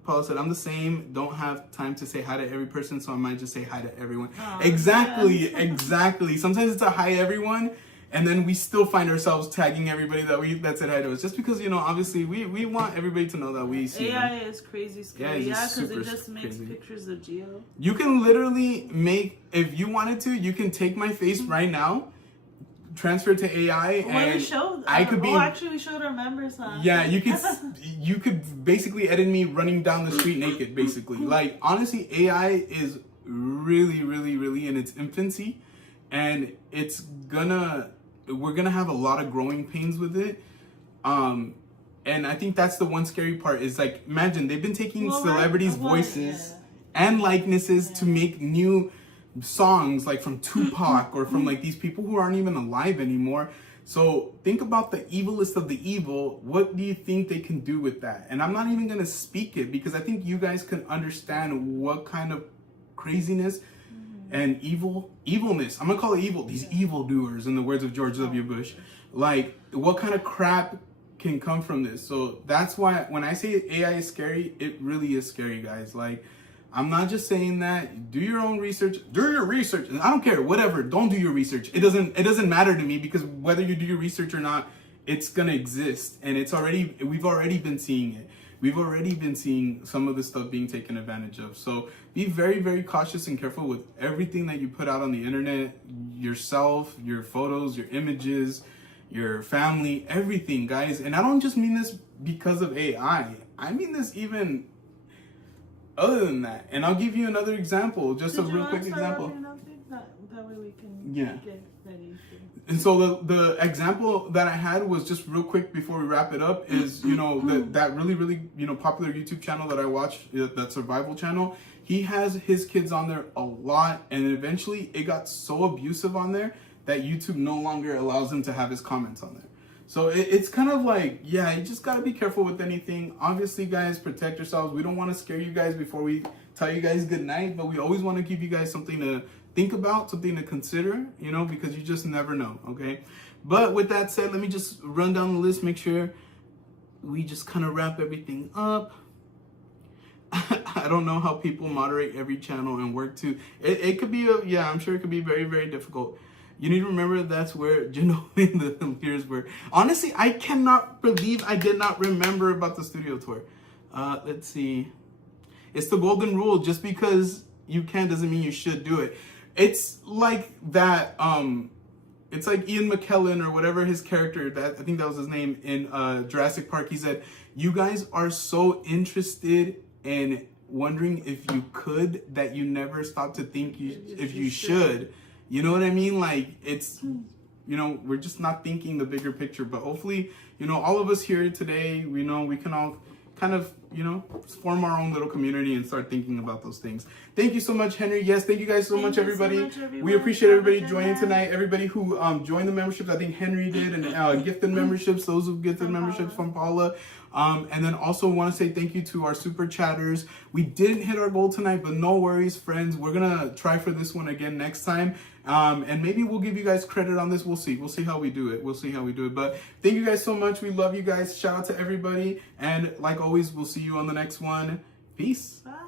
Paula said, I'm the same, don't have time to say hi to every person, so I might just say hi to everyone. Exactly. Sometimes it's a hi everyone, and then we still find ourselves tagging everybody that said hi to us, just because, you know, obviously we want everybody to know that we see AI them. Is crazy scary. Yeah, because it just makes pictures of Geo. You can literally make, if you wanted to, you can take my face right now, transfer it to AI, and I could be. Oh, actually, we showed our members, huh? Yeah, you could basically edit me running down the street naked, basically. Like, honestly, AI is really in its infancy, and it's gonna we're gonna have a lot of growing pains with it. And I think that's the one scary part is like, imagine they've been taking celebrities' voices and likenesses to make new songs like from Tupac or from like these people who aren't even alive anymore. So think about the evilest of the evil. What do you think they can do with that? And I'm not even going to speak it because I think you guys can understand what kind of craziness and evilness. I'm going to call it evil. These evildoers, in the words of George W. Bush. Like, what kind of crap can come from this? So that's why when I say AI is scary, it really is scary, guys. Like, I'm not just saying that. Do your own research. Do your research. And I don't care. Whatever. Don't do your research. It doesn't matter to me because whether you do your research or not, it's gonna exist. And we've already been seeing it. We've already been seeing some of the stuff being taken advantage of. So be very, very cautious and careful with everything that you put out on the internet. Yourself, your photos, your images, your family, everything, guys. And I don't just mean this because of AI. I mean this even other than that. And I'll give you another example, just a real quick example. That way we can get ready. And so the example that I had was just real quick before we wrap it up is, you know, that really, really, you know, popular YouTube channel that I watch, that survival channel. He has his kids on there a lot. And eventually it got so abusive on there that YouTube no longer allows him to have his comments on there. So it's kind of like, yeah, you just got to be careful with anything. Obviously, guys, protect yourselves. We don't want to scare you guys before we tell you guys good night, but we always want to give you guys something to think about, something to consider, you know, because you just never know, okay? But with that said, let me just run down the list, make sure we just kind of wrap everything up. I don't know how people moderate every channel and work to. It could be, I'm sure it could be very, very difficult. You need to remember that's where Gino and the leaders were. Honestly, I cannot believe I did not remember about the studio tour. Let's see. It's the golden rule. Just because you can doesn't mean you should do it. It's like that. It's like Ian McKellen or whatever his character, that I think that was his name, in Jurassic Park. He said, you guys are so interested in wondering if you could that you never stop to think if you should. You know what I mean? Like, it's, you know, we're just not thinking the bigger picture. But hopefully, you know, all of us here today, we know we can all kind of, you know, form our own little community and start thinking about those things. Thank you so much, Henry. Yes, thank you guys so much, everybody. We appreciate everybody joining tonight. Everybody who joined the memberships. I think Henry did, and gifted memberships. Those who gifted memberships from Paula. And then also want to say thank you to our super chatters. We didn't hit our goal tonight, but no worries, friends. We're going to try for this one again next time. And maybe we'll give you guys credit on this. We'll see. We'll see how we do it. But thank you guys so much. We love you guys. Shout out to everybody. And like always, we'll see you on the next one. Peace. Bye.